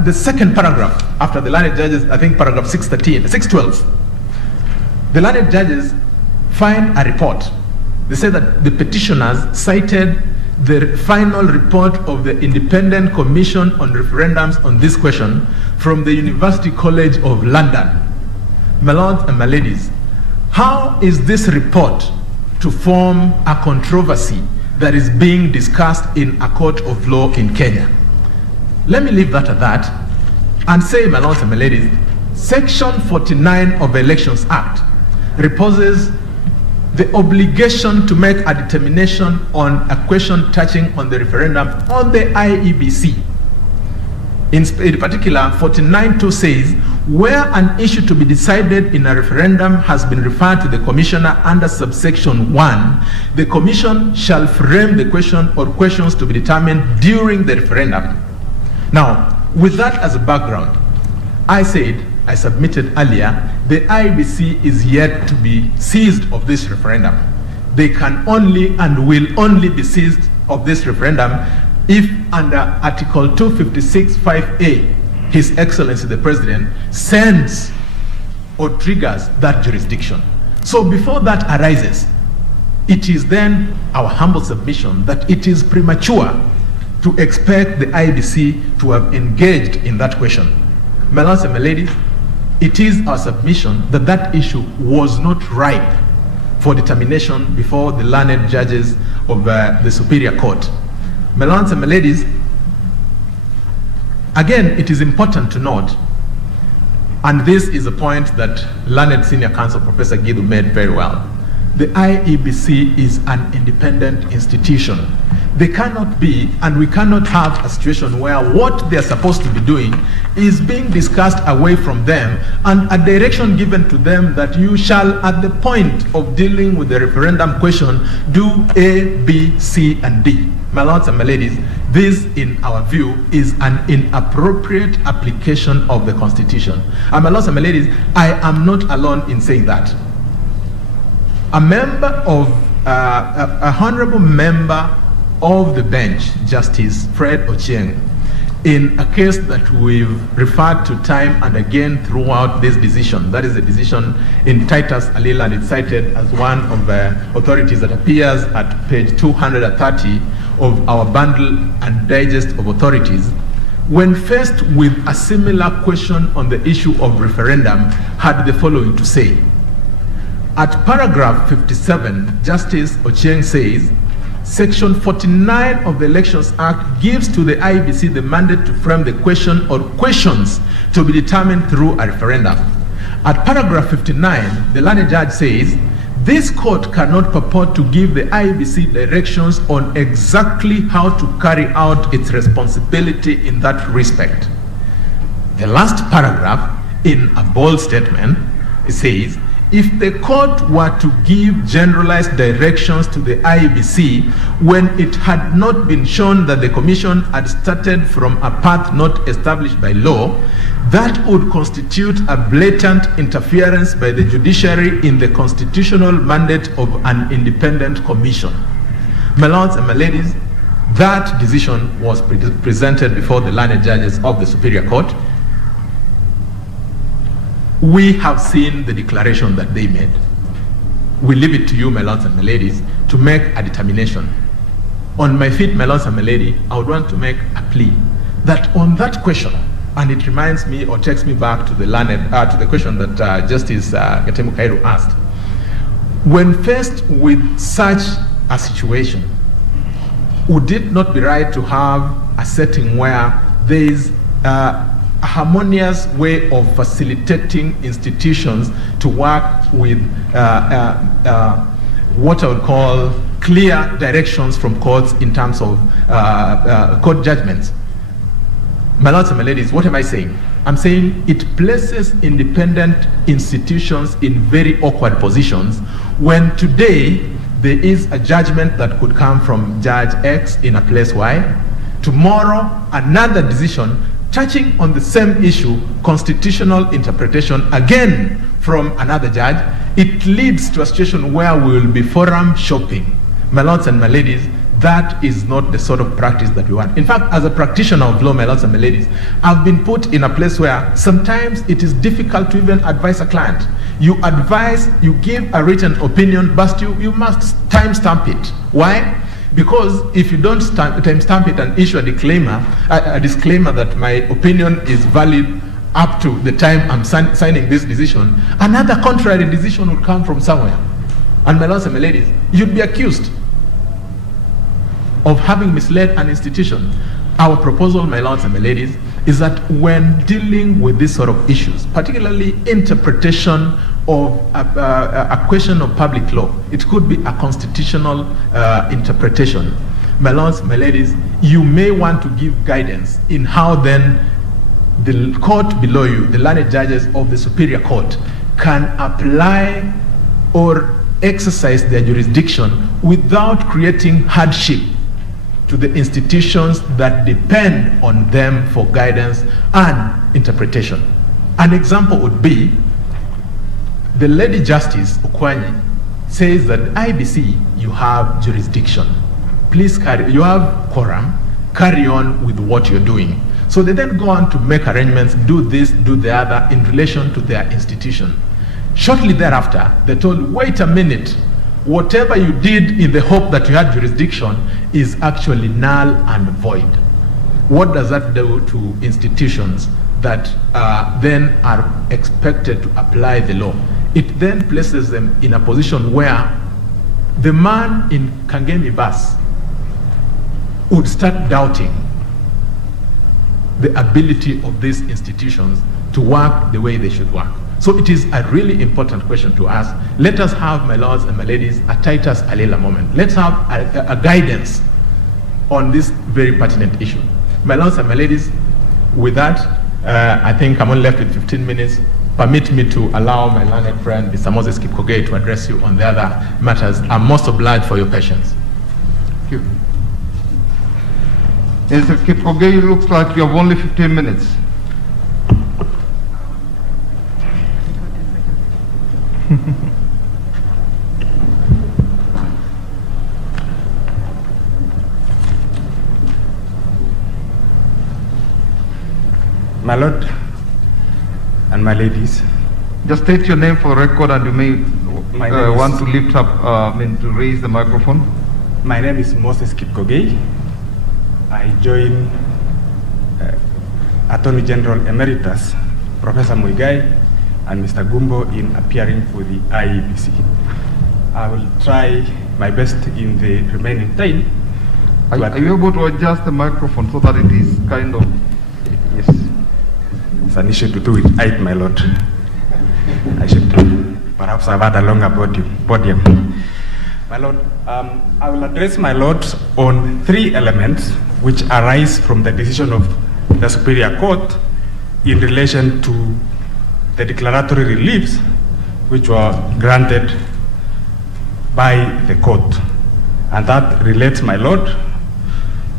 the second paragraph after the learned judges, I think paragraph 612, the learned judges find a report. They say that the petitioners cited the final report of the Independent Commission on Referendums on this question from the University College of London. My lords and my ladies, how is this report to form a controversy that is being discussed in a court of law in Kenya? Let me leave that at that and say, my lords and my ladies, Section 49 of the Elections Act reposes the obligation to make a determination on a question touching on the referendum on the IEBC. In particular, 49.2 says, where an issue to be decided in a referendum has been referred to the commissioner under subsection 1, the commission shall frame the question or questions to be determined during the referendum. Now, with that as a background, I submitted earlier, the IEBC is yet to be seized of this referendum. They can only and will only be seized of this referendum if under Article 256(5)(a), His Excellency the President sends or triggers that jurisdiction. So before that arises, it is then our humble submission that it is premature to expect the IEBC to have engaged in that question. My lords and my ladies, it is our submission that that issue was not ripe for determination before the learned judges of the Superior Court. My lords and my ladies, again, it is important to note, and this is a point that learned senior counsel Professor Njue made very well, the IEBC is an independent institution. They cannot be, and we cannot have a situation where what they're supposed to be doing is being discussed away from them and a direction given to them that you shall, at the point of dealing with the referendum question, do A, B, C, and D. My lords and my ladies, this, in our view, is an inappropriate application of the Constitution. And my lords and my ladies, I am not alone in saying that. A member of, a honorable member of the bench, Justice Fred Ochieng, in a case that we've referred to time and again throughout this decision, that is the decision in Titus Alila, and it's cited as one of the authorities that appears at page 230 of our bundle and digest of authorities, when faced with a similar question on the issue of referendum, had the following to say. At paragraph 57, Justice Ochieng says, Section 49 of the Elections Act gives to the IEBC the mandate to frame the question or questions to be determined through a referendum. At paragraph 59, the learned judge says, this court cannot purport to give the IEBC directions on exactly how to carry out its responsibility in that respect. The last paragraph, in a bold statement, it says, if the court were to give generalized directions to the IEBC when it had not been shown that the commission had started from a path not established by law, that would constitute a blatant interference by the judiciary in the constitutional mandate of an independent commission. My lords and my ladies, that decision was presented before the learned judges of the Superior Court. We have seen the declaration that they made. We leave it to you, my lords and my ladies, to make a determination. On my feet, my lords and my lady, I would want to make a plea that on that question, and it reminds me or takes me back to the to the question that Justice Gatemu Kairu asked. When faced with such a situation, would it not be right to have a setting where there is a harmonious way of facilitating institutions to work with what I would call clear directions from courts in terms of court judgments? My lords and my ladies, what am I saying? I'm saying it places independent institutions in very awkward positions when today there is a judgment that could come from Judge X in a place Y. Tomorrow, another decision touching on the same issue, constitutional interpretation, again from another judge. It leads to a situation where we will be forum shopping. My lords and my ladies, that is not the sort of practice that we want. In fact, as a practitioner of law, my lords and my ladies, I've been put in a place where sometimes it is difficult to even advise a client. You advise, you give a written opinion, but you must timestamp it. Why? Because if you don't timestamp it and issue a disclaimer that my opinion is valid up to the time I'm signing this decision, another contrary decision will come from somewhere. And my lords and my ladies, you'd be accused of having misled an institution. Our proposal, my lords and my ladies, is that when dealing with these sort of issues, particularly interpretation of a question of public law, it could be a constitutional interpretation. My lords, my ladies, you may want to give guidance in how then the court below you, the learned judges of the Superior Court, can apply or exercise their jurisdiction without creating hardship to the institutions that depend on them for guidance and interpretation. An example would be the Lady Justice Okwanyi says that IBC, you have jurisdiction. Please you have quorum, carry on with what you're doing. So they then go on to make arrangements, do this, do the other in relation to their institution. Shortly thereafter, they told, wait a minute, whatever you did in the hope that you had jurisdiction is actually null and void. What does that do to institutions that then are expected to apply the law? It then places them in a position where the man in Kangemi bus would start doubting the ability of these institutions to work the way they should work. So it is a really important question to ask. Let us have, my lords and my ladies, a Titus Alela moment. Let's have a guidance on this very pertinent issue. My lords and my ladies, with that, I think I'm only left with 15 minutes. Permit me to allow my learned friend, Mr. Moses Kipkogei, to address you on the other matters. I'm most obliged for your patience. Thank you. Mr. Kipkogei, it looks like you have only 15 minutes. My lord and my ladies. Just state your name for record, and you may want to lift up, to raise the microphone. My name is Moses Kipkogei. I join Attorney General Emeritus Professor Muigai and Mr. Gumbo in appearing for the IEBC. I will try my best in the remaining time. Are you able to adjust the microphone so that it is kind of... Yes. It's an issue to do with height, my lord. I should perhaps have had a longer podium. My lord, I will address my lord on 3 elements which arise from the decision of the Superior Court in relation to the declaratory reliefs which were granted by the court. And that relates, my Lord,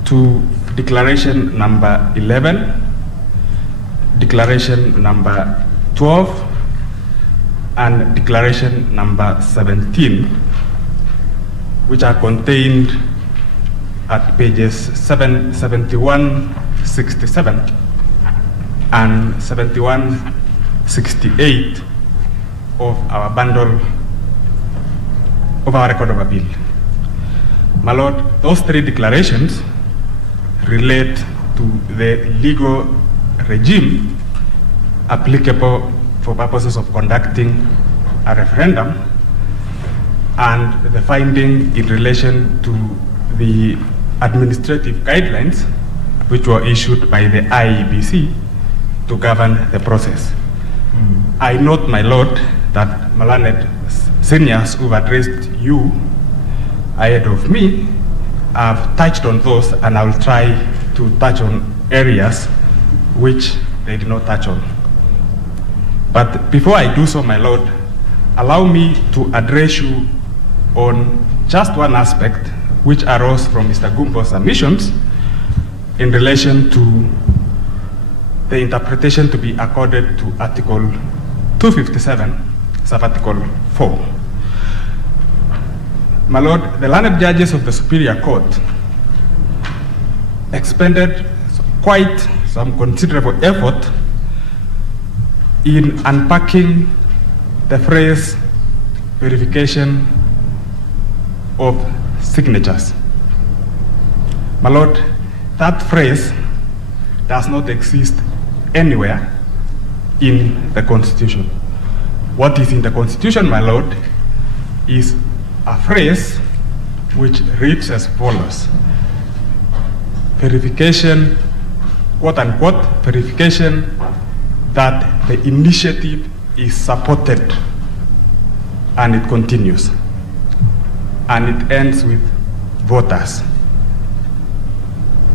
to declaration number 11, declaration number 12, and declaration number 17, which are contained at pages 7167 and 7168 of our bundle of our record of appeal. My Lord, those three declarations relate to the legal regime applicable for purposes of conducting a referendum and the finding in relation to the administrative guidelines which were issued by the IEBC to govern the process. I note, my Lord, that Malanet seniors who have addressed you ahead of me have touched on those, and I will try to touch on areas which they did not touch on. But before I do so, my Lord, allow me to address you on just one aspect which arose from Mr. Gumbo's submissions in relation to the interpretation to be accorded to Article 257, sub-Article 4. My Lord, the learned judges of the Superior Court expended quite some considerable effort in unpacking the phrase verification of signatures. My Lord, that phrase does not exist anywhere in the Constitution. What is in the Constitution, my Lord, is a phrase which reads as follows: verification, quote unquote, verification that the initiative is supported, and it continues. And it ends with voters.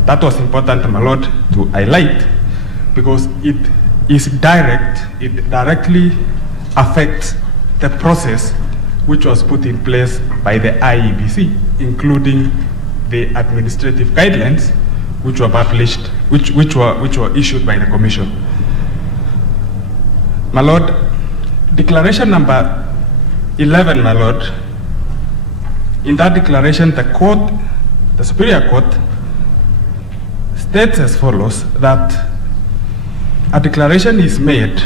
That was important, my Lord, to highlight because it is direct, it directly affects the process which was put in place by the IEBC, including the administrative guidelines which were published, which were issued by the Commission. My Lord, declaration number 11, my Lord, in that declaration, the court, the Superior Court, states as follows that a declaration is made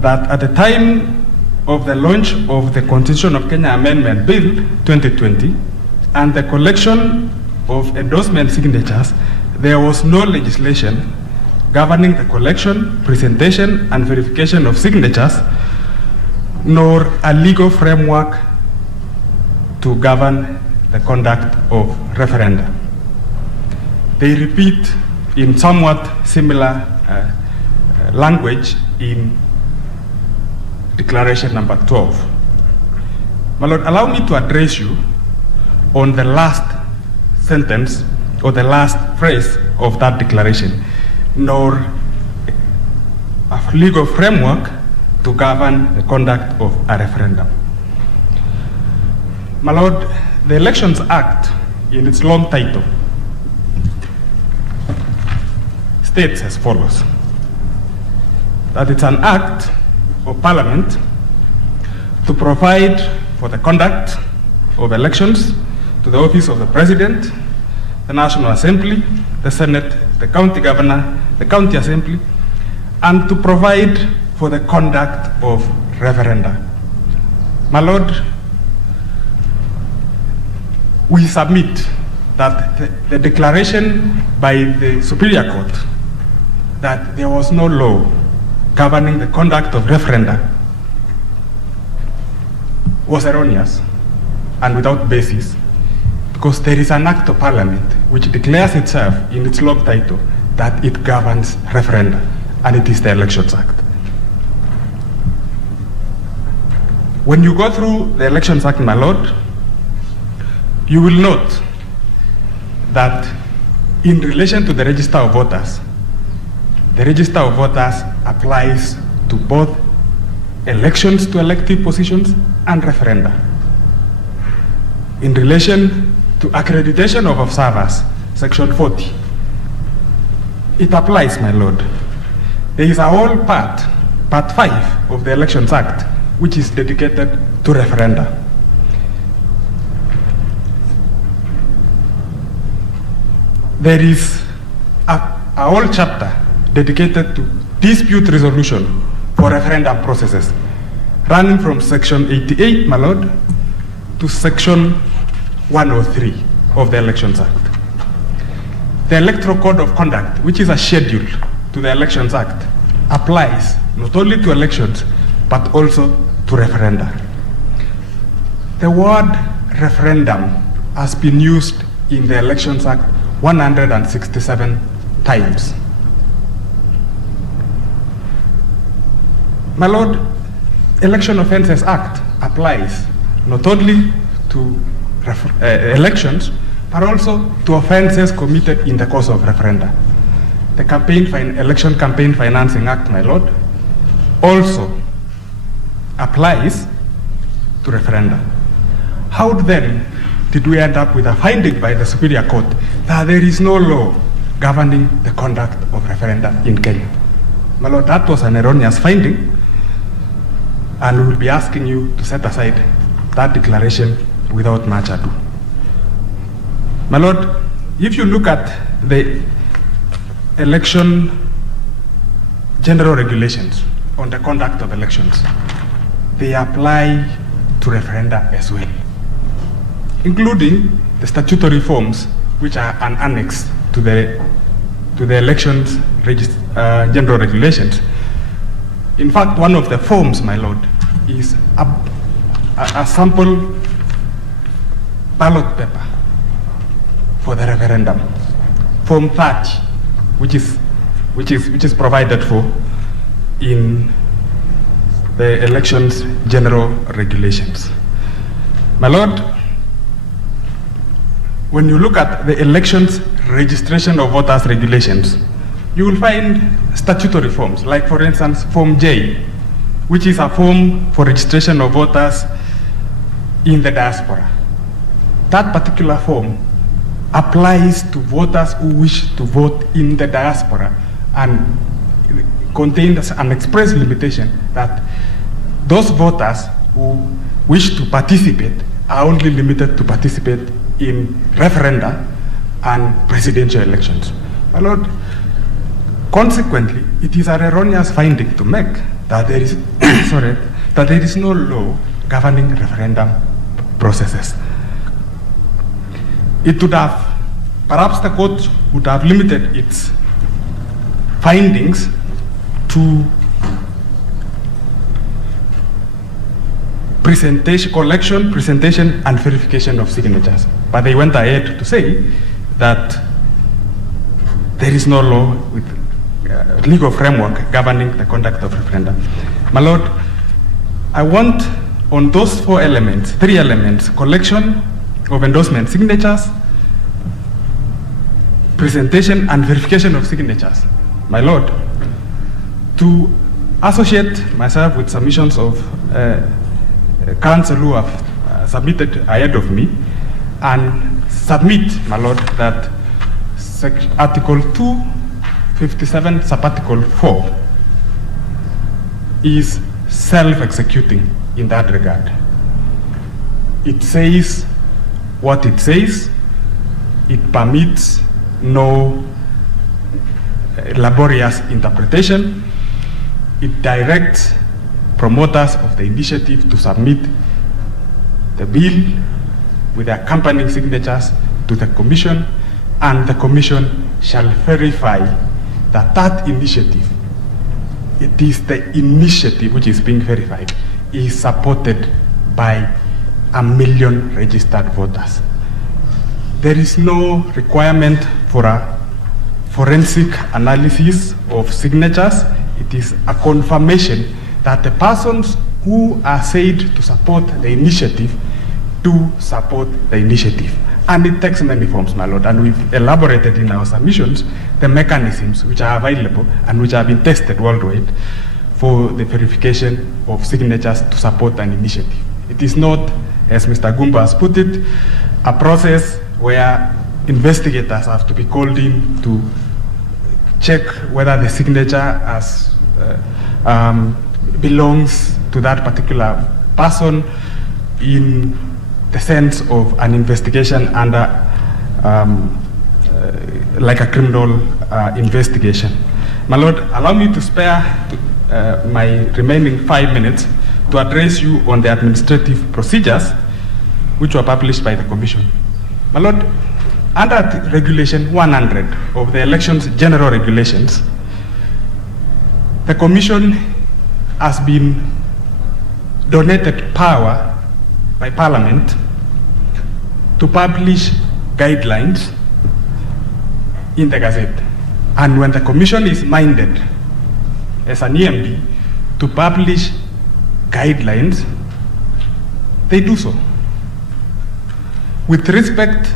that at the time of the launch of the Constitution of Kenya Amendment Bill 2020 and the collection of endorsement signatures, there was no legislation governing the collection, presentation, and verification of signatures, nor a legal framework to govern the conduct of referenda. They repeat in somewhat similar language in declaration number 12. My Lord, allow me to address you on the last sentence or the last phrase of that declaration, nor a legal framework to govern the conduct of a referendum. My Lord, the Elections Act, in its long title, states as follows: that it's an act of Parliament to provide for the conduct of elections to the office of the President, the National Assembly, the Senate, the County Governor, the County Assembly, and to provide for the conduct of referenda. My Lord, we submit that the declaration by the Superior Court that there was no law governing the conduct of referenda was erroneous and without basis, because there is an act of Parliament which declares itself in its long title that it governs referenda, and it is the Elections Act. When you go through the Elections Act, my Lord, you will note that in relation to the Register of Voters, the Register of Voters applies to both elections to elective positions, and referenda. In relation to accreditation of observers, Section 40, it applies, my lord. There is a whole part 5 of the Elections Act, which is dedicated to referenda. There is a whole chapter dedicated to dispute resolution for referendum processes, running from Section 88, my lord, to Section 103 of the Elections Act. The Electoral Code of Conduct, which is a schedule to the Elections Act, applies not only to elections, but also to referenda. The word referendum has been used in the Elections Act 167 times. My lord, Election Offences Act applies not only to elections, but also to offences committed in the course of referenda. The Election Campaign Financing Act, my lord, also applies to referenda. How then did we end up with a finding by the Superior Court that there is no law governing the conduct of referenda in Kenya? My lord, that was an erroneous finding, and we will be asking you to set aside that declaration without much ado. My lord, if you look at the election general regulations on the conduct of elections, they apply to referenda as well, including the statutory forms which are an annex to the elections general regulations. In fact, one of the forms, my lord, is a sample ballot paper for the referendum, Form 30, which is provided for in the elections general regulations. My lord, when you look at the elections registration of voters regulations, you will find statutory forms, like for instance, Form J, which is a form for registration of voters in the diaspora. That particular form applies to voters who wish to vote in the diaspora and contains an express limitation that those voters who wish to participate are only limited to participate in referenda and presidential elections. My lord, consequently, it is an erroneous finding to make that there is that there is no law governing referendum processes. It would have, perhaps the court would have limited its findings to collection, presentation, and verification of signatures. But they went ahead to say that there is no law with legal framework governing the conduct of referenda. My lord, I want on those three elements, collection of endorsement signatures, presentation and verification of signatures, my lord, to associate myself with submissions of counsel who have submitted ahead of me and submit, my lord, that Article 257, Subarticle 4 is self-executing in that regard. It says what it says. It permits no laborious interpretation. It directs promoters of the initiative to submit the bill with the accompanying signatures to the commission, and the commission shall verify that that initiative, it is the initiative which is being verified, is supported by 1 million registered voters. There is no requirement for a forensic analysis of signatures. It is a confirmation that the persons who are said to support the initiative do support the initiative. And it takes many forms, my lord, and we've elaborated in our submissions the mechanisms which are available and which have been tested worldwide for the verification of signatures to support an initiative. It is not, as Mr. Gumba has put it, a process where investigators have to be called in to check whether the signature belongs to that particular person in the sense of an investigation under like a criminal investigation. My Lord, allow me to spare my remaining 5 minutes to address you on the administrative procedures which were published by the Commission. My Lord, under Regulation 100 of the Elections General Regulations, the Commission has been donated power by Parliament to publish guidelines in the Gazette. And when the Commission is minded, as an EMB, to publish guidelines, they do so. With respect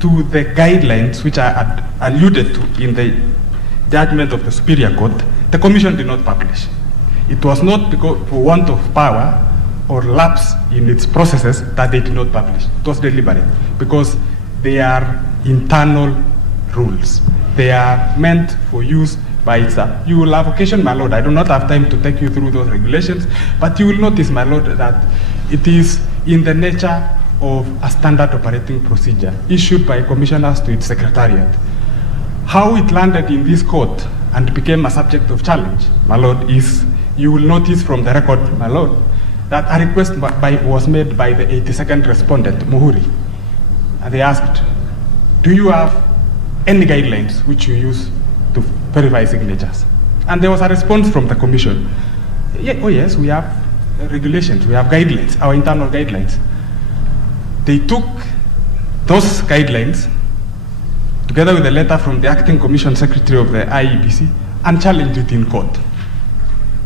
to the guidelines which are alluded to in the judgment of the Superior Court, the Commission did not publish. It was not because for want of power or lapse in its processes that they did not publish. It was deliberate because they are internal rules. They are meant for use by itself. You will have occasion, my Lord, I do not have time to take you through those regulations, but you will notice, my Lord, that it is in the nature of a standard operating procedure issued by commissioners to its secretariat. How it landed in this court and became a subject of challenge, my Lord, is, you will notice from the record, my Lord, that a request was made by the 82nd respondent, Muhuri. And they asked, do you have any guidelines which you use to verify signatures? And there was a response from the Commission. Yeah, oh yes, we have regulations, we have guidelines, our internal guidelines. They took those guidelines together with a letter from the Acting Commission Secretary of the IEBC and challenged it in court.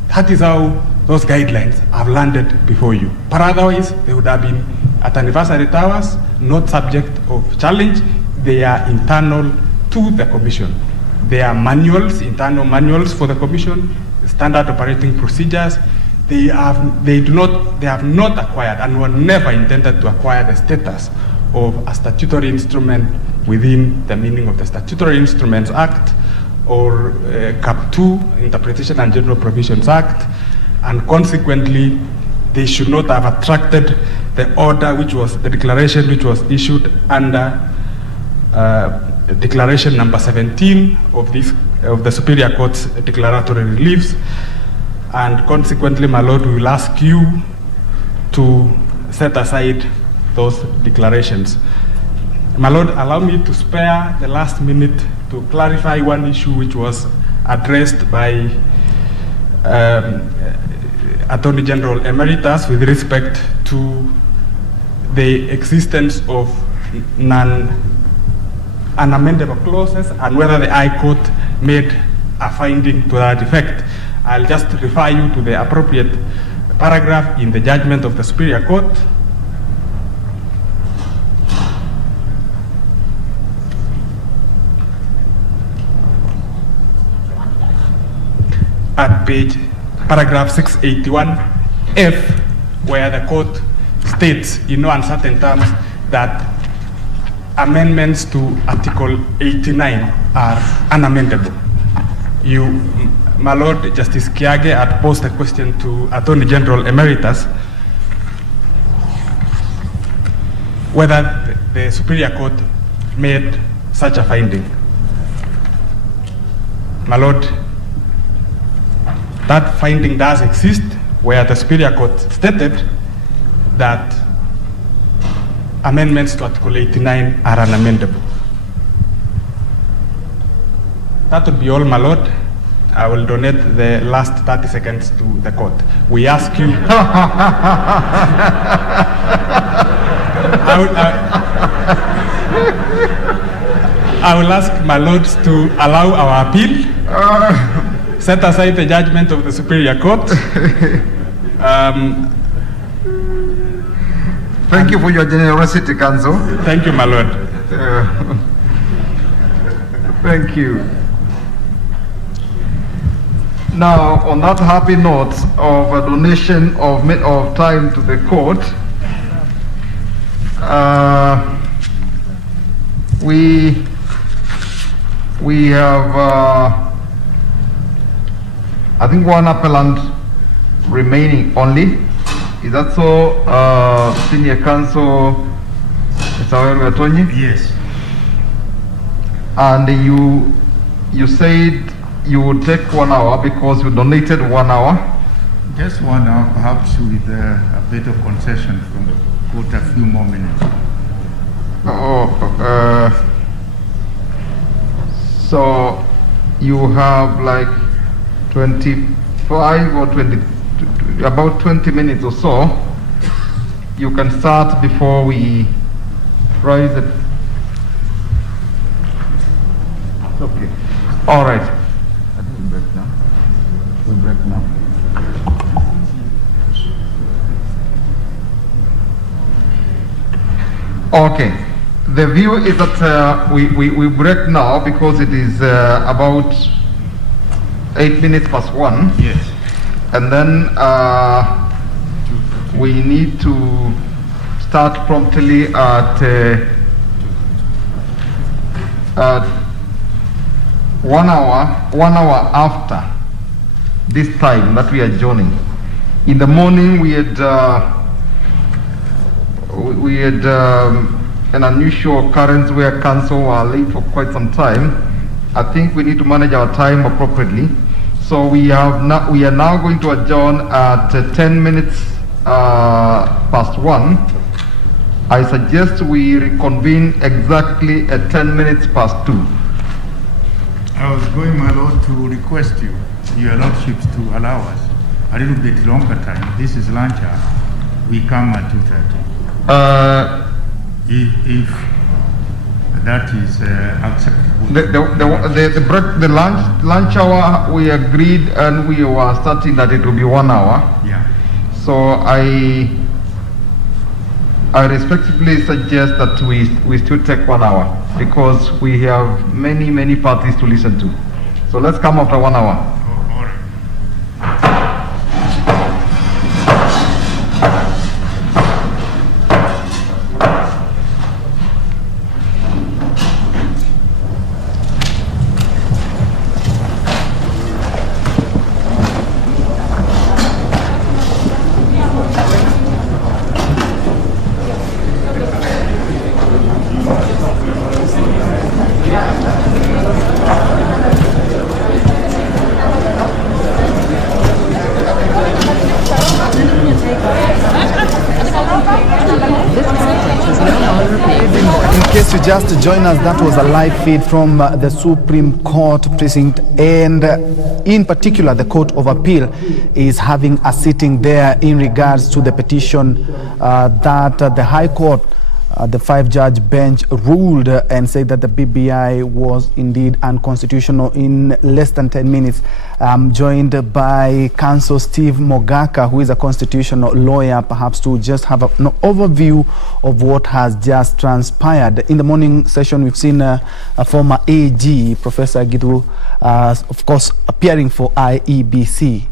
That is how those guidelines have landed before you. But otherwise, they would have been at anniversary towers, not subject of challenge. They are internal to the Commission. They are manuals, internal manuals for the Commission, standard operating procedures. They have not acquired and were never intended to acquire the status of a statutory instrument within the meaning of the Statutory Instruments Act or Cap 2, Interpretation and General Provisions Act, and consequently, they should not have attracted the order which was, the declaration which was issued under Declaration number 17 of the Superior Court's declaratory reliefs. And consequently, my Lord, we will ask you to set aside those declarations. My Lord, allow me to spare the last minute to clarify one issue which was addressed by Attorney General Emeritus with respect to the existence of unamendable clauses and whether the High Court made a finding to that effect. I'll just refer you to the appropriate paragraph in the judgment of the Superior Court. At paragraph 681F, where the court states in no uncertain terms that amendments to Article 89 are unamendable. You, my Lord, Justice Kiage had posed a question to Attorney General Emeritus whether the Superior Court made such a finding. My Lord, that finding does exist, where the Superior Court stated that amendments to Article 89 are unamendable. That would be all, my Lord. I will donate the last 30 seconds to the court. We ask you... I will ask my lords to allow our appeal, set aside the judgment of the Superior Court. Thank you for your generosity, Counsel. Thank you, my Lord. Thank you. Now, on that happy note of a donation of time to the court, we have, I think, one appellant remaining only. Is that so, Senior Counsel Mr. Tonyi? Yes. And you said you would take 1 hour because you donated 1 hour? Just 1 hour, perhaps with a bit of concession from the court, a few more minutes. So you have like 25 or 20, about 20 minutes or so. You can start before we rise it. Okay. All right. I think we break now. We break now. Okay. The view is that we break now because it is about 8 minutes past 1. Yes. And then we need to start promptly at 1 hour after this time that we are joining. In the morning we had an unusual occurrence where council were late for quite some time. I think we need to manage our time appropriately. So we are now going to adjourn at 10 minutes past 1. I suggest we reconvene exactly at 10 minutes past 2. I was going, my lord, to request your lordships to allow us a little bit longer time. This is lunch hour. We come at 2:30. If that is acceptable. The lunch hour, we agreed and we were starting that it will be 1 hour. Yeah. So I respectfully suggest that we still take 1 hour because we have many parties to listen to. So let's come after 1 hour. All right. To just join us, that was a live feed from the Supreme Court precinct, and in particular the Court of Appeal is having a sitting there in regards to the petition that the High Court, the 5-judge bench, ruled and said that the BBI was indeed unconstitutional. In less than 10 minutes, I'm joined by Counsel Steve Mogaka, who is a constitutional lawyer, perhaps to just have an overview of what has just transpired. In the morning session, we've seen a former AG, Professor Gidhu, of course, appearing for IEBC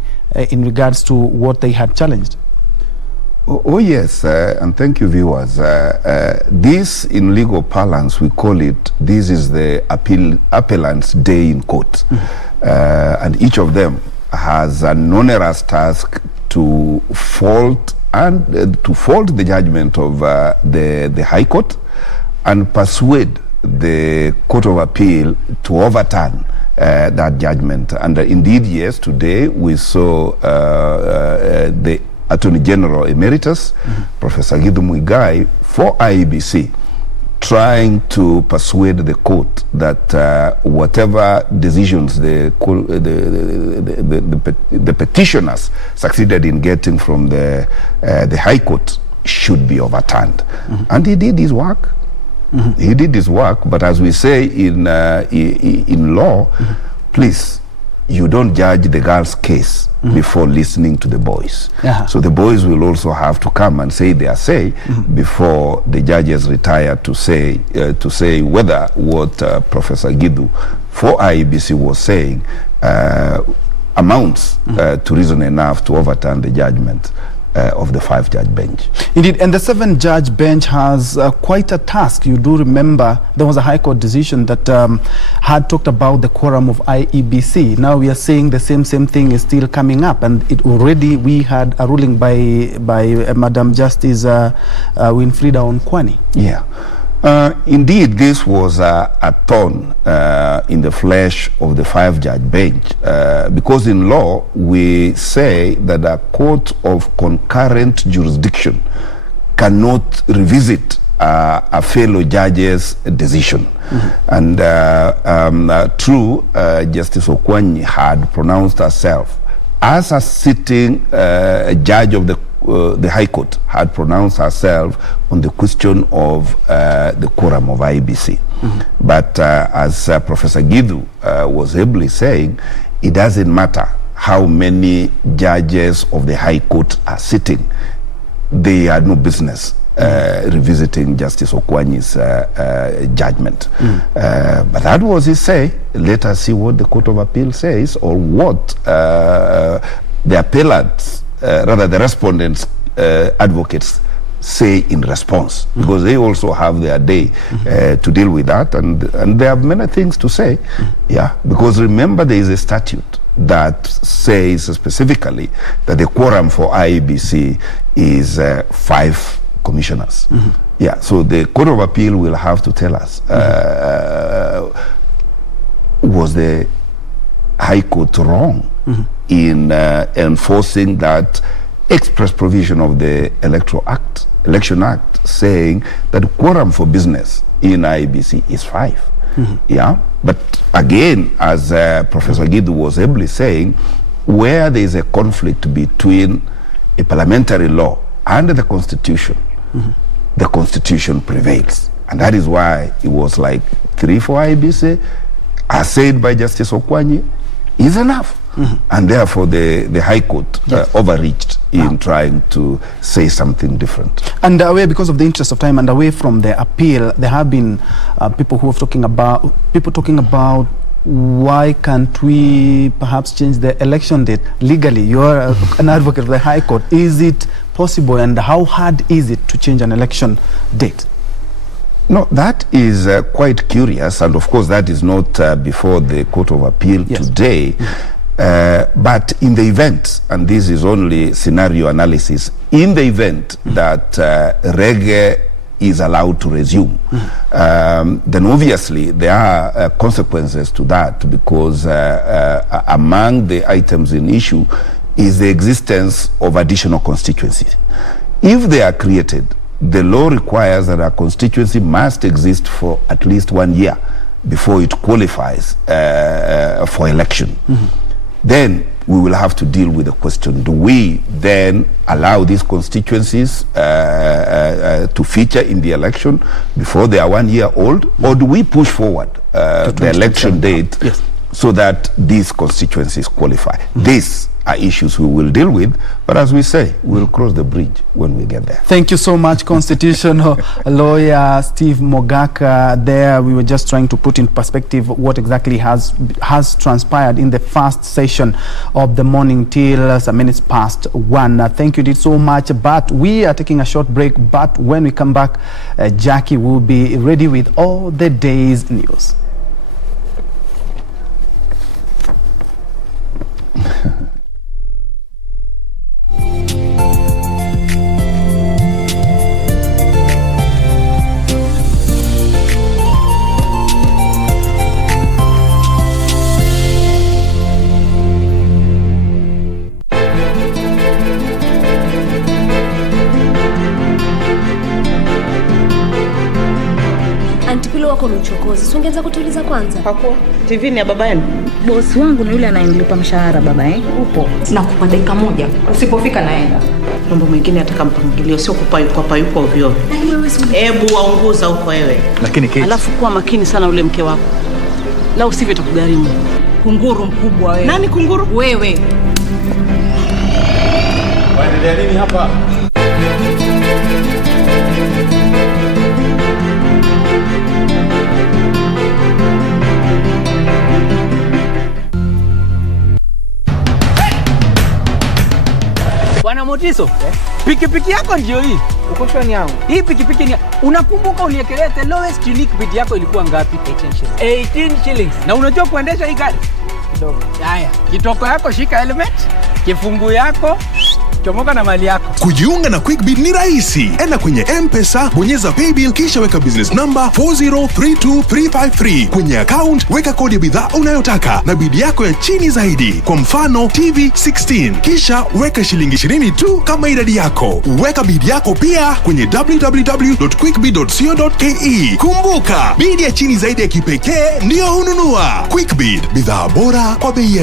in regards to what they had challenged. Oh yes, and thank you, viewers. This, in legal parlance, we call it, this is the appellant's day in court. And each of them has an onerous task to fault the judgment of the High Court and persuade the Court of Appeal to overturn that judgment. And indeed, yes, today we saw the Attorney General Emeritus, Professor Gidhu Muigai, for IEBC, trying to persuade the court that whatever decisions the petitioners succeeded in getting from the High Court should be overturned. And he did his work. He did his work, but as we say in law, please, you don't judge the girl's case before listening to the boys. So the boys will also have to come and say their say before the judges retire to say whether what Professor Gidhu for IEBC was saying amounts to reason enough to overturn the judgment of the 5-judge bench. Indeed, and the 7-judge bench has quite a task. You do remember there was a High Court decision that had talked about the quorum of IEBC. Now we are saying the same thing is still coming up, and it already we had a ruling by Madam Justice Winfrida Onkwani. Yeah. Indeed, this was a thorn in the flesh of the 5-judge bench, because in law we say that a court of concurrent jurisdiction cannot revisit a fellow judge's decision. And true, Justice Okwanyi had pronounced herself as a sitting judge of the High Court, had pronounced herself on the question of the quorum of IEBC. But as Professor Githu was ably saying, it doesn't matter how many judges of the High Court are sitting. They had no business revisiting Justice Okwanyi's judgment. But that was his say. Let us see what the Court of Appeal says, or what the appellants, rather the respondents, advocates say in response, because they also have their day to deal with that, and they have many things to say. Yeah, because remember, there is a statute that says specifically that the quorum for IEBC is 5 commissioners. Yeah, so the Court of Appeal will have to tell us, was the High Court wrong in enforcing that express provision of the Election Act saying that quorum for business in IEBC is 5. Yeah, but again, as Professor Githu was ably saying, where there is a conflict between a parliamentary law and the Constitution, the Constitution prevails. And that is why it was like 3 for IEBC, as said by Justice Okwanyi, is enough. And therefore the High Court overreached in trying to say something different. And away, because of the interest of time, and away from the appeal, there have been people who are talking about why can't we perhaps change the election date legally. You're an advocate of the High Court. Is it possible, and how hard is it to change an election date? No, that is quite curious, and of course that is not before the Court of Appeal today. But in the event, and this is only scenario analysis, in the event that reggae is allowed to resume, then obviously there are consequences to that, because among the items in issue is the existence of additional constituencies. If they are created, the law requires that a constituency must exist for at least 1 year before it qualifies for election. Then we will have to deal with the question, do we then allow these constituencies to feature in the election before they are 1 year old, or do we push forward the election date so that these constituencies qualify? These are issues we will deal with, but as we say, we'll cross the bridge when we get there. Thank you so much, constitutional lawyer Steve Mogaka. There we were just trying to put in perspective what exactly has transpired in the first session of the morning till some minutes past 1. Thank you so much, but we are taking a short break, but when we come back, Jackie will be ready with all the day's news. Wako mchokozi. Si ungeweza kutuliza kwanza? Hapo TV ni ya baba yenu. Bosi wangu ni yule anayemlipa mshahara baba upo. Nakupa dakika moja. Usipofika naenda. Mambo mengine ataka mpangilio, sio kupayuka ovyo. Hebu waunguza huko wewe. Lakini Kate, alafu kuwa makini sana ule mke wako. La usivyo itakugharimu. Kunguru mkubwa wewe. Nani kunguru? Wewe. waendelea nini hapa? Tiso, pikipiki yako ndio hii. Uko shwani yangu. Hii pikipiki ni unakumbuka uniekelea the lowest unique bid yako ilikuwa ngapi? 18 shillings. Na unajua kuendesha hii gari? Kidogo. Haya, kitoko yako shika helmet, kifungu yako, chomoka na mali yako. Kujiunga na QuickBid ni rahisi. Enda kwenye M-Pesa, bonyeza paybill kisha weka business number 4032353. Kwenye account weka kodi ya bidhaa unayotaka na bid yako ya chini zaidi. Kwa mfano TV 16. Kisha weka shilingi 20 tu kama idadi yako. Weka bid yako pia kwenye www.quickbid.co.ke. Kumbuka, bid ya chini zaidi ya kipekee ndio hununua. QuickBid, bidhaa bora kwa bei